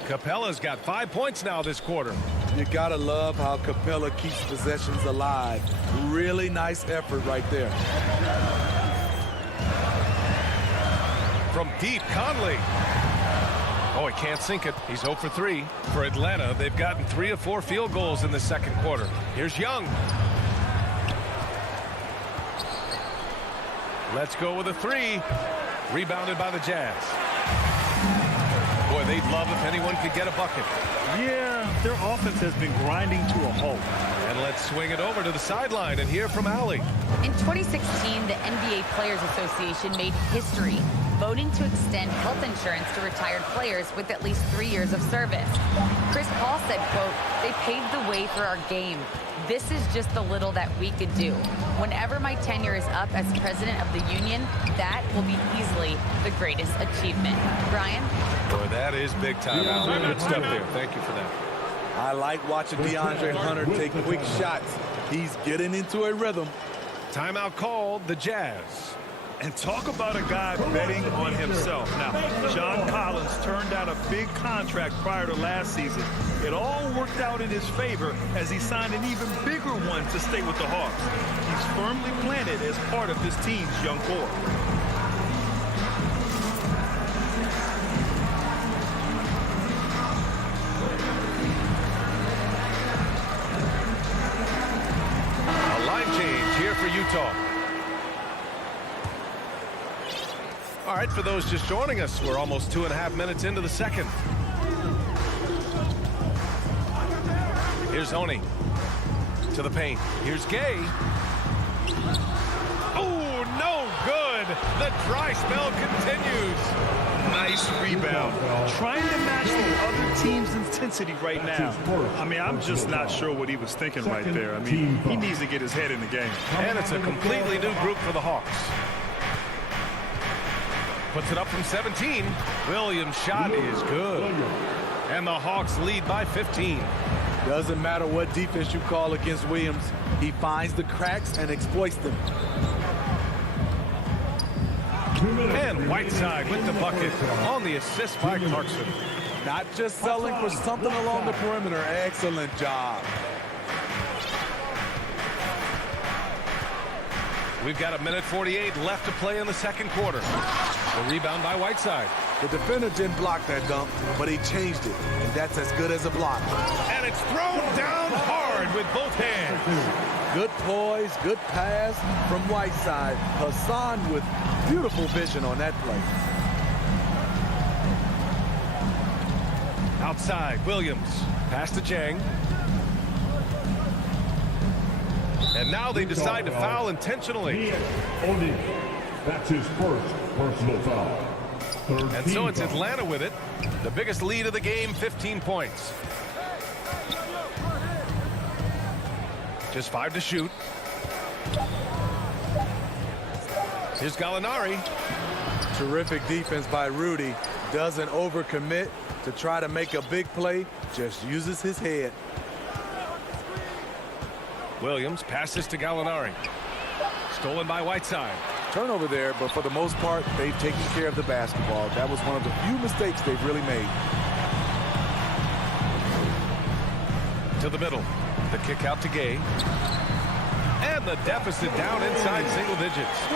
Capella's got 5 points now this quarter. You gotta love how Capella keeps possessions alive. Really nice effort right there. From deep, Conley. Oh, he can't sink it. He's 0 for 3. For Atlanta, they've gotten 3 of 4 field goals in the second quarter. Here's Young. Let's go with a 3. Rebounded by the Jazz. Boy, they'd love if anyone could get a bucket. Yeah, their offense has been grinding to a halt. And let's swing it over to the sideline and hear from Allie. In 2016, the NBA Players Association made history, voting to extend health insurance to retired players with at least 3 years of service. Chris Paul said, quote, "They paved the way for our game. This is just the little that we could do. Whenever my tenure is up as president of the union, that will be easily the greatest achievement." Brian? Boy, that is big time out. Good stuff there. Thank you for that. I like watching DeAndre Hunter take quick shots. He's getting into a rhythm. Timeout called, the Jazz. And talk about a guy betting on himself. Now, John Collins turned down a big contract prior to last season. It all worked out in his favor as he signed an even bigger one to stay with the Hawks. He's firmly planted as part of this team's young core. A line change here for Utah. All right, for those just joining us, we're almost 2.5 minutes into the second. Here's Oni to the paint. Here's Gay. Oh, no good. The dry spell continues. Nice rebound. Trying to match the other team's intensity right now. I mean, I'm just not sure what he was thinking right there. I mean, he needs to get his head in the game. And it's a completely new group for the Hawks. Puts it up from 17. Williams' shot is good. And the Hawks lead by 15. Doesn't matter what defense you call against Williams. He finds the cracks and exploits them. And Whiteside with the bucket on the assist by Clarkson. Not just selling for something along the perimeter. Excellent job. We've got 1:48 left to play in the second quarter. The rebound by Whiteside. The defender didn't block that dunk, but he changed it, and that's as good as a block. And it's thrown down hard with both hands. Good poise, good pass from Whiteside. Hassan with beautiful vision on that play. Outside, Williams. Pass to Jang. And now they decide to foul intentionally. That's his first personal foul. And so it's Atlanta with it. The biggest lead of the game, 15 points. Just 5 to shoot. Here's Gallinari. Terrific defense by Rudy. Doesn't overcommit to try to make a big play. Just uses his head. Williams passes to Gallinari. Stolen by Whiteside. Turnover there, but for the most part, they've taken care of the basketball. That was one of the few mistakes they've really made. To the middle. The kick out to Gay. And the deficit down inside single digits.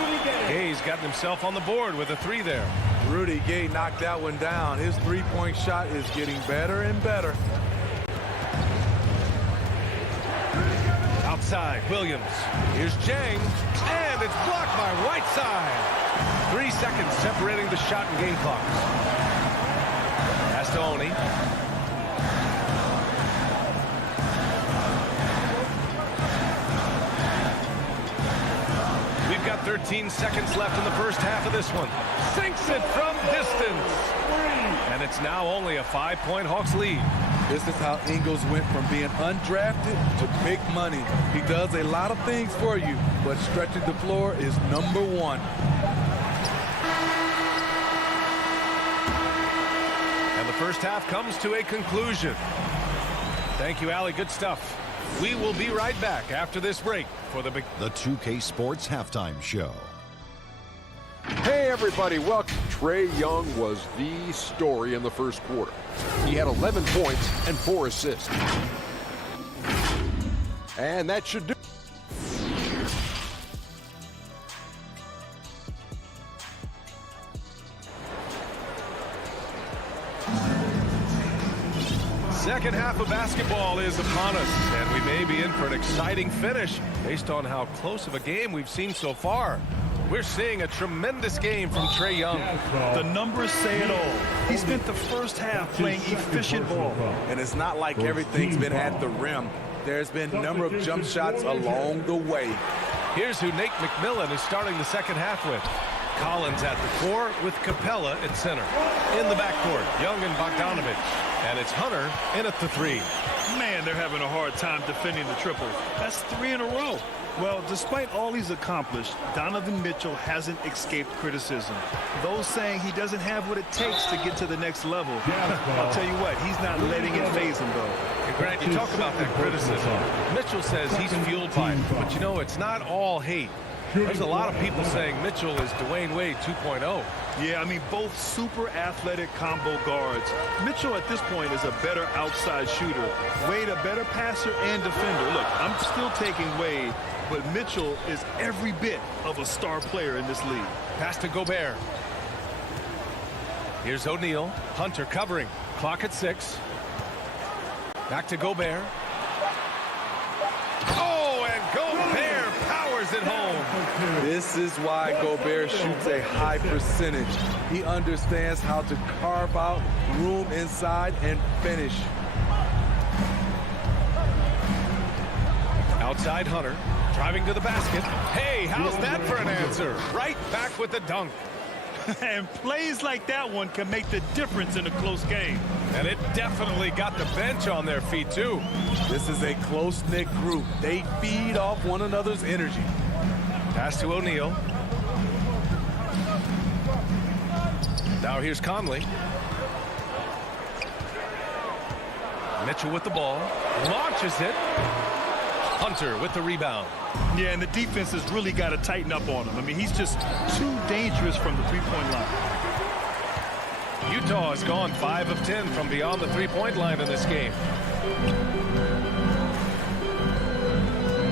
Gay's gotten himself on the board with a 3 there. Rudy Gay knocked that one down. His three-point shot is getting better and better. Outside, Williams. Here's Jang. And it's blocked by Whiteside. 3 seconds separating the shot and game clocks. Pass to Oni. We've got 13 seconds left in the first half of this one. Sinks it from distance. And it's now only a 5-point Hawks lead. This is how Ingles went from being undrafted to big money. He does a lot of things for you, but stretching the floor is number one. And the first half comes to a conclusion. Thank you, Allie. Good stuff. We will be right back after this break for the 2K Sports Halftime Show. Hey everybody, welcome. Trae Young was the story in the first quarter. He had 11 points and 4 assists. And that should do. Second half of basketball is upon us, and we may be in for an exciting finish based on how close of a game we've seen so far. We're seeing a tremendous game from Trae Young. The numbers say it all. He spent the first half playing efficient ball. And it's not like everything's been at the rim. There's been a number of jump shots along the way. Here's who Nate McMillan is starting the second half with. Collins at the 4 with Capella at center. In the backcourt, Young and Bogdanovich. And it's Hunter in at the 3. Man, they're having a hard time defending the triple. That's 3 in a row. Well, despite all he's accomplished, Donovan Mitchell hasn't escaped criticism. Those saying he doesn't have what it takes to get to the next level. I'll tell you what, he's not letting it faze him, though. And Grant, you talk about that criticism. Mitchell says he's fueled by it, but you know, it's not all hate. There's a lot of people saying Mitchell is Dwayne Wade 2.0. Yeah, I mean, both super athletic combo guards. Mitchell at this point is a better outside shooter. Wade a better passer and defender. Look, I'm still taking Wade, but Mitchell is every bit of a star player in this league. Pass to Gobert. Here's O'Neal. Hunter covering. Clock at 6. Back to Gobert. Oh, and Gobert powers it home. This is why Gobert shoots a high percentage. He understands how to carve out room inside and finish. Outside Hunter, driving to the basket. Hey, how's that for an answer? Right back with the dunk. And plays like that one can make the difference in a close game. And it definitely got the bench on their feet, too. This is a close-knit group. They feed off one another's energy. Pass to O'Neal. Now here's Conley. Mitchell with the ball. Launches it. Hunter with the rebound. Yeah, and the defense has really got to tighten up on him. I mean, he's just too dangerous from the three-point line. Utah has gone 5 of 10 from beyond the three-point line in this game.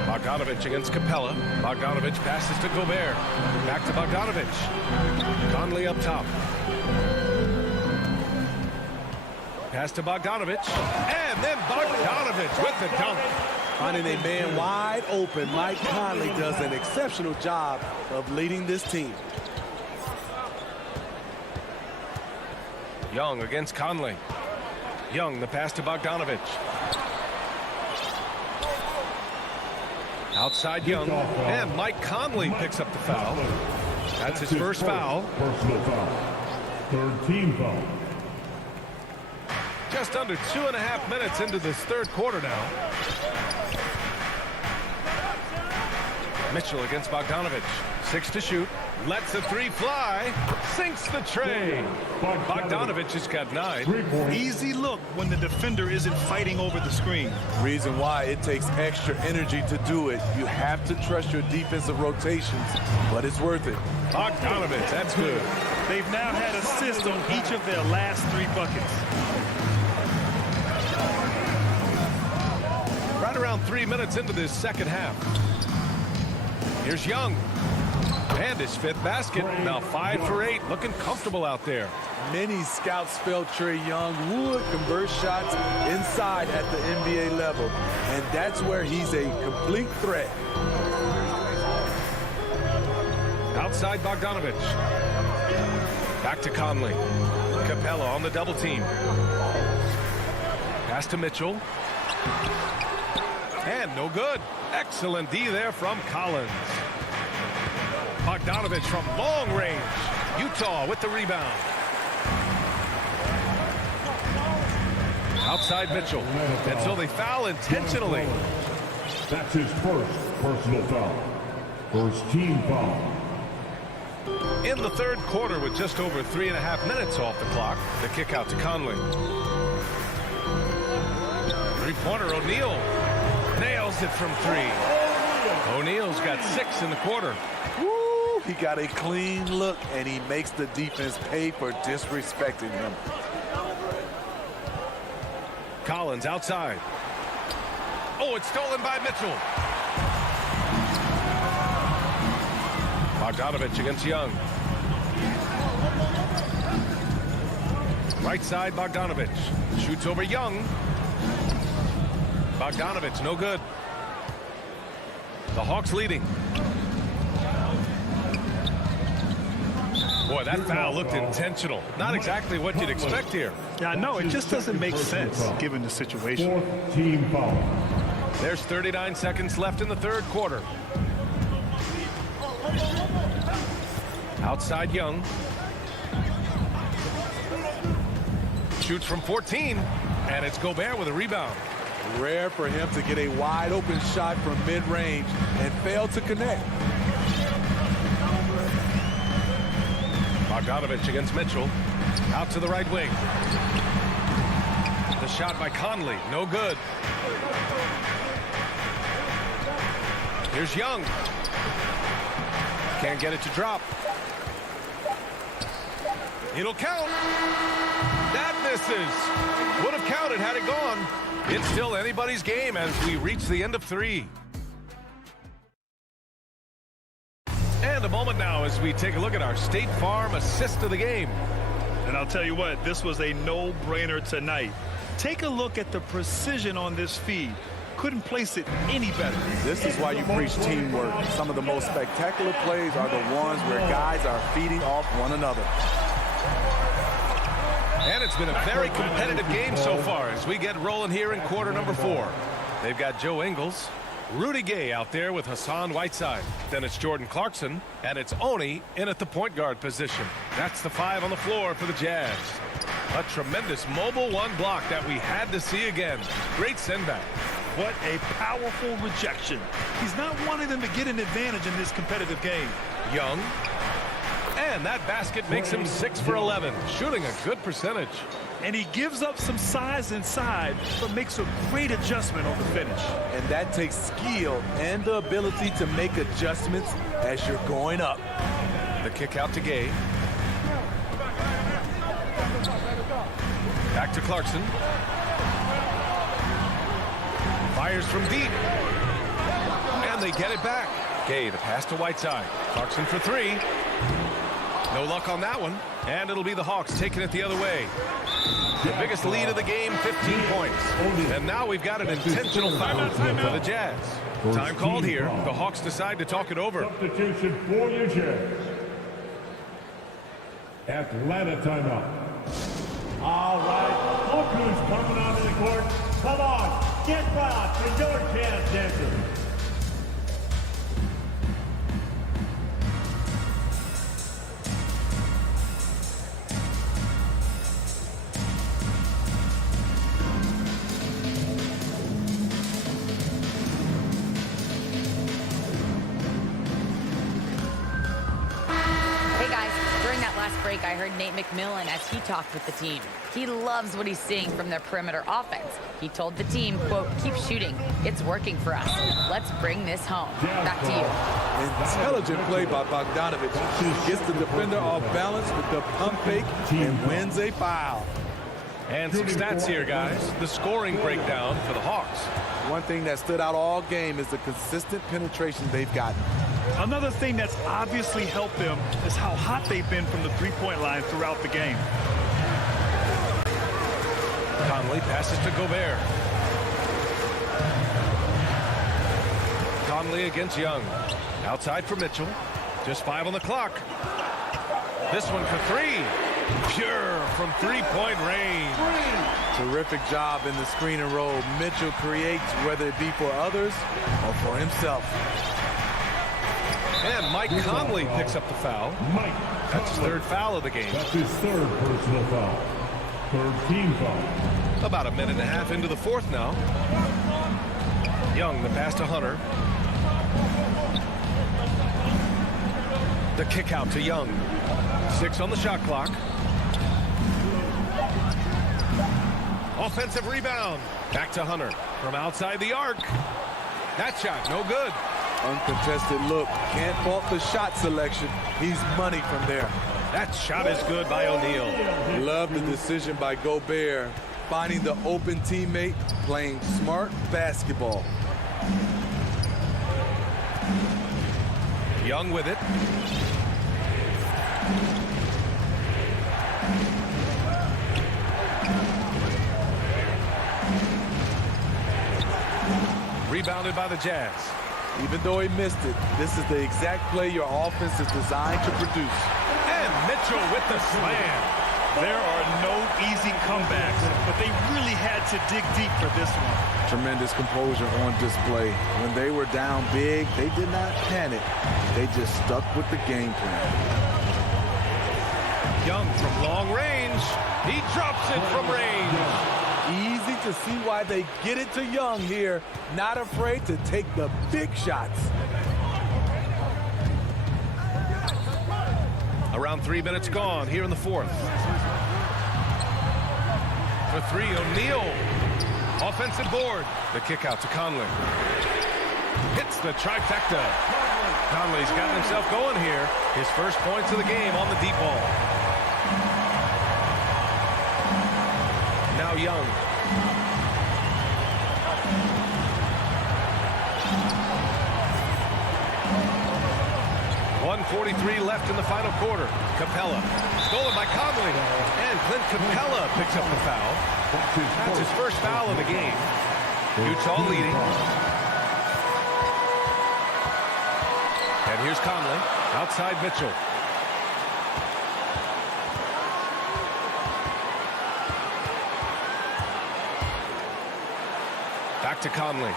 Bogdanovich against Capella. Bogdanovich passes to Gobert. Back to Bogdanovich. Conley up top. Pass to Bogdanovich. And then Bogdanovich with the dunk. Finding a man wide open, Mike Conley does an exceptional job of leading this team. Young against Conley. Young, the pass to Bogdanovich. Outside Young. And Mike Conley picks up the foul. That's his first foul. Personal foul. Third team foul. Just under 2.5 minutes into this third quarter now. Mitchell against Bogdanovich. 6 to shoot. Lets the three fly. Sinks the tray. Bogdanovich has got 9. Easy look when the defender isn't fighting over the screen. Reason why it takes extra energy to do it. You have to trust your defensive rotations, but it's worth it. Bogdanovich, that's good. They've now had assists on each of their last 3 buckets. Right around 3 minutes into this second half. Here's Young. And his 5th basket. Now 5 for 8. Looking comfortable out there. Many scouts felt Trae Young would convert shots inside at the NBA level. And that's where he's a complete threat. Outside Bogdanovich. Back to Conley. Capella on the double team. Pass to Mitchell. And no good. Excellent D there from Collins. Bogdanovich from long range. Utah with the rebound. Outside Mitchell. And so they foul intentionally. That's his first personal foul. First team foul. In the third quarter with just over 3.5 minutes off the clock. The kick out to Conley. Three-pointer O'Neal. Nails it from 3. O'Neal's got 6 in the quarter. Woo, he got a clean look, and he makes the defense pay for disrespecting him. Collins outside. Oh, it's stolen by Mitchell. Bogdanovich against Young. Right side, Bogdanovich. Shoots over Young. Bogdanovich, no good. The Hawks leading. Boy, that foul looked intentional. Not exactly what you'd expect here. Yeah, no, it just doesn't make sense given the situation. Fourth team foul. There's 39 seconds left in the third quarter. Outside Young. Shoots from 14, and it's Gobert with a rebound. Rare for him to get a wide open shot from mid-range and fail to connect. Bogdanovich against Mitchell. Out to the right wing. The shot by Conley, no good. Here's Young. Can't get it to drop. It'll count. That misses. Would have counted had it gone. It's still anybody's game as we reach the end of 3. And a moment now as we take a look at our State Farm assist of the game. And I'll tell you what, this was a no-brainer tonight. Take a look at the precision on this feed. couldn't place it any better. This is why you preach teamwork. Some of the most spectacular plays are the ones where guys are feeding off one another. And it's been a very competitive game so far as we get rolling here in quarter number 4. They've got Joe Ingles, Rudy Gay out there with Hassan Whiteside. Then it's Jordan Clarkson, and it's Oni in at the point guard position. That's the 5 on the floor for the Jazz. A tremendous mobile one block that we had to see again. Great send back. What a powerful rejection. He's not wanting them to get an advantage in this competitive game. Young. And that basket makes him 6 for 11, shooting a good percentage. And he gives up some size inside, but makes a great adjustment on the finish. And that takes skill and the ability to make adjustments as you're going up. The kick out to Gay. Back to Clarkson. Fires from deep. And they get it back. Gay, the pass to Whiteside. Clarkson for 3. No luck on that one. And it'll be the Hawks taking it the other way. The biggest lead of the game, 15 points. And now we've got an intentional foul for the Jazz. Time called here. The Hawks decide to talk it over. Substitution for your Jazz. Atlanta timeout. All right, look who's coming onto the court. Come on, get round for your Jazz dancers. Break, I heard Nate McMillan as he talked with the team. He loves what he's seeing from their perimeter offense. He told the team, quote, keep shooting. It's working for us. Let's bring this home. Back to you. Intelligent play by Bogdanovich. Gets the defender off balance with the pump fake and wins a foul. And some stats here, guys. The scoring breakdown for the Hawks. One thing that stood out all game is the consistent penetration they've gotten. Another thing that's obviously helped them is how hot they've been from the three-point line throughout the game. Conley passes to Gobert. Conley against Young. Outside for Mitchell. Just 5 on the clock. This one for 3. Pure from three-point range. Terrific job in the screen and roll. Mitchell creates, whether it be for others or for himself. And Mike Conley picks up the foul. That's his 3rd foul of the game. That's his 3rd personal foul. 3rd team foul. About a minute and a half into the 4th now. Young, the pass to Hunter. The kick out to Young. 6 on the shot clock. Offensive rebound. Back to Hunter from outside the arc. That shot, no good. Uncontested look. Can't fault the shot selection. He's money from there. That shot is good by O'Neal. Love the decision by Gobert. Finding the open teammate, playing smart basketball. Young with it. Rebounded by the Jazz. Even though he missed it, this is the exact play your offense is designed to produce. And Mitchell with the slam. There are no easy comebacks, but they really had to dig deep for this one. Tremendous composure on display. When they were down big, they did not panic. They just stuck with the game plan. Young from long range. He drops it from range. Easy to see why they get it to Young here. Not afraid to take the big shots. Around 3 minutes gone here in the 4th. For 3, O'Neal. Offensive board. The kick out to Conley. Hits the trifecta. Conley's gotten himself going here. His first points of the game on the deep ball. Now Young. .143 left in the final quarter. Capella. Stolen by Conley. And Clint Capella picks up the foul. That's his first foul of the game. Utah leading. And here's Conley. Outside Mitchell. Back to Conley.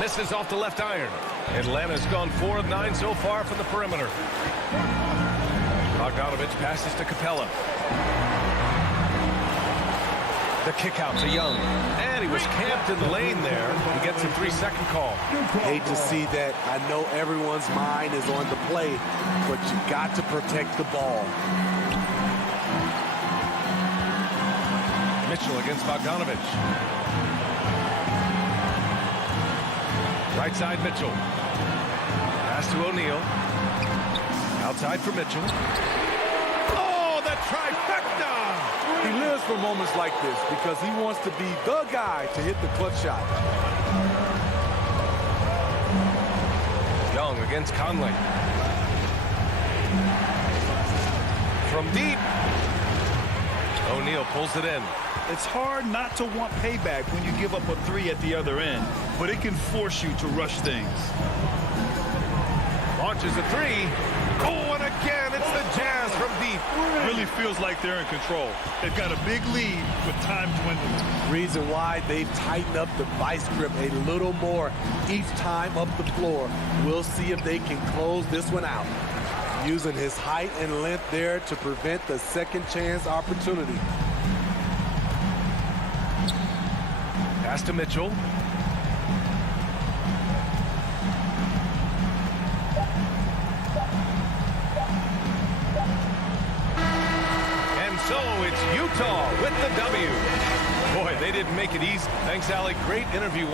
Misses off the left iron. Atlanta's gone 4 of 9 so far from the perimeter. Bogdanovich passes to Capella. The kick out to Young. And he was camped in the lane there. He gets a 3-second call. Hate to see that. I know everyone's mind is on the play, but you got to protect the ball. Mitchell against Bogdanovich. Right side Mitchell. Pass to O'Neal. Outside for Mitchell. Oh, the trifecta! He lives for moments like this because he wants to be the guy to hit the clutch shot. Young against Conley. From deep. O'Neal pulls it in. It's hard not to want payback when you give up a 3 at the other end, but it can force you to rush things. Launches a 3. Oh, and again, it's the Jazz from deep. Really feels like they're in control. They've got a big lead with time dwindling. Reason why they've tightened up the vice grip a little more each time up the floor. We'll see if they can close this one out. Using his height and length there to prevent the second chance opportunity. Pass to Mitchell. And so it's Utah with the W. Boy, they didn't make it easy. Thanks, Allie. Great interview.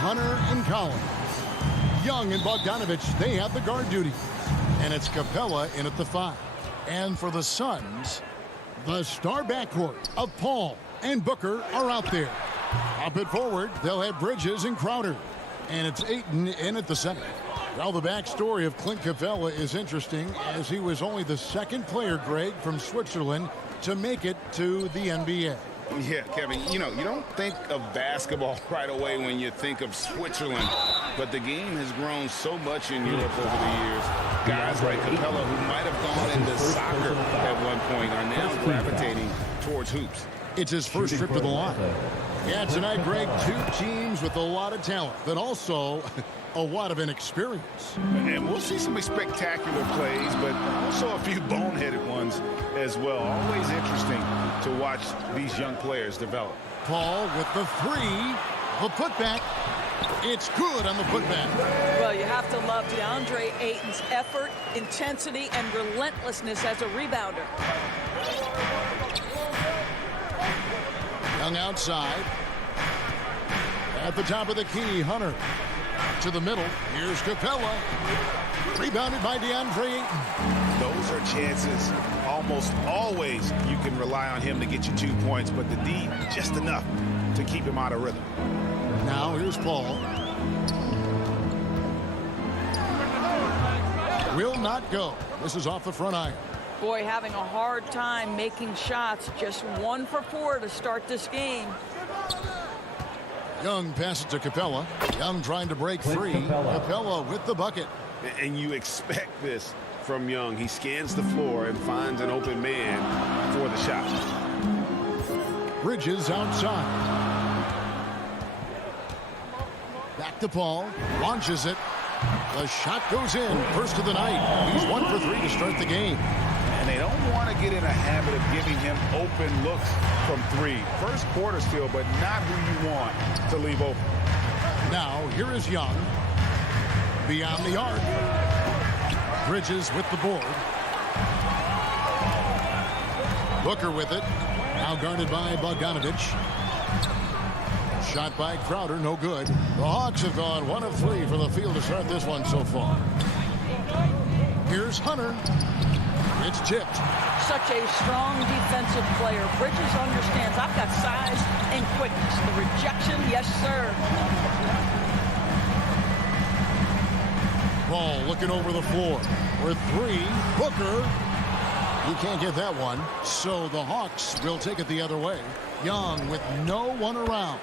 Hunter and Collins. Young and Bogdanovich, they have the guard duty. And it's Capella in at the 5. And for the Suns, the star backcourt of Paul and Booker are out there. Up it forward, they'll have Bridges and Crowder. And it's Ayton in at the 7. Well, the backstory of Clint Capella is interesting, as he was only the second player, Greg, from Switzerland to make it to the NBA. Yeah, Kevin, you don't think of basketball right away when you think of Switzerland, but the game has grown so much in Europe over the years. Guys like Capella, who might have gone into soccer at one point, are now gravitating towards hoops. It's his first trip to the line. Yeah, tonight, Greg, 2 teams with a lot of talent, but also a lot of inexperience. And we'll see some spectacular plays, but also a few boneheaded ones as well. Always interesting to watch these young players develop. Paul with the 3, the putback. It's good on the putback. Well, you have to love DeAndre Ayton's effort, intensity, and relentlessness as a rebounder. Young outside. At the top of the key, Hunter. To the middle. Here's Capella. Rebounded by DeAndre Ayton. Those are chances almost always you can rely on him to get you 2 points, but the D just enough to keep him out of rhythm. Now here's Paul. Will not go. This is off the front iron. Boy, having a hard time making shots. Just 1 for 4 to start this game. Young passes to Capella. Young trying to break free. Capella with the bucket. And you expect this from Young. He scans the floor and finds an open man for the shot. Bridges outside. Back to Paul. Launches it. The shot goes in. First of the night. He's 1 for 3 to start the game. And they don't want to get in a habit of giving him open looks from 3. First quarter still, but not who you want to leave open. Now, here is Young. Beyond the arc. Bridges with the board. Booker with it. Now guarded by Bogdanovich. Shot by Crowder, no good. The Hawks have gone 1 of 3 from the field to start this one so far. Here's Hunter. It's tipped. Such a strong defensive player. Bridges understands I've got size and quickness. The rejection, yes, sir. Ball looking over the floor. For 3, Booker. He can't get that one. So the Hawks will take it the other way. Young with no one around.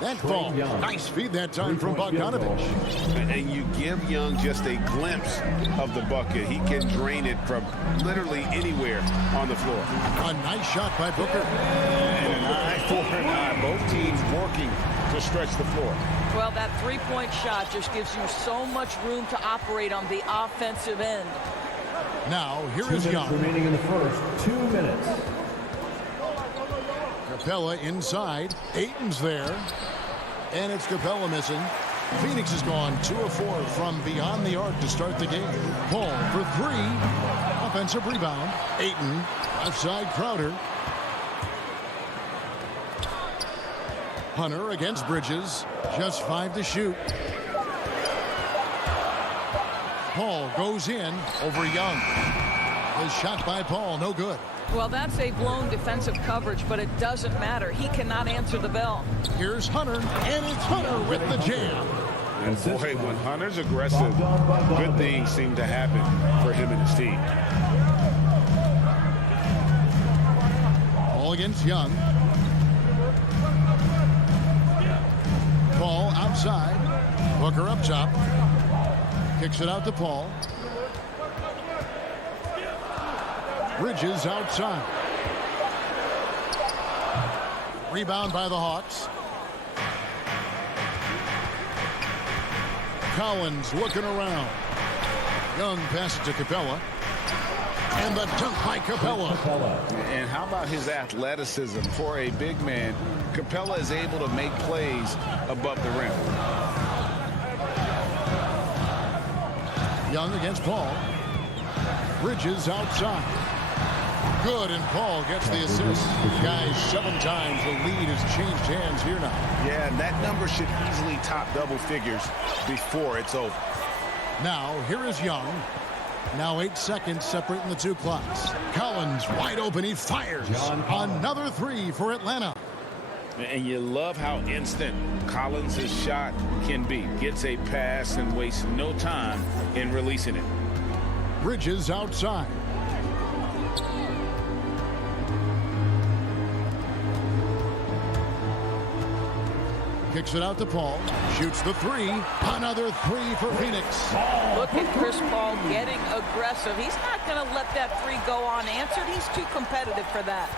That ball, nice feed that time from Bogdanovich. And you give Young just a glimpse of the bucket. He can drain it from literally anywhere on the floor. A nice shot by Booker. And an eye for an eye. Both teams working to stretch the floor. Well, that 3-point shot just gives you so much room to operate on the offensive end. Now, here is Young. Remaining in the first, 2 minutes. Capella inside. Ayton's there. And it's Capella missing. Phoenix has gone 2 of 4 from beyond the arc to start the game. Paul for 3. Offensive rebound. Ayton. Outside Crowder. Hunter against Bridges. Just 5 to shoot. Paul goes in over Young. The shot by Paul, no good. Well, that's a blown defensive coverage, but it doesn't matter. He cannot answer the bell. Here's Hunter, and it's Hunter with the jam. And boy, when Hunter's aggressive, good things seem to happen for him and his team. Paul against Young. Paul outside. Booker up top. Kicks it out to Paul. Bridges outside. Rebound by the Hawks. Collins looking around. Young passes to Capella. And the dunk by Capella. And how about his athleticism? For a big man, Capella is able to make plays above the rim. Young against Paul. Bridges outside. Good, and Paul gets the assist. Guys, 7 times the lead has changed hands here now. Yeah, and that number should easily top double figures before it's over. Now, here is Young. Now 8 seconds separating the two clocks. Collins wide open. He fires. Another 3 for Atlanta. And you love how instant Collins' shot can be. Gets a pass and wastes no time in releasing it. Bridges outside. Kicks it out to Paul. Shoots the 3. Another 3 for Phoenix. Look at Chris Paul getting aggressive. He's not going to let that 3 go unanswered. He's too competitive for that.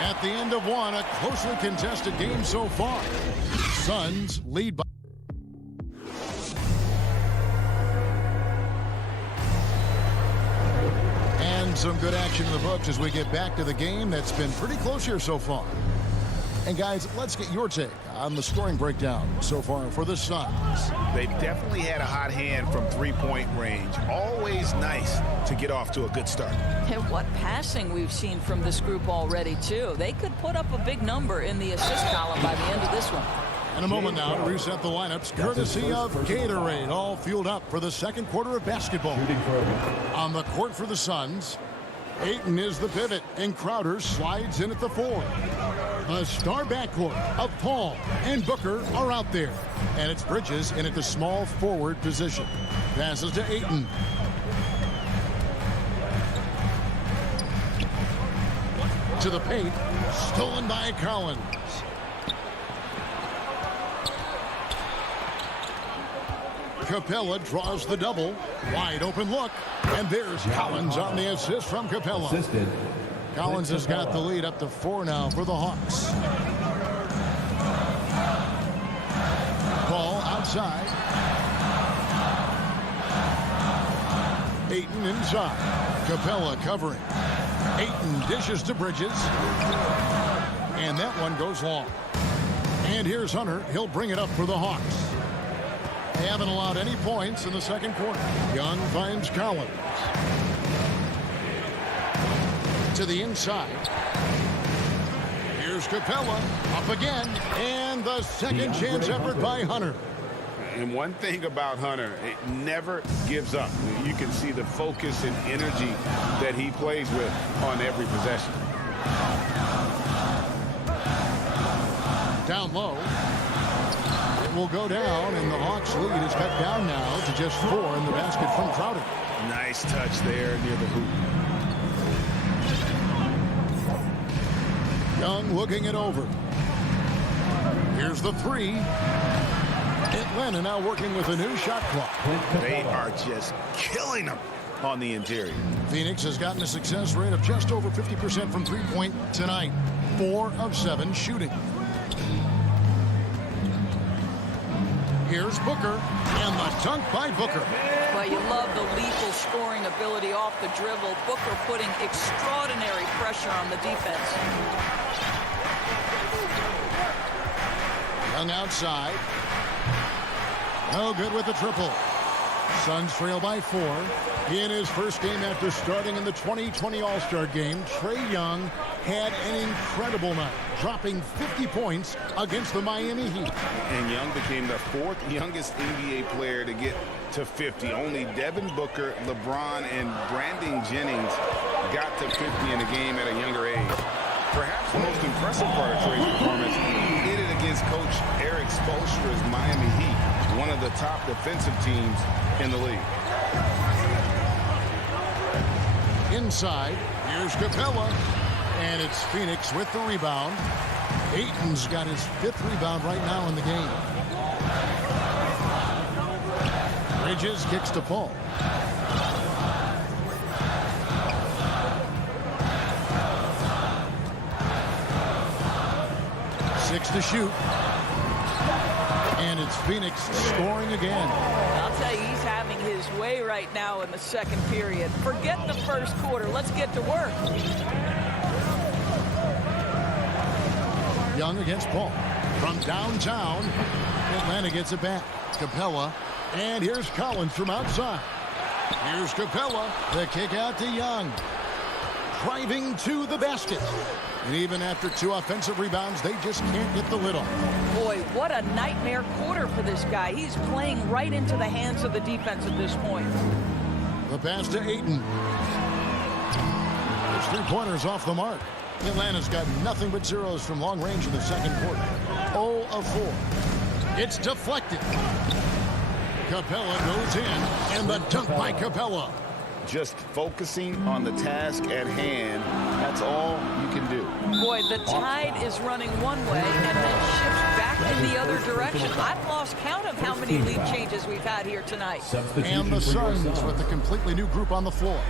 At the end of one, a closely contested game so far. Suns lead by. And some good action in the books as we get back to the game that's been pretty close here so far. And guys, let's get your take on the scoring breakdown so far for the Suns. They've definitely had a hot hand from three-point range. Always nice to get off to a good start. And what passing we've seen from this group already, too. They could put up a big number in the assist column by the end of this one. In a moment now to reset the lineups, courtesy of Gatorade, all fueled up for the second quarter of basketball. On the court for the Suns, Ayton is the pivot, and Crowder slides in at the 4. A star backcourt of Paul and Booker are out there. And it's Bridges in at the small forward position. Passes to Ayton. To the paint. Stolen by Collins. Capella draws the double. Wide open look. And there's Collins on the assist from Capella. Collins has got the lead up to 4 now for the Hawks. Ball outside. Ayton inside. Capella covering. Ayton dishes to Bridges. And that one goes long. And here's Hunter. He'll bring it up for the Hawks. They haven't allowed any points in the second quarter. Young finds Collins. To the inside. Here's Capella. Up again. And the second chance effort by Hunter. And one thing about Hunter, it never gives up. You can see the focus and energy that he plays with on every possession. Down low. It will go down, and the Hawks lead is cut down now to just 4 in the basket from Crowder. Nice touch there near the hoop. Young looking it over. Here's the 3. Atlanta now working with a new shot clock. They are just killing them on the interior. Phoenix has gotten a success rate of just over 50% from three-point tonight. 4 of 7 shooting. Here's Booker, and the dunk by Booker. Well, you love the lethal scoring ability off the dribble. Booker putting extraordinary pressure on the defense. Young outside. No good with the triple. Suns trail by 4. In his first game after starting in the 2020 All-Star game, Trae Young had an incredible night, dropping 50 points against the Miami Heat. And Young became the 4th youngest NBA player to get to 50. Only Devin Booker, LeBron, and Brandon Jennings got to 50 in a game at a younger age. Perhaps the most impressive part of Trae's performance, he did it against Coach Eric Spoelstra's Miami Heat, one of the top defensive teams in the league. Inside, here's Capella, and it's Phoenix with the rebound. Ayton's got his 5th rebound right now in the game. Bridges kicks to Paul. Six to shoot. And it's Phoenix scoring again. I'll tell you, he's having his way right now in the second period. Forget the first quarter. Let's get to work. Young against Paul. From downtown, Atlanta gets it back. Capella. And here's Collins from outside. Here's Capella. The kick out to Young. Driving to the basket. And even after 2 offensive rebounds, they just can't get the lid off. Boy, what a nightmare quarter for this guy. He's playing right into the hands of the defense at this point. The pass to Ayton. His 3-pointers off the mark. Atlanta's got nothing but zeros from long range in the second quarter. 0 of 4. It's deflected. Capella goes in, and the dunk by Capella. Just focusing on the task at hand, that's all you can do. Boy, the tide is running one way and then shifts back in the other direction. I've lost count of how many lead changes we've had here tonight. And the Suns with a completely new group on the floor.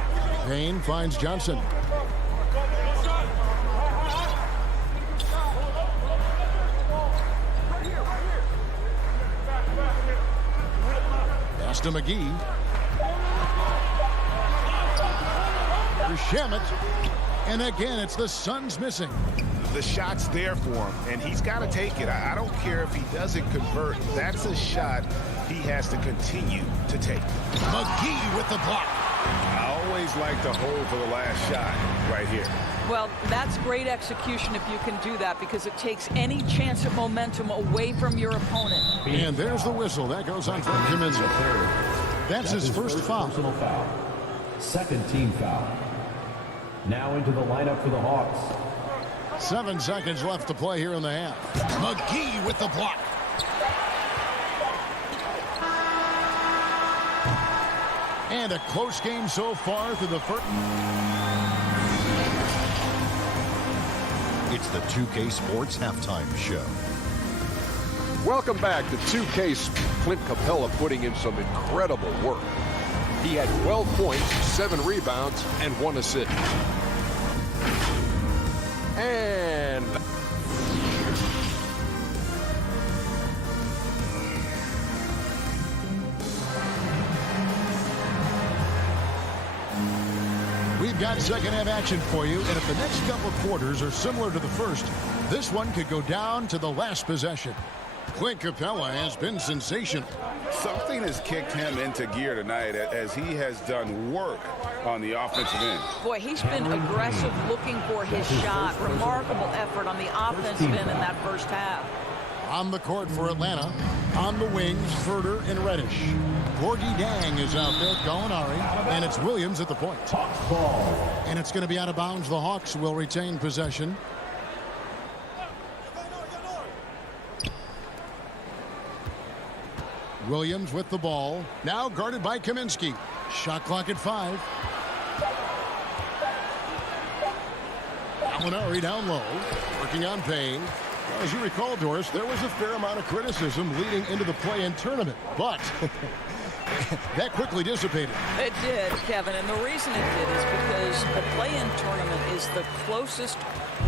Payne finds Johnson. Pass to McGee. Shamet, and again it's the Suns missing. The shot's there for him, and he's got to take it. I don't care if he doesn't convert. That's a shot he has to continue to take. McGee with the block. I always like to hold for the last shot right here. Well, that's great execution if you can do that, because it takes any chance of momentum away from your opponent. And there's the whistle. That goes on for Kaminsky. That's his first foul. Second team foul. Now into the lineup for the Hawks. 7 seconds left to play here in the half. McGee with the block. And a close game so far through the first. It's the 2K Sports Halftime Show. Welcome back to 2K. Clint Capella putting in some incredible work. He had 12 points, 7 rebounds, and 1 assist. And we've got second half action for you, and if the next couple quarters are similar to the first, this one could go down to the last possession. Clint Capella has been sensational. Something has kicked him into gear tonight as he has done work on the offensive end. Boy, he's been aggressive looking for his shot. Remarkable effort on the offensive end in that first half. On the court for Atlanta. On the wings, Furter and Reddish. Gorgie Dang is out there, Gallinari, and it's Williams at the point. And it's going to be out of bounds. The Hawks will retain possession. Williams with the ball. Now guarded by Kaminsky. Shot clock at 5. Gallinari down low. Working on Payne. Well, as you recall, Doris, there was a fair amount of criticism leading into the play-in tournament. But that quickly dissipated. It did, Kevin. And the reason it did is because the play-in tournament is the closest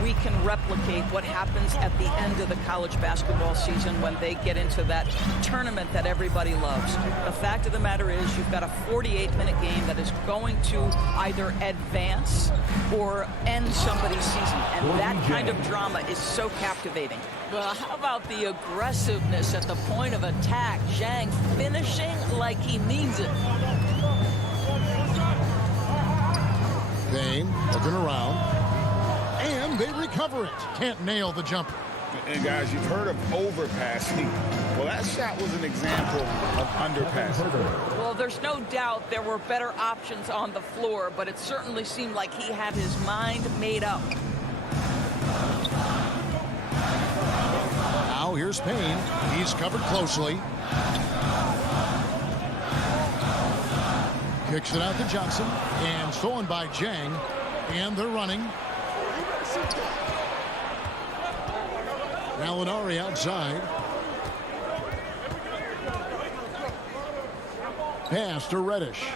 we can replicate what happens at the end of the college basketball season when they get into that tournament that everybody loves. The fact of the matter is you've got a 48-minute game that is going to either advance or end somebody's season. And that kind of drama is so captivating. Well, how about the aggressiveness at the point of attack? Zhang finishing like he means it. Payne looking around. And they recover it. Can't nail the jumper. And guys, you've heard of overpassing. Well, that shot was an example of underpassing. Well, there's no doubt there were better options on the floor, but it certainly seemed like he had his mind made up. Now here's Payne. He's covered closely. Kicks it out to Johnson. And stolen by Zhang. And they're running. Gallinari outside. Pass to Reddish.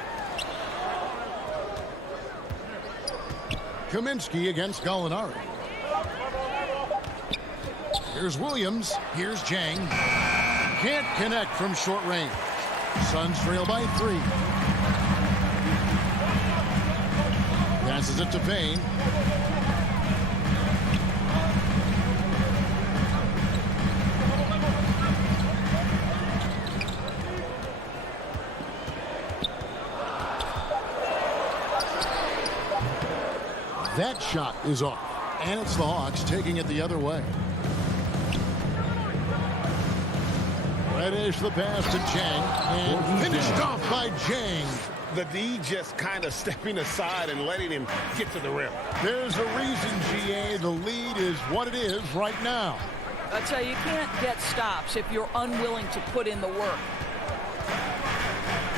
Kaminsky against Can't connect from short range. Suns trail by 3. Passes it to Payne. That shot is off, and it's the Hawks taking it the other way. Reddish the pass to Chang, and finished off by Chang. The D just kind of stepping aside and letting him get to the rim. There's a reason, GA, the lead is what it is right now. I tell you, you can't get stops if you're unwilling to put in the work.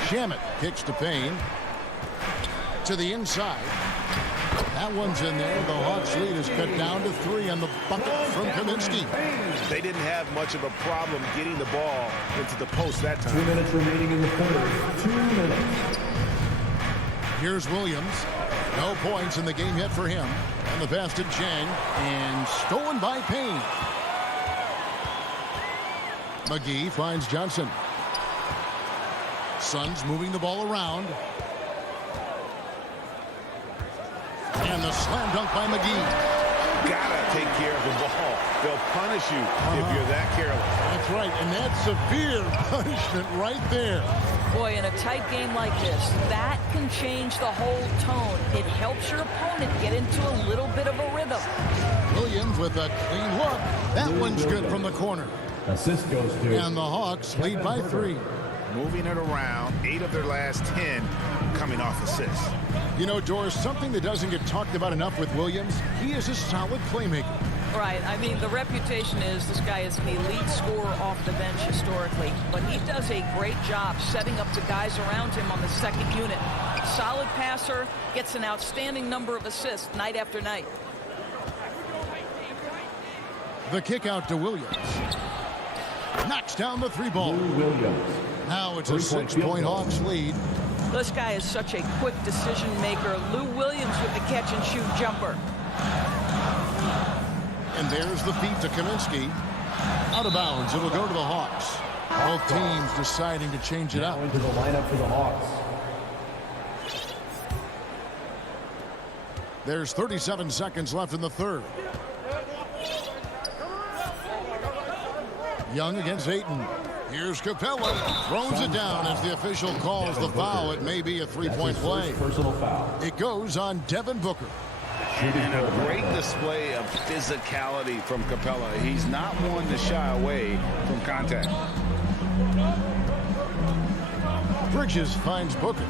Shamet kicks to Payne. To the inside. That one's in there. The Hawks lead is cut down to 3 on the bucket from Kaminsky. They didn't have much of a problem getting the ball into the post that time. 2 minutes remaining in the quarter. 2 minutes. Here's Williams. No points in the game yet for him. And the pass to Chang. And stolen by Payne. McGee finds Johnson. Suns moving the ball around. And the slam dunk by McGee. Gotta take care of the ball. They'll punish you if you're that careless. That's right, and that's severe punishment right there. Boy, in a tight game like this, that can change the whole tone. It helps your opponent get into a little bit of a rhythm. Williams with a clean look. That one's good from the corner. Assist goes to. And the Hawks lead by 3. Moving it around, 8 of their last 10 coming off assists. You know, Doris, something that doesn't get talked about enough with Williams, he is a solid playmaker. Right. I mean, the reputation is this guy is an elite scorer off the bench historically, but he does a great job setting up the guys around him on the second unit. Solid passer, gets an outstanding number of assists night after night. The kick out to Williams. Knocks down the 3-ball. Now it's a 6-point Hawks lead. This guy is such a quick decision maker. Lou Williams with the catch and shoot jumper. And there's the feed to Kaminsky. Out of bounds. It'll go to the Hawks. Both teams deciding to change it up. Into the lineup for the Hawks. There's 37 seconds left in the third. Young against Ayton. Here's Capella. Throws it down as the official calls the foul. It may be a 3-point play. Personal foul. It goes on Devin Booker. And a great display of physicality from Capella. He's not one to shy away from contact. Bridges finds Booker.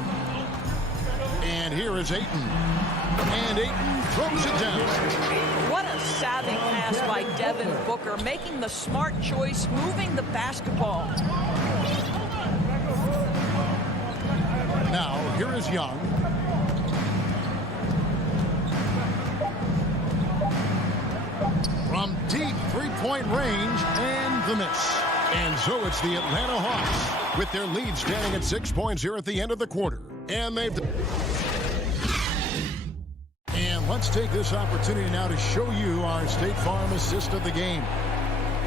And here is Ayton. And Ayton throws it down. What a savvy pass by Devin Booker, making the smart choice, moving the basketball. Now, here is Young. From deep 3-point range, and the miss. And so it's the Atlanta Hawks with their lead standing at 6 points here at the end of the quarter. And they've... And let's take this opportunity now to show you our State Farm assist of the game.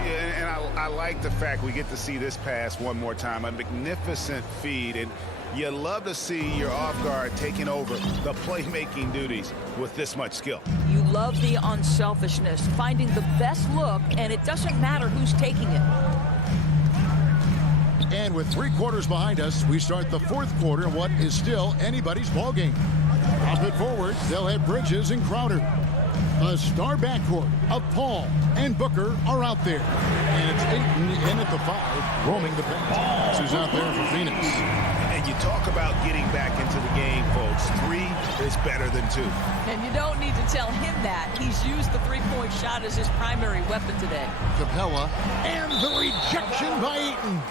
Yeah, and I like the fact we get to see this pass one more time. A magnificent feed, and you love to see your off guard taking over the playmaking duties with this much skill. You love the unselfishness, finding the best look, and it doesn't matter who's taking it. And with 3 quarters behind us, we start the 4th quarter in what is still anybody's ball game. Up it forward, they'll have Bridges and Crowder. A star backcourt of Paul and Booker are out there. And it's Ayton in at the 5, roaming the paint. Who's out there for Phoenix. And you talk about getting back into the game, folks. 3 is better than 2. And you don't need to tell him that. He's used the 3-point shot as his primary weapon today. Capella, and the rejection by Ayton.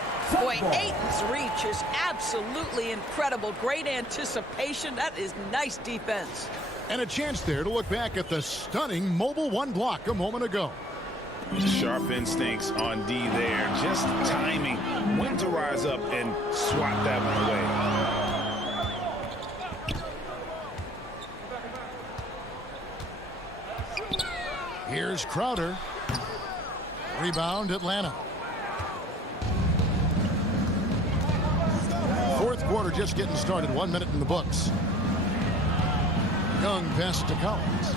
Boy, Ayton's reach is absolutely incredible. Great anticipation. That is nice defense. And a chance there to look back at the stunning mobile 1 block a moment ago. Sharp instincts on D there. Just timing when to rise up and swat that one away. Here's Crowder. Rebound Atlanta. quarter just getting started. 1 minute in the books. Young pass to Collins.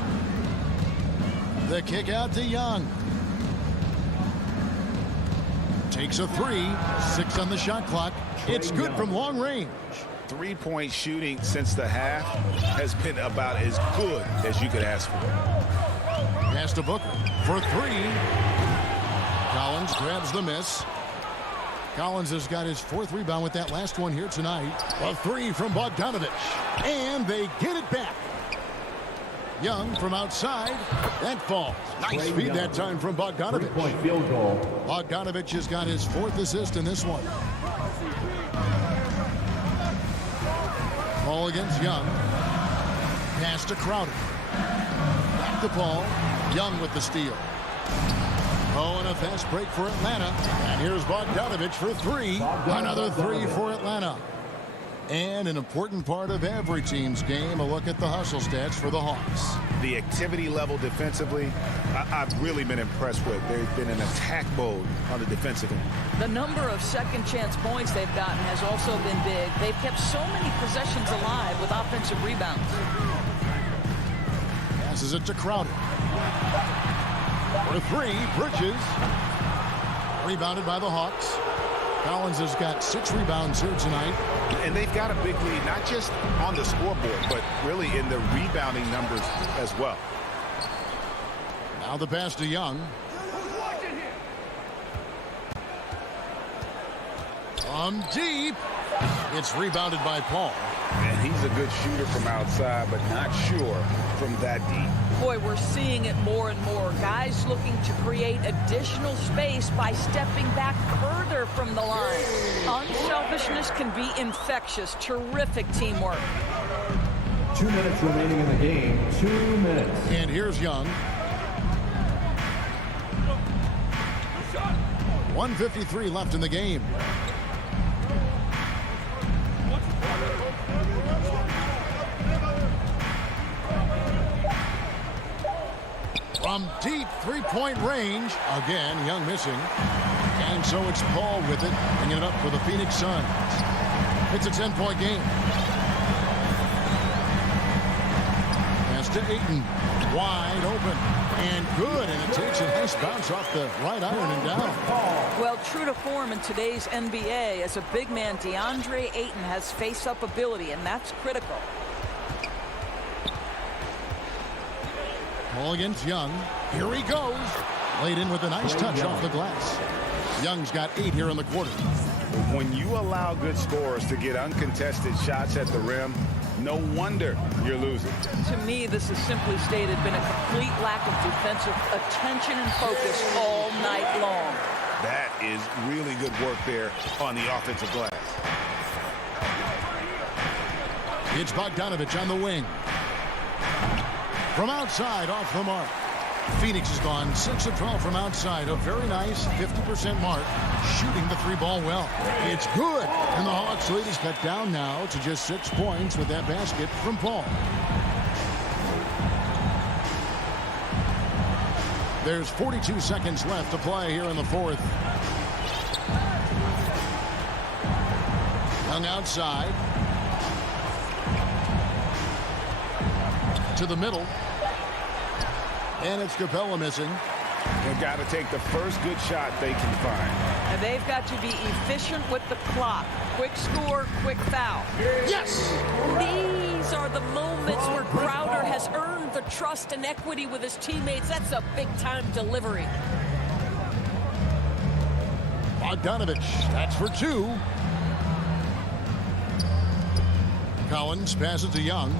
The kick out to Young. Takes a three. 6 on the shot clock. It's good from long range. Three-point shooting since the half has been about as good as you could ask for. Pass to Booker for three. Collins grabs the miss. Collins has got his 4th rebound with that last one here tonight. A three from Bogdanovich. And they get it back. Young from outside. That falls. Nice feed that time from Bogdanovich. 3-point field goal. Bogdanovich has got his 4th assist in this one. Ball against Young. Pass to Crowder. Back to Paul. Young with the steal. Oh, and a fast break for Atlanta. And here's Bogdanovich for three. Another three for Atlanta. And an important part of every team's game, a look at the hustle stats for the Hawks. The activity level defensively, I've really been impressed with. There's been an attack mode on the defensive end. The number of second chance points they've gotten has also been big. They've kept so many possessions alive with offensive rebounds. Passes it to Crowder. For three, Bridges. Rebounded by the Hawks. Collins has got 6 rebounds here tonight. And they've got a big lead, not just on the scoreboard, but really in the rebounding numbers as well. Now the pass to Young. From deep. It's rebounded by Paul. And he's a good shooter from outside, but not sure from that deep. Boy, we're seeing it more and more. Guys looking to create additional space by stepping back further from the line. Unselfishness can be infectious. Terrific teamwork. 2 minutes remaining in the game. 2 minutes. And here's Young. 1:53 left in the game. From deep 3-point range. Again, Young missing. And so it's Paul with it, bringing it up for the Phoenix Suns. It's a 10-point game. Pass to Ayton. Wide open. And good. And it takes a nice bounce off the right iron and down. Well, true to form in today's NBA, as a big man, DeAndre Ayton has face-up ability, and that's critical. Ball against Young. Here he goes. Laid in with a nice touch off the glass. Young's got 8 here in the quarter. When you allow good scorers to get uncontested shots at the rim, no wonder you're losing. To me, this has simply stated been a complete lack of defensive attention and focus all night long. That is really good work there on the offensive glass. It's Bogdanovich on the wing. From outside, off the mark. Phoenix has gone 6 of 12 from outside. A very nice 50% mark. Shooting the 3-ball well. It's good. And the Hawks lead is cut down now to just 6 points with that basket from Paul. There's 42 seconds left to play here in the 4th. Young outside. To the middle. And it's Capella missing. They've got to take the first good shot they can find. And they've got to be efficient with the clock. Quick score, quick foul. Yes! These are the moments where Crowder has earned the trust and equity with his teammates. That's a big-time delivery. Bogdanovich, that's for 2. Collins passes to Young.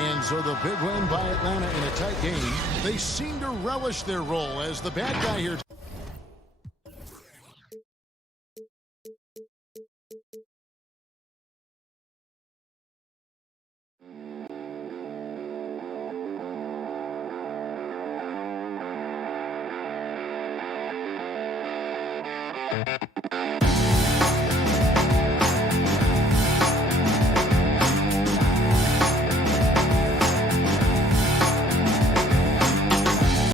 And so the big win by Atlanta in a tight game. They seem to relish their role as the bad guy here.